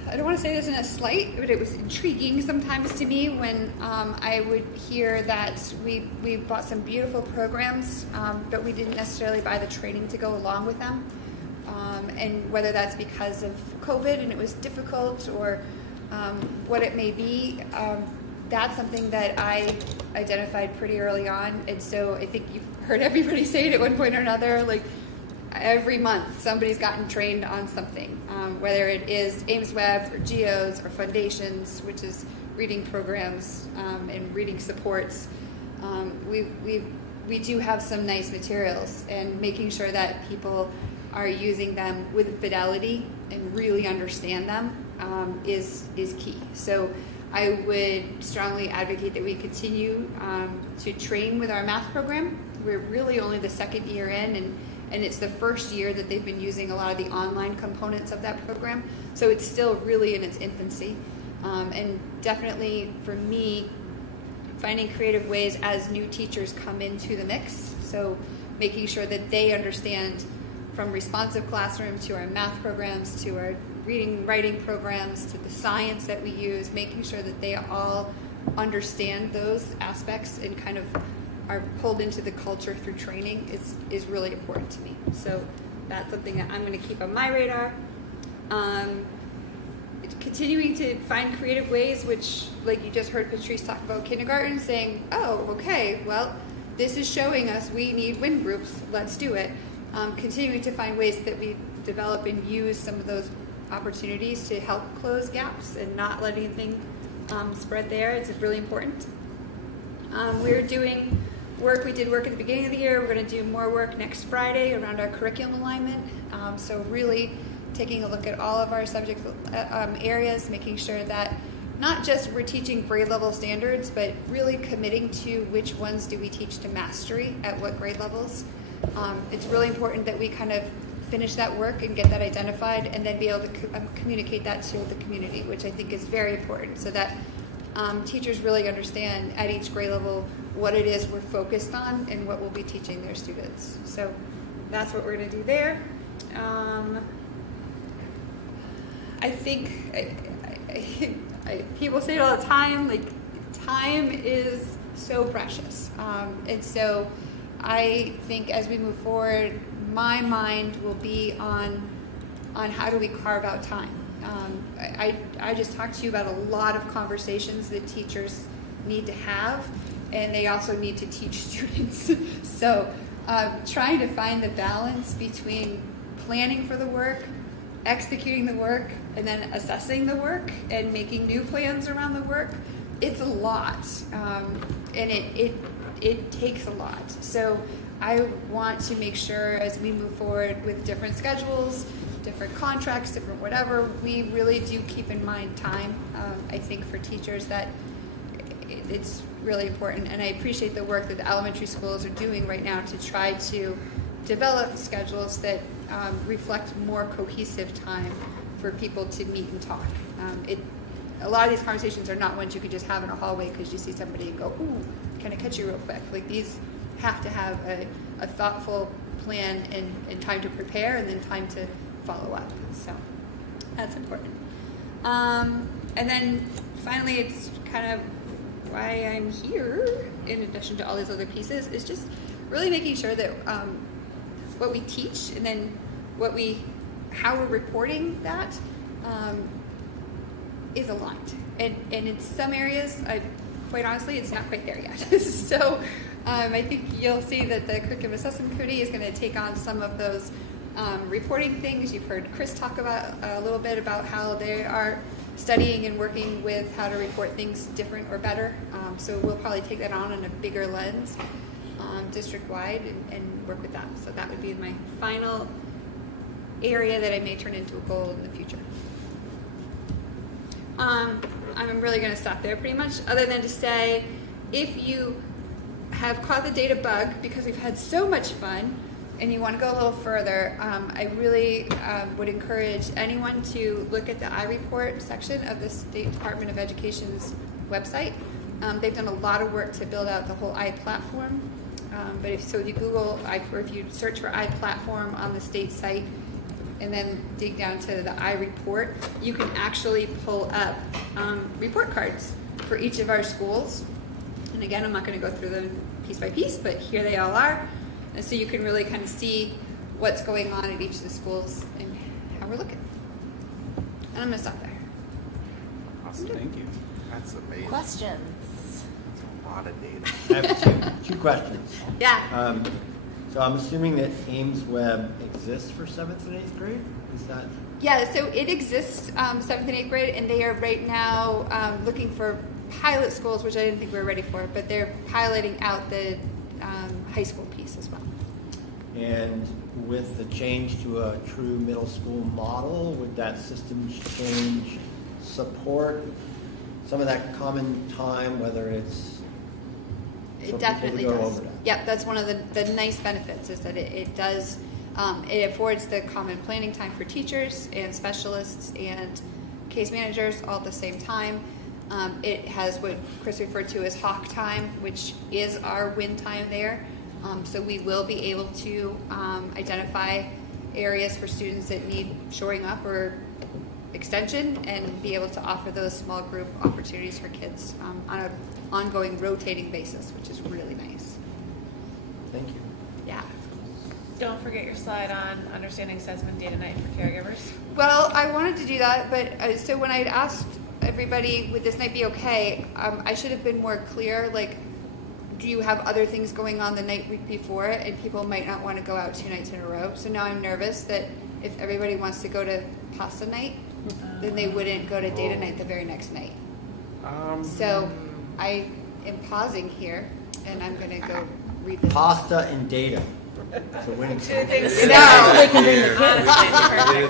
I don't want to say this in a slight, but it was intriguing sometimes to me when I would hear that we bought some beautiful programs, but we didn't necessarily buy the training to go along with them. And whether that's because of COVID and it was difficult or what it may be, that's something that I identified pretty early on. And so I think you've heard everybody say it at one point or another, like every month somebody's gotten trained on something, whether it is Ames Web or GEOs or Foundations, which is reading programs and reading supports. We do have some nice materials, and making sure that people are using them with fidelity and really understand them is key. So I would strongly advocate that we continue to train with our math program. We're really only the second year in, and it's the first year that they've been using a lot of the online components of that program. So it's still really in its infancy. And definitely for me, finding creative ways as new teachers come into the mix. So making sure that they understand, from responsive classroom to our math programs to our reading, writing programs to the science that we use, making sure that they all understand those aspects and kind of are pulled into the culture through training is really important to me. So that's something that I'm going to keep on my radar. Continuing to find creative ways, which, like you just heard Patrice talk about kindergarten, saying, oh, okay, well, this is showing us we need win groups, let's do it. Continuing to find ways that we develop and use some of those opportunities to help close gaps and not let anything spread there. It's really important. We're doing work. We did work at the beginning of the year. We're going to do more work next Friday around our curriculum alignment. So really taking a look at all of our subject areas, making sure that not just we're teaching grade level standards, but really committing to which ones do we teach to mastery at what grade levels. It's really important that we kind of finish that work and get that identified and then be able to communicate that to the community, which I think is very important, so that teachers really understand at each grade level what it is we're focused on and what we'll be teaching their students. So that's what we're going to do there. I think people say it all the time, like time is so precious. And so I think as we move forward, my mind will be on how do we carve out time. I just talked to you about a lot of conversations that teachers need to have, and they also need to teach students. So trying to find the balance between planning for the work, executing the work, and then assessing the work and making new plans around the work, it's a lot. And it takes a lot. So I want to make sure as we move forward with different schedules, different contracts, different whatever, we really do keep in mind time. I think for teachers that it's really important, and I appreciate the work that the elementary schools are doing right now to try to develop schedules that reflect more cohesive time for people to meet and talk. A lot of these conversations are not ones you could just have in a hallway because you see somebody and go, ooh, can I catch you real quick? Like, these have to have a thoughtful plan and time to prepare and then time to follow up. So that's important. And then finally, it's kind of why I'm here, in addition to all these other pieces, is just really making sure that what we teach and then how we're reporting that is aligned. And in some areas, quite honestly, it's not quite there yet. So I think you'll see that the Curriculum Assessment Committee is going to take on some of those reporting things. You've heard Chris talk about a little bit about how they are studying and working with how to report things different or better. So we'll probably take that on in a bigger lens, district-wide, and work with that. So that would be my final area that I may turn into a goal in the future. I'm really going to stop there pretty much, other than to say, if you have caught the data bug because we've had so much fun and you want to go a little further, I really would encourage anyone to look at the iReport section of the State Department of Education's website. They've done a lot of work to build out the whole iPlatform. But if you Google, or if you search for iPlatform on the state site, and then dig down to the iReport, you can actually pull up report cards for each of our schools. And again, I'm not going to go through them piece by piece, but here they all are. And so you can really kind of see what's going on at each of the schools and how we're looking. And I'm going to stop there. Awesome, thank you. That's amazing. Questions? That's a lot of data. I have two questions. Yeah. So I'm assuming that Ames Web exists for 7th and 8th grade? Is that? Yeah, so it exists 7th and 8th grade, and they are right now looking for pilot schools, which I didn't think we were ready for, but they're piloting out the high school piece as well. And with the change to a true middle school model, would that system change support some of that common time, whether it's for It people definitely to go does. over that? Yep, that's one of the nice benefits is that it does, it affords the common planning time for teachers and specialists and case managers all at the same time. It has what Chris referred to as hawk time, which is our win time there. So we will be able to identify areas for students that need shoring up or extension and be able to offer those small group opportunities for kids on an ongoing rotating basis, which is really nice. Thank you. Yeah. Don't forget your slide on understanding assessment data night for caregivers. Well, I wanted to do that, but so when I'd asked everybody, would this night be okay, I should have been more clear, like, do you have other things going on the night before, and people might not want to go out 2 nights in a row. So now I'm nervous that if everybody wants to go to pasta night, then they wouldn't go to data night the very next night. So I am pausing here, and I'm going to go read this. Pasta and data. It's a winning team. It's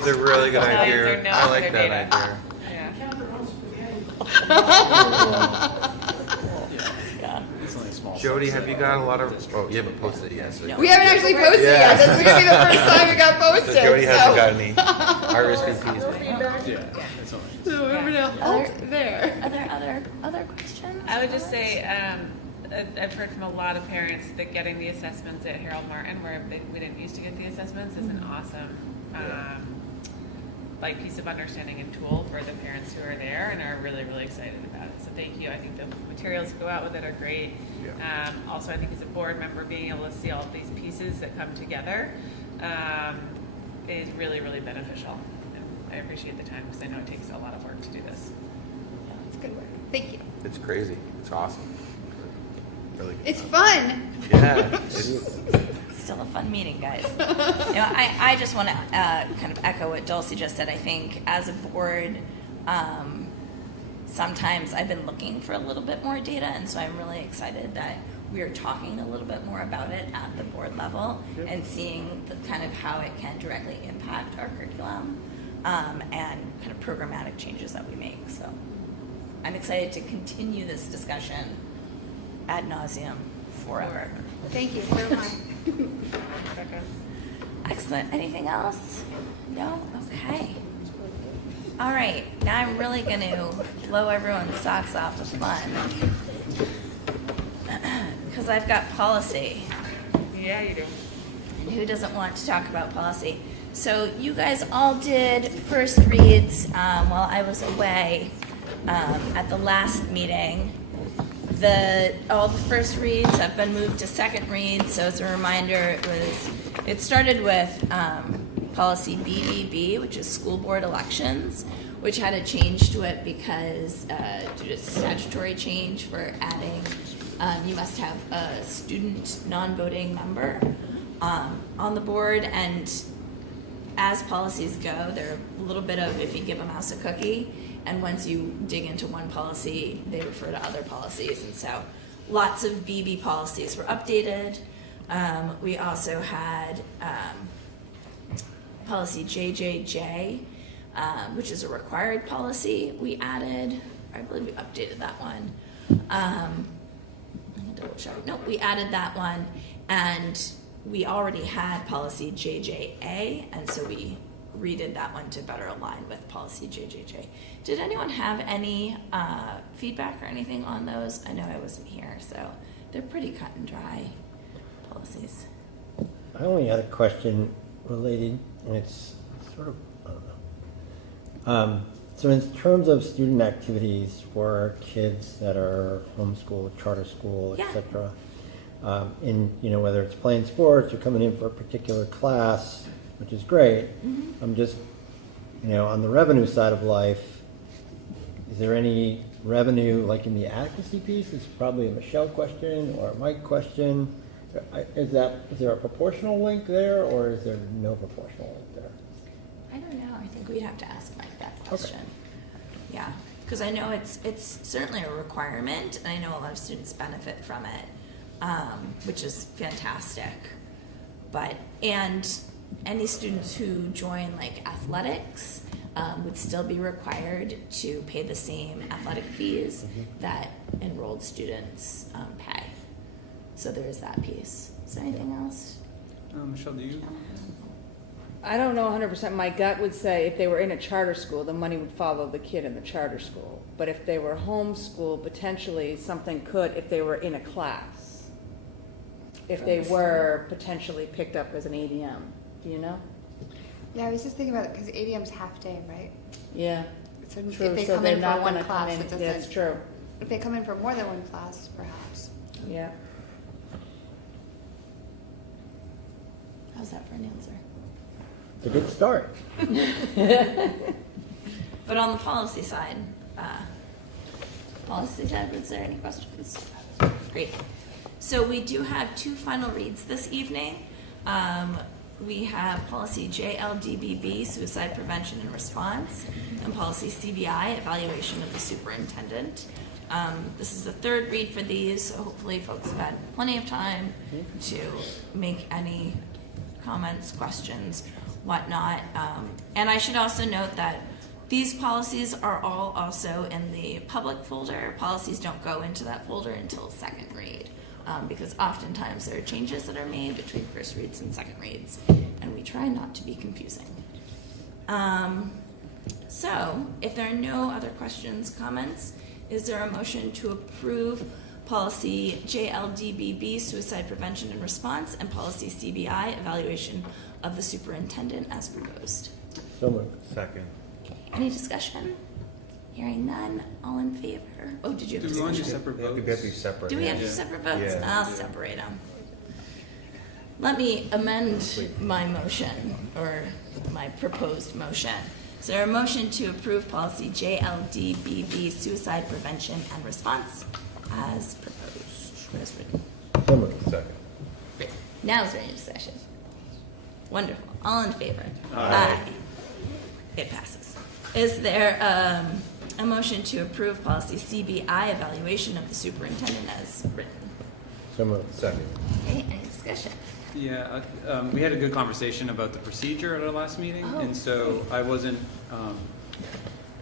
a really good idea. I like that idea. It's only a small Jody, subset. have you got a lot of? Oh, you haven't posted it yet. So We haven't actually posted yet. This is going to be the first time it got posted. So Jody hasn't got any RSVPs. Yeah, that's all right. So we're going to halt there. Are there other questions? I would just say, I've heard from a lot of parents that getting the assessments at Harold Martin, where we didn't used to get the assessments, is an awesome like piece of understanding and tool for the parents who are there and are really, really excited about it. So thank you. I think the materials that go out with it are great. Yeah. Also, I think as a board member, being able to see all of these pieces that come together is really, really beneficial. And I appreciate the time because I know it takes a lot of work to do this. It's good work. Thank you. It's crazy. It's awesome. Really good. It's fun. Yeah. Still a fun meeting, guys. I just want to kind of echo what Dulcie just said. I think as a board, sometimes I've been looking for a little bit more data, and so I'm really excited that we are talking a little bit more about it at the board level and seeing the kind of how it can directly impact our curriculum and kind of programmatic changes that we make. So I'm excited to continue this discussion ad nauseum forever. Thank you. So much. Excellent. Anything else? No? Okay. All right. Now I'm really going to blow everyone's socks off with fun. Because I've got policy. Yeah, you do. And who doesn't want to talk about policy? So you guys all did first reads while I was away at the last meeting. All the first reads have been moved to second reads. So as a reminder, it started with policy BBB, which is school board elections, which had a change to it because due to statutory change for adding, you must have a student non-voting member on the board, and as policies go, they're a little bit of if you give a mouse a cookie, and once you dig into one policy, they refer to other policies. And so lots of BB policies were updated. We also had policy JJJ, which is a required policy we added. I believe we updated that one. I'm gonna double check. Nope, we added that one, and we already had policy JJA, and so we redid that one to better align with policy JJJ. Did anyone have any feedback or anything on those? I know I wasn't here, so they're pretty cut and dry policies. I only had a question related, and it's sort of, I don't know. So in terms of student activities for kids that are homeschooled, charter school, Yeah. etc., in, you know, whether it's playing sports or coming in for a particular class, which is great, I'm just, you know, on the revenue side of life, is there any revenue, like in the adequacy piece? It's probably a Michelle question or a Mike question. Is there a proportional link there, or is there no proportional link there? I don't know. I think we'd have to ask Mike that question. Yeah, because I know it's certainly a requirement, and I know a lot of students benefit from it, which is fantastic. And any students who join like athletics would still be required to pay the same athletic fees that enrolled students pay. So there is that piece. Is there anything else? Michelle, do you? I don't know 100%. My gut would say if they were in a charter school, the money would follow the kid in the charter school. But if they were homeschooled, potentially something could if they were in a class. If they were potentially picked up as an ADM. Do you know? Yeah, I was just thinking about it because ADM's half day, right? Yeah. So True. if they So come they're in for not one gonna come class, in. it doesn't. That's true. If they come in for more than one class, perhaps. Yeah. How's that for an answer? It's a good start. But on the policy side, was there any questions? Great. So we do have two final reads this evening. We have policy JLDBB, suicide prevention and response, and policy CBI, evaluation of the superintendent. This is the third read for these, so hopefully folks have had plenty of time to make any comments, questions, whatnot. And I should also note that these policies are all also in the public folder. Policies don't go into that folder until second read, because oftentimes there are changes that are made between first reads and second reads, and we try not to be confusing. So if there are no other questions, comments, is there a motion to approve policy JLDBB, suicide prevention and response, and policy CBI, evaluation of the superintendent as proposed? So moved. Second. Okay, any discussion? Hearing none, all in favor? Oh, did you have Do we want to do discussion? separate They have votes? to be separate. Do we have yeah. two separate votes? Yeah. I'll separate them. Let me amend my motion, or my proposed motion. Is there a motion to approve policy JLDBB, suicide prevention and response, as proposed, as written? So moved. Second. Great. Now is there any discussion? Wonderful. All in favor? Aye. It passes. Is there a motion to approve policy CBI, evaluation of the superintendent as written? So moved. Second. Okay, any discussion? Yeah, we had a good conversation about the procedure at our last meeting, Oh. and so I wasn't,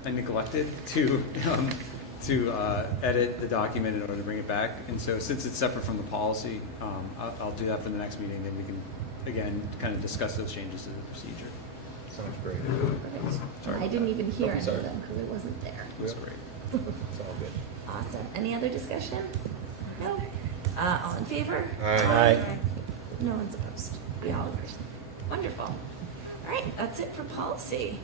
I neglected to edit the document in order to bring it back. And so since it's separate from the policy, I'll do that for the next meeting, then we can, again, kind of discuss those changes to the procedure. Sounds great. Sorry. I didn't even hear Oh, any sorry. of them because it wasn't there. That's great. It's all good. Awesome. Any other discussion? No? All in favor? Aye. No one's opposed. We all agree. Wonderful. All right, that's it for policy.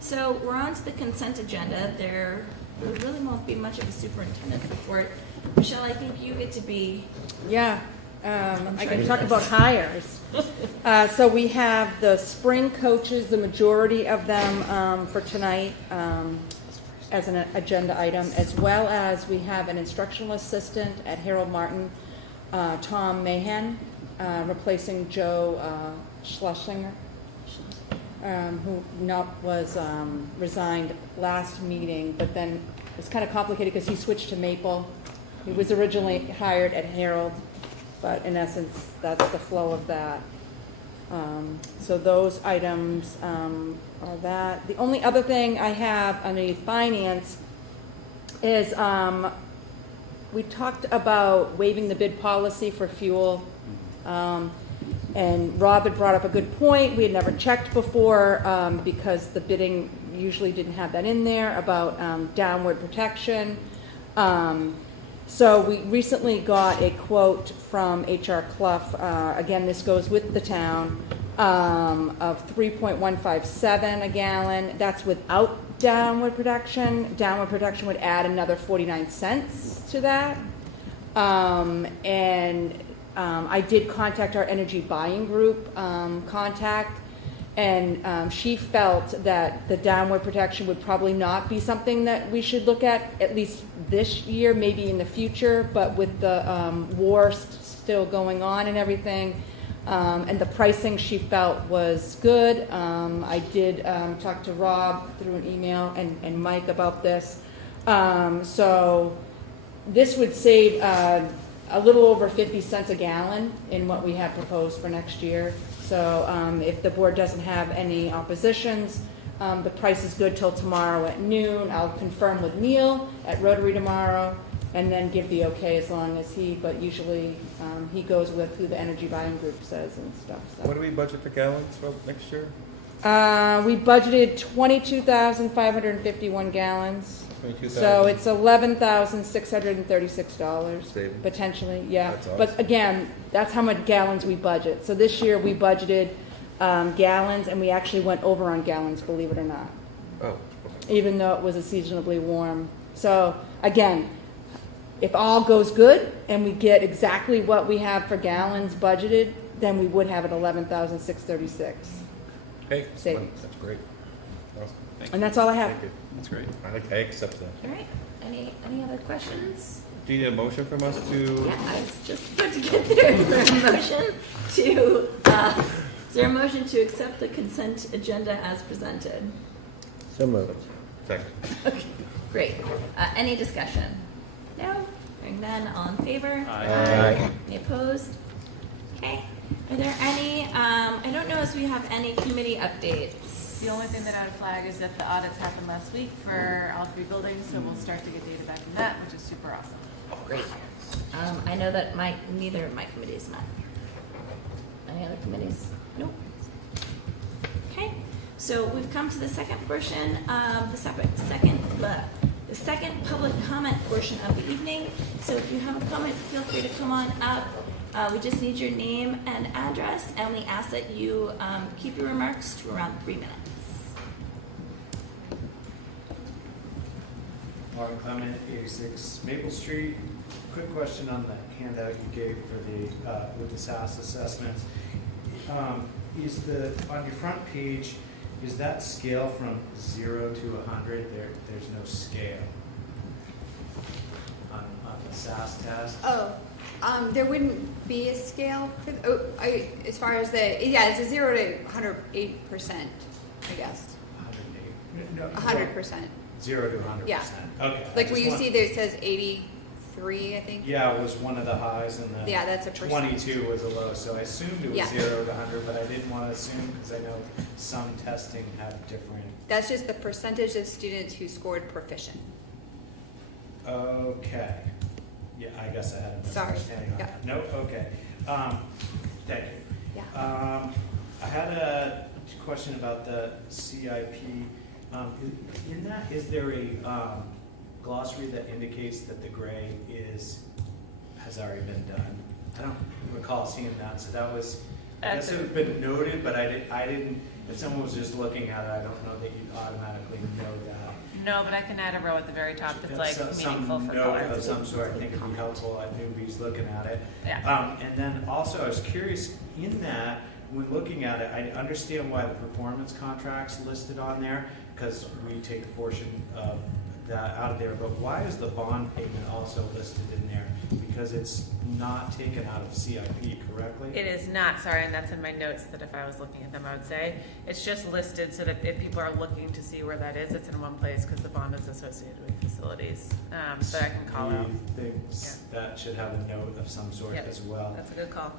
So we're on to the consent agenda. There really won't be much of a superintendent's report. Michelle, I think you get to be... Yeah, I can talk about hires. So we have the spring coaches, the majority of them for tonight as an agenda item, as well as we have an instructional assistant at Harold Martin, Tom Mahan, replacing Joe Schlesinger. who was resigned last meeting, but then it was kind of complicated because he switched to Maple. He was originally hired at Herald, but in essence, that's the flow of that. So those items are that. The only other thing I have underneath finance is we talked about waiving the bid policy for fuel. And Rob had brought up a good point. We had never checked before because the bidding usually didn't have that in there about downward protection. So we recently got a quote from HR Clough. Again, this goes with the town of 3.157 a gallon. That's without downward protection. Downward protection would add another 49 cents to that. I did contact our energy buying group contact, and she felt that the downward protection would probably not be something that we should look at least this year, maybe in the future, but with the war still going on and everything, and the pricing she felt was good. I did talk to Rob through an email and Mike about this. So this would save a little over 50 cents a gallon in what we have proposed for next year. So if the board doesn't have any oppositions, the price is good till tomorrow at noon. I'll confirm with Neil at Rotary tomorrow and then give the okay as long as but usually he goes with who the energy buying group says and stuff. So. What do we budget for gallons for next year? We budgeted 22,551 gallons. 22,000. So it's $11,636 Savings. potentially, yeah. That's awesome. But again, that's how much gallons we budget. So this year we budgeted gallons, and we actually went over on gallons, believe it or not, Oh, okay. even though it was a seasonably warm. So again, if all goes good and we get exactly what we have for gallons budgeted, then we would have it 11,636. Hey, Savings. that's great. Awesome. And that's all I have. Thank you. That's great. I accept that. All right. Any other questions? Do you need a motion from us to? Yeah, I was just about to get there. Is there a motion to accept the consent agenda as presented? So moved. Second. Okay, great. Any discussion? No? Hearing none, all in favor? Aye. Any opposed? Okay. Are there any, I don't know if we have any committee updates. The only thing that I would flag is that the audits happened last week for all three buildings, so we'll start to get data back from that, which is super awesome. Great. I know that neither of my committees met. Any other committees? Nope. Okay. So we've come to the second portion of the second public comment portion of the evening. So if you have a comment, feel free to come on up. We just need your name and address, and we ask that you keep your remarks to around 3 minutes. Martin Clement, 86 Maple Street. Quick question on the handout you gave for the with the SAS assessments. Is on your front page, is that scale from 0 to 100? There's no scale on the SAS test. There wouldn't be a scale for as far as it's a 0 to 108%, I guess. 108. 100%. 0 to 100%. Yeah. Okay. Like when you see there it says 83, I think. Yeah, it was one of the highs, and the that's a percent. 22 was a low. So I assumed it was 0 to 100, but I didn't want to assume because I know some testing have different. That's just the percentage of students who scored proficient. Okay. Yeah, I guess I had a misunderstanding on that. No, okay. Thank you. Yeah. I had a question about the CIP. In that, is there a glossary that indicates that the gray has already been done? I don't recall seeing that, so that was, I guess it had been noted, but I didn't, if someone was just looking at it, I don't know that you'd automatically know that. No, but I can add a row at the very top that's like meaningful for note color. of some sort, I think it'd be helpful at newbies looking at it. Yeah. And then also, I was curious, in that, when looking at it, I understand why the performance contract's listed on there, because we take a portion of that out of there, but why is the bond payment also listed in there? Because it's not taken out of CIP correctly? It is not, sorry, and that's in my notes that if I was looking at them, I would say. It's just listed so that if people are looking to see where that is, it's in one place because the bond is associated with facilities. That I can call out. Do you think that should have a note of some sort Yep. as well? That's a good call.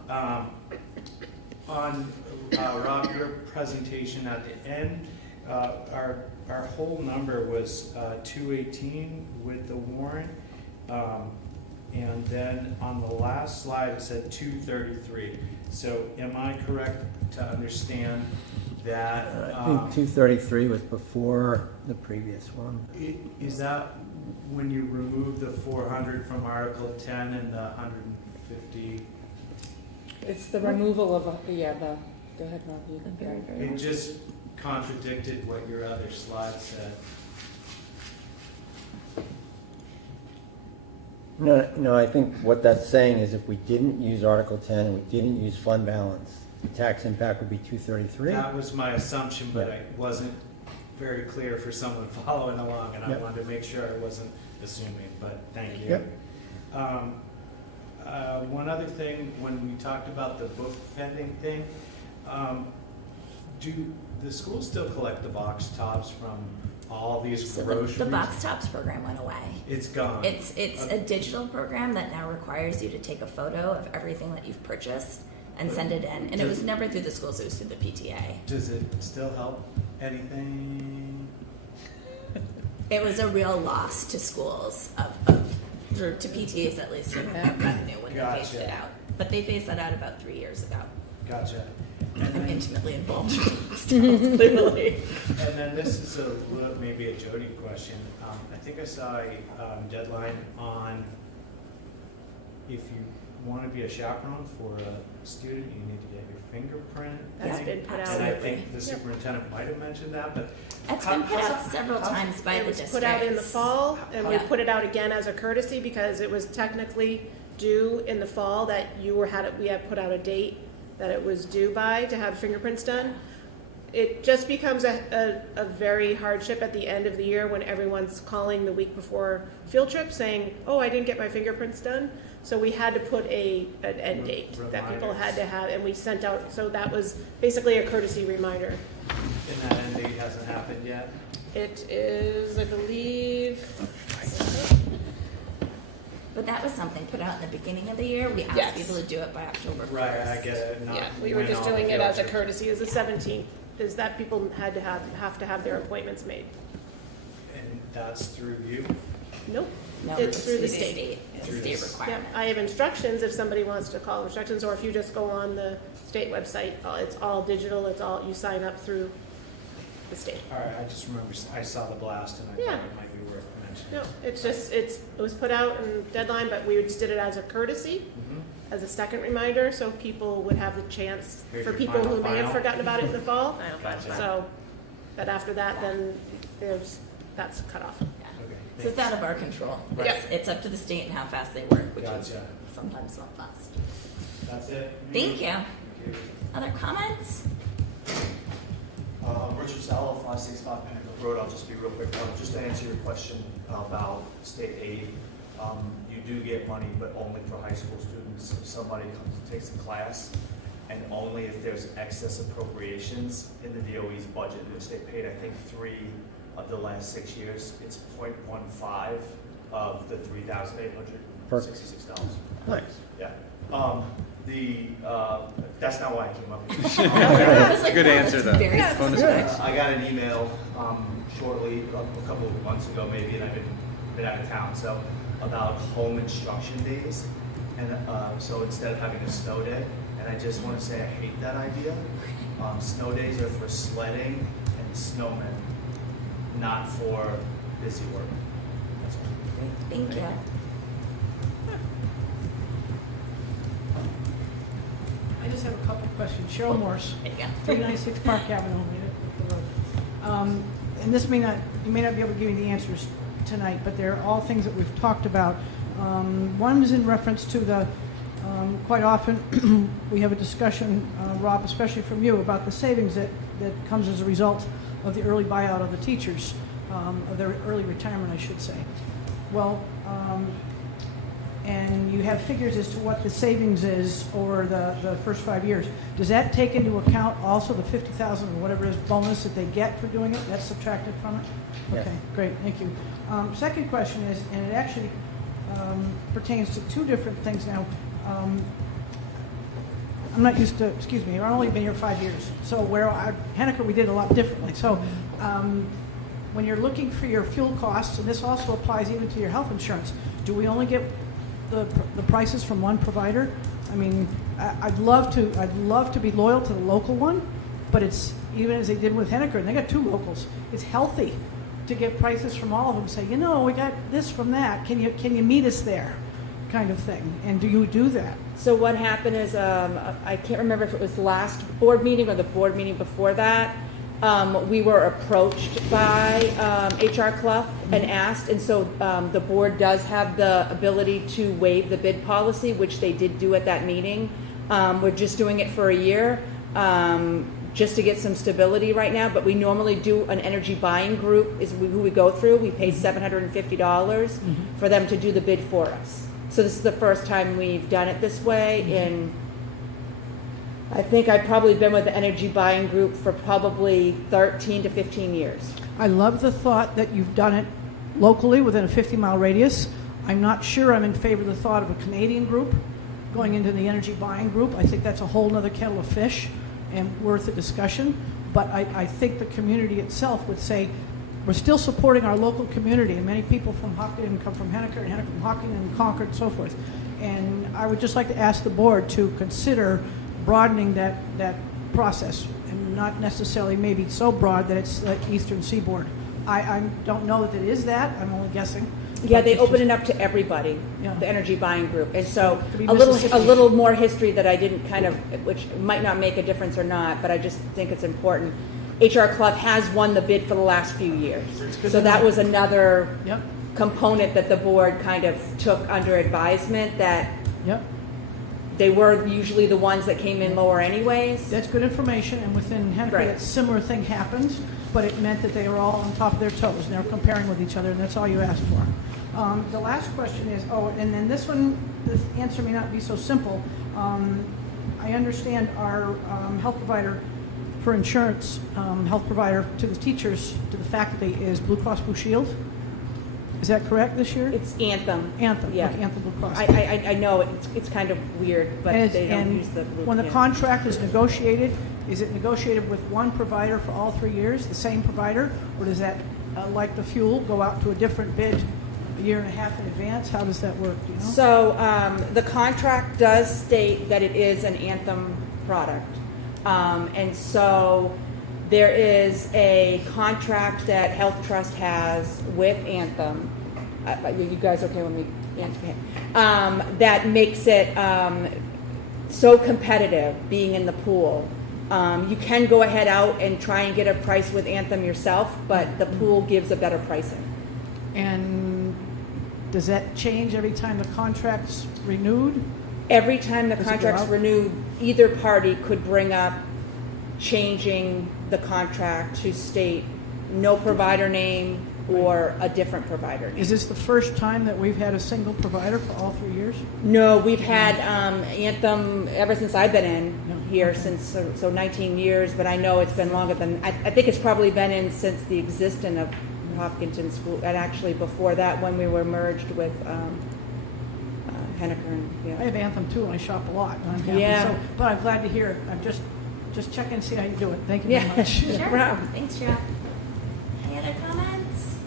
On Rob, your presentation at the end, our whole number was 218 with the warrant, and then on the last slide it said 233. So am I correct to understand that? I think 233 was before the previous one. Is that when you remove the 400 from Article 10 and the 150? It's the removal of, go ahead, Mark, you can carry it. It just contradicted what your other slide said. No, I think what that's saying is if we didn't use Article 10 and we didn't use fund balance, the tax impact would be 233. That was my assumption, but I wasn't very clear for someone following along, and I wanted to make sure I wasn't assuming, but thank you. Yep. One other thing, when we talked about the book vending thing, do the schools still collect the box tops from all these So groceries? the box tops program went away. It's gone. It's a digital program that now requires you to take a photo of everything that you've purchased and send it in. And it was never through the schools, it was through the PTA. Does it still help anything? It was a real loss to schools or to PTAs at least, of revenue when they phased it out. But they phased that out about 3 years ago. Gotcha. I'm intimately involved in box tops, clearly. And then this is maybe a Jody question. I think I saw a deadline on if you want to be a chaperone for a student, you need to get your fingerprint. That's been put out. And I think the superintendent might have mentioned that, but That's been put out several times by the districts. Put out in the fall, and we Yeah. put it out again as a courtesy because it was technically due in the fall that we had put out a date that it was due by to have fingerprints done. It just becomes a very hardship at the end of the year when everyone's calling the week before field trip saying, oh, I didn't get my fingerprints done. So we had to put an end date that people had to have, and we sent out, so that was basically a courtesy reminder. and that end date hasn't happened yet. It is, I believe, But that was something put out in the beginning of the year. We asked Yes. people to do it by October 1st. Right, I get it. Not yeah, we were when just all the doing it as a field trips- courtesy, as the 17th, is that people had to have to have their appointments made. And that's through you? Nope, No, it's through the state. It's a state Yeah, requirement. I have instructions if somebody wants to call instructions, or if you just go on the state website, it's all digital, you sign up through the state. All right, I just remember, I saw the blast and I Yeah. thought it might be worth mentioning. No, it's just, it was put out in deadline, but we just did it as a courtesy, Mhm. as a second reminder, so people would have the chance, Here's for your people who may have final. forgotten about it in the fall. Gotcha. So, but after that, then that's cut off. So it's out of our control. Right. It's up to the state and how fast they work, which is Gotcha. sometimes not fast. That's it? Thank you. Thank you. Other comments? Richard Sallow, 565 Pinnacle Road. I'll just be real quick. Just to answer your question about state aid, you do get money, but only for high school students. If somebody comes and takes a class, and only if there's excess appropriations in the DOE's budget, which they paid, I think, 3 of the last 6 years, it's 0.15 of the $3,866. Nice. Yeah. That's not why I came up here. That's a good answer, though. Very Bonus specific. points. I got an email shortly, a couple of months ago maybe, and I've been out of town, so about home instruction days. And so instead of having a snow day, and I just want to say I hate that idea. Snow days are for sledding and snowmen, not for busy work. That's all. Thank you. I just have a couple of questions. Cheryl Morse, There you go. 396 Park Avenue. And this you may not be able to give me the answers tonight, but they're all things that we've talked about. One is in reference to the, quite often we have a discussion, Rob, especially from you, about the savings that comes as a result of the early buyout of the teachers. of their early retirement, I should say. Well, and you have figures as to what the savings is over the first 5 years. Does that take into account also the $50,000 or whatever it is bonus that they get for doing it? That's subtracted from it? Yes. Okay, great, thank you. Second question is, and it actually pertains to two different things now. I'm not used to, excuse me, I've only been here 5 years. So where Henniker, we did a lot differently. So when you're looking for your fuel costs, and this also applies even to your health insurance, do we only get the prices from one provider? I mean, I'd love to be loyal to the local one, but it's, even as they did with Henniker, and they got two locals, it's healthy to get prices from all of them. Say, you know, we got this from that. Can you meet us there, kind of thing? And do you do that? So what happened is, I can't remember if it was the last board meeting or the board meeting before that. We were approached by HR Clough and asked, and so the board does have the ability to waive the bid policy, which they did do at that meeting. We're just doing it for a year, just to get some stability right now, but we normally do an energy buying group is who we go through. We pay $750 for them to do the bid for us. So this is the first time we've done it this way, and I think I've probably been with the energy buying group for probably 13 to 15 years. I love the thought that you've done it locally within a 50-mile radius. I'm not sure I'm in favor of the thought of a Canadian group going into the energy buying group. I think that's a whole other kettle of fish and worth a discussion. But I think the community itself would say, we're still supporting our local community, and many people from Hopkinton come from Henniker, and Henniker from Hopkinton and Concord and so forth. And I would just like to ask the board to consider broadening that process, and not necessarily maybe so broad that it's the Eastern Seaboard. I don't know that it is that. I'm only guessing. Yeah, they open it up to everybody, the energy buying group. And so Could be a Mississippi. little more history that I didn't kind of, which might not make a difference or not, but I just think it's important. HR Clough has won the bid for the last few years. So that was another component that the board kind of took under advisement, that they were usually the ones that came in lower anyways. That's good information, and within Henniker, Right. that similar thing happened, but it meant that they were all on top of their toes, and they were comparing with each other, and that's all you asked for. The last question is, and then this one, the answer may not be so simple. I understand our health provider for insurance, health provider to the teachers, to the faculty, is Blue Cross Blue Shield. Is that correct this year? It's Anthem. Anthem, Yeah. okay, Anthem Blue Cross. I know it's kind of weird, but And they don't and use the blue. when the yeah. contract is negotiated, is it negotiated with one provider for all 3 years, the same provider? Or does that, like the fuel, go out to a different bid a year and a half in advance? How does that work, do you know? So the contract does state that it is an Anthem product. And so there is a contract that Health Trust has with Anthem. You guys okay when we answer? That makes it so competitive being in the pool. You can go ahead out and try and get a price with Anthem yourself, but the pool gives a better pricing. And does that change every time the contract's renewed? Every time the Does it go contract's out? renewed, either party could bring up changing the contract to state no provider name or a different provider name. Is this the first time that we've had a single provider for all 3 years? No, we've had Anthem ever since I've been in here, since so 19 years, but I know it's been longer than, I think it's probably been in since the existence of Hopkinton School, and actually before that when we were merged with Henniker. I have Anthem too, and I shop a lot, and I'm happy. Yeah. So, but I'm glad to hear it. I'm just checking and see how you do it. Thank you very Yeah. much. Sure. No problem. Thanks, Jeff. Any other comments?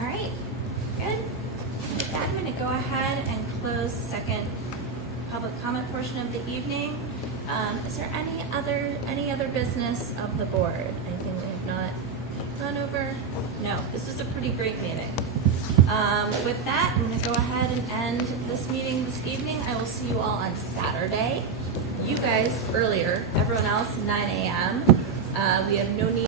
All right, good. With that, I'm going to go ahead and close the second public comment portion of the evening. Is there any other business of the board? Anything we have not gone over? No, this was a pretty great meeting. With that, I'm going to go ahead and end this meeting this evening. I will see you all on Saturday. You guys earlier, everyone else 9 a.m. We have no need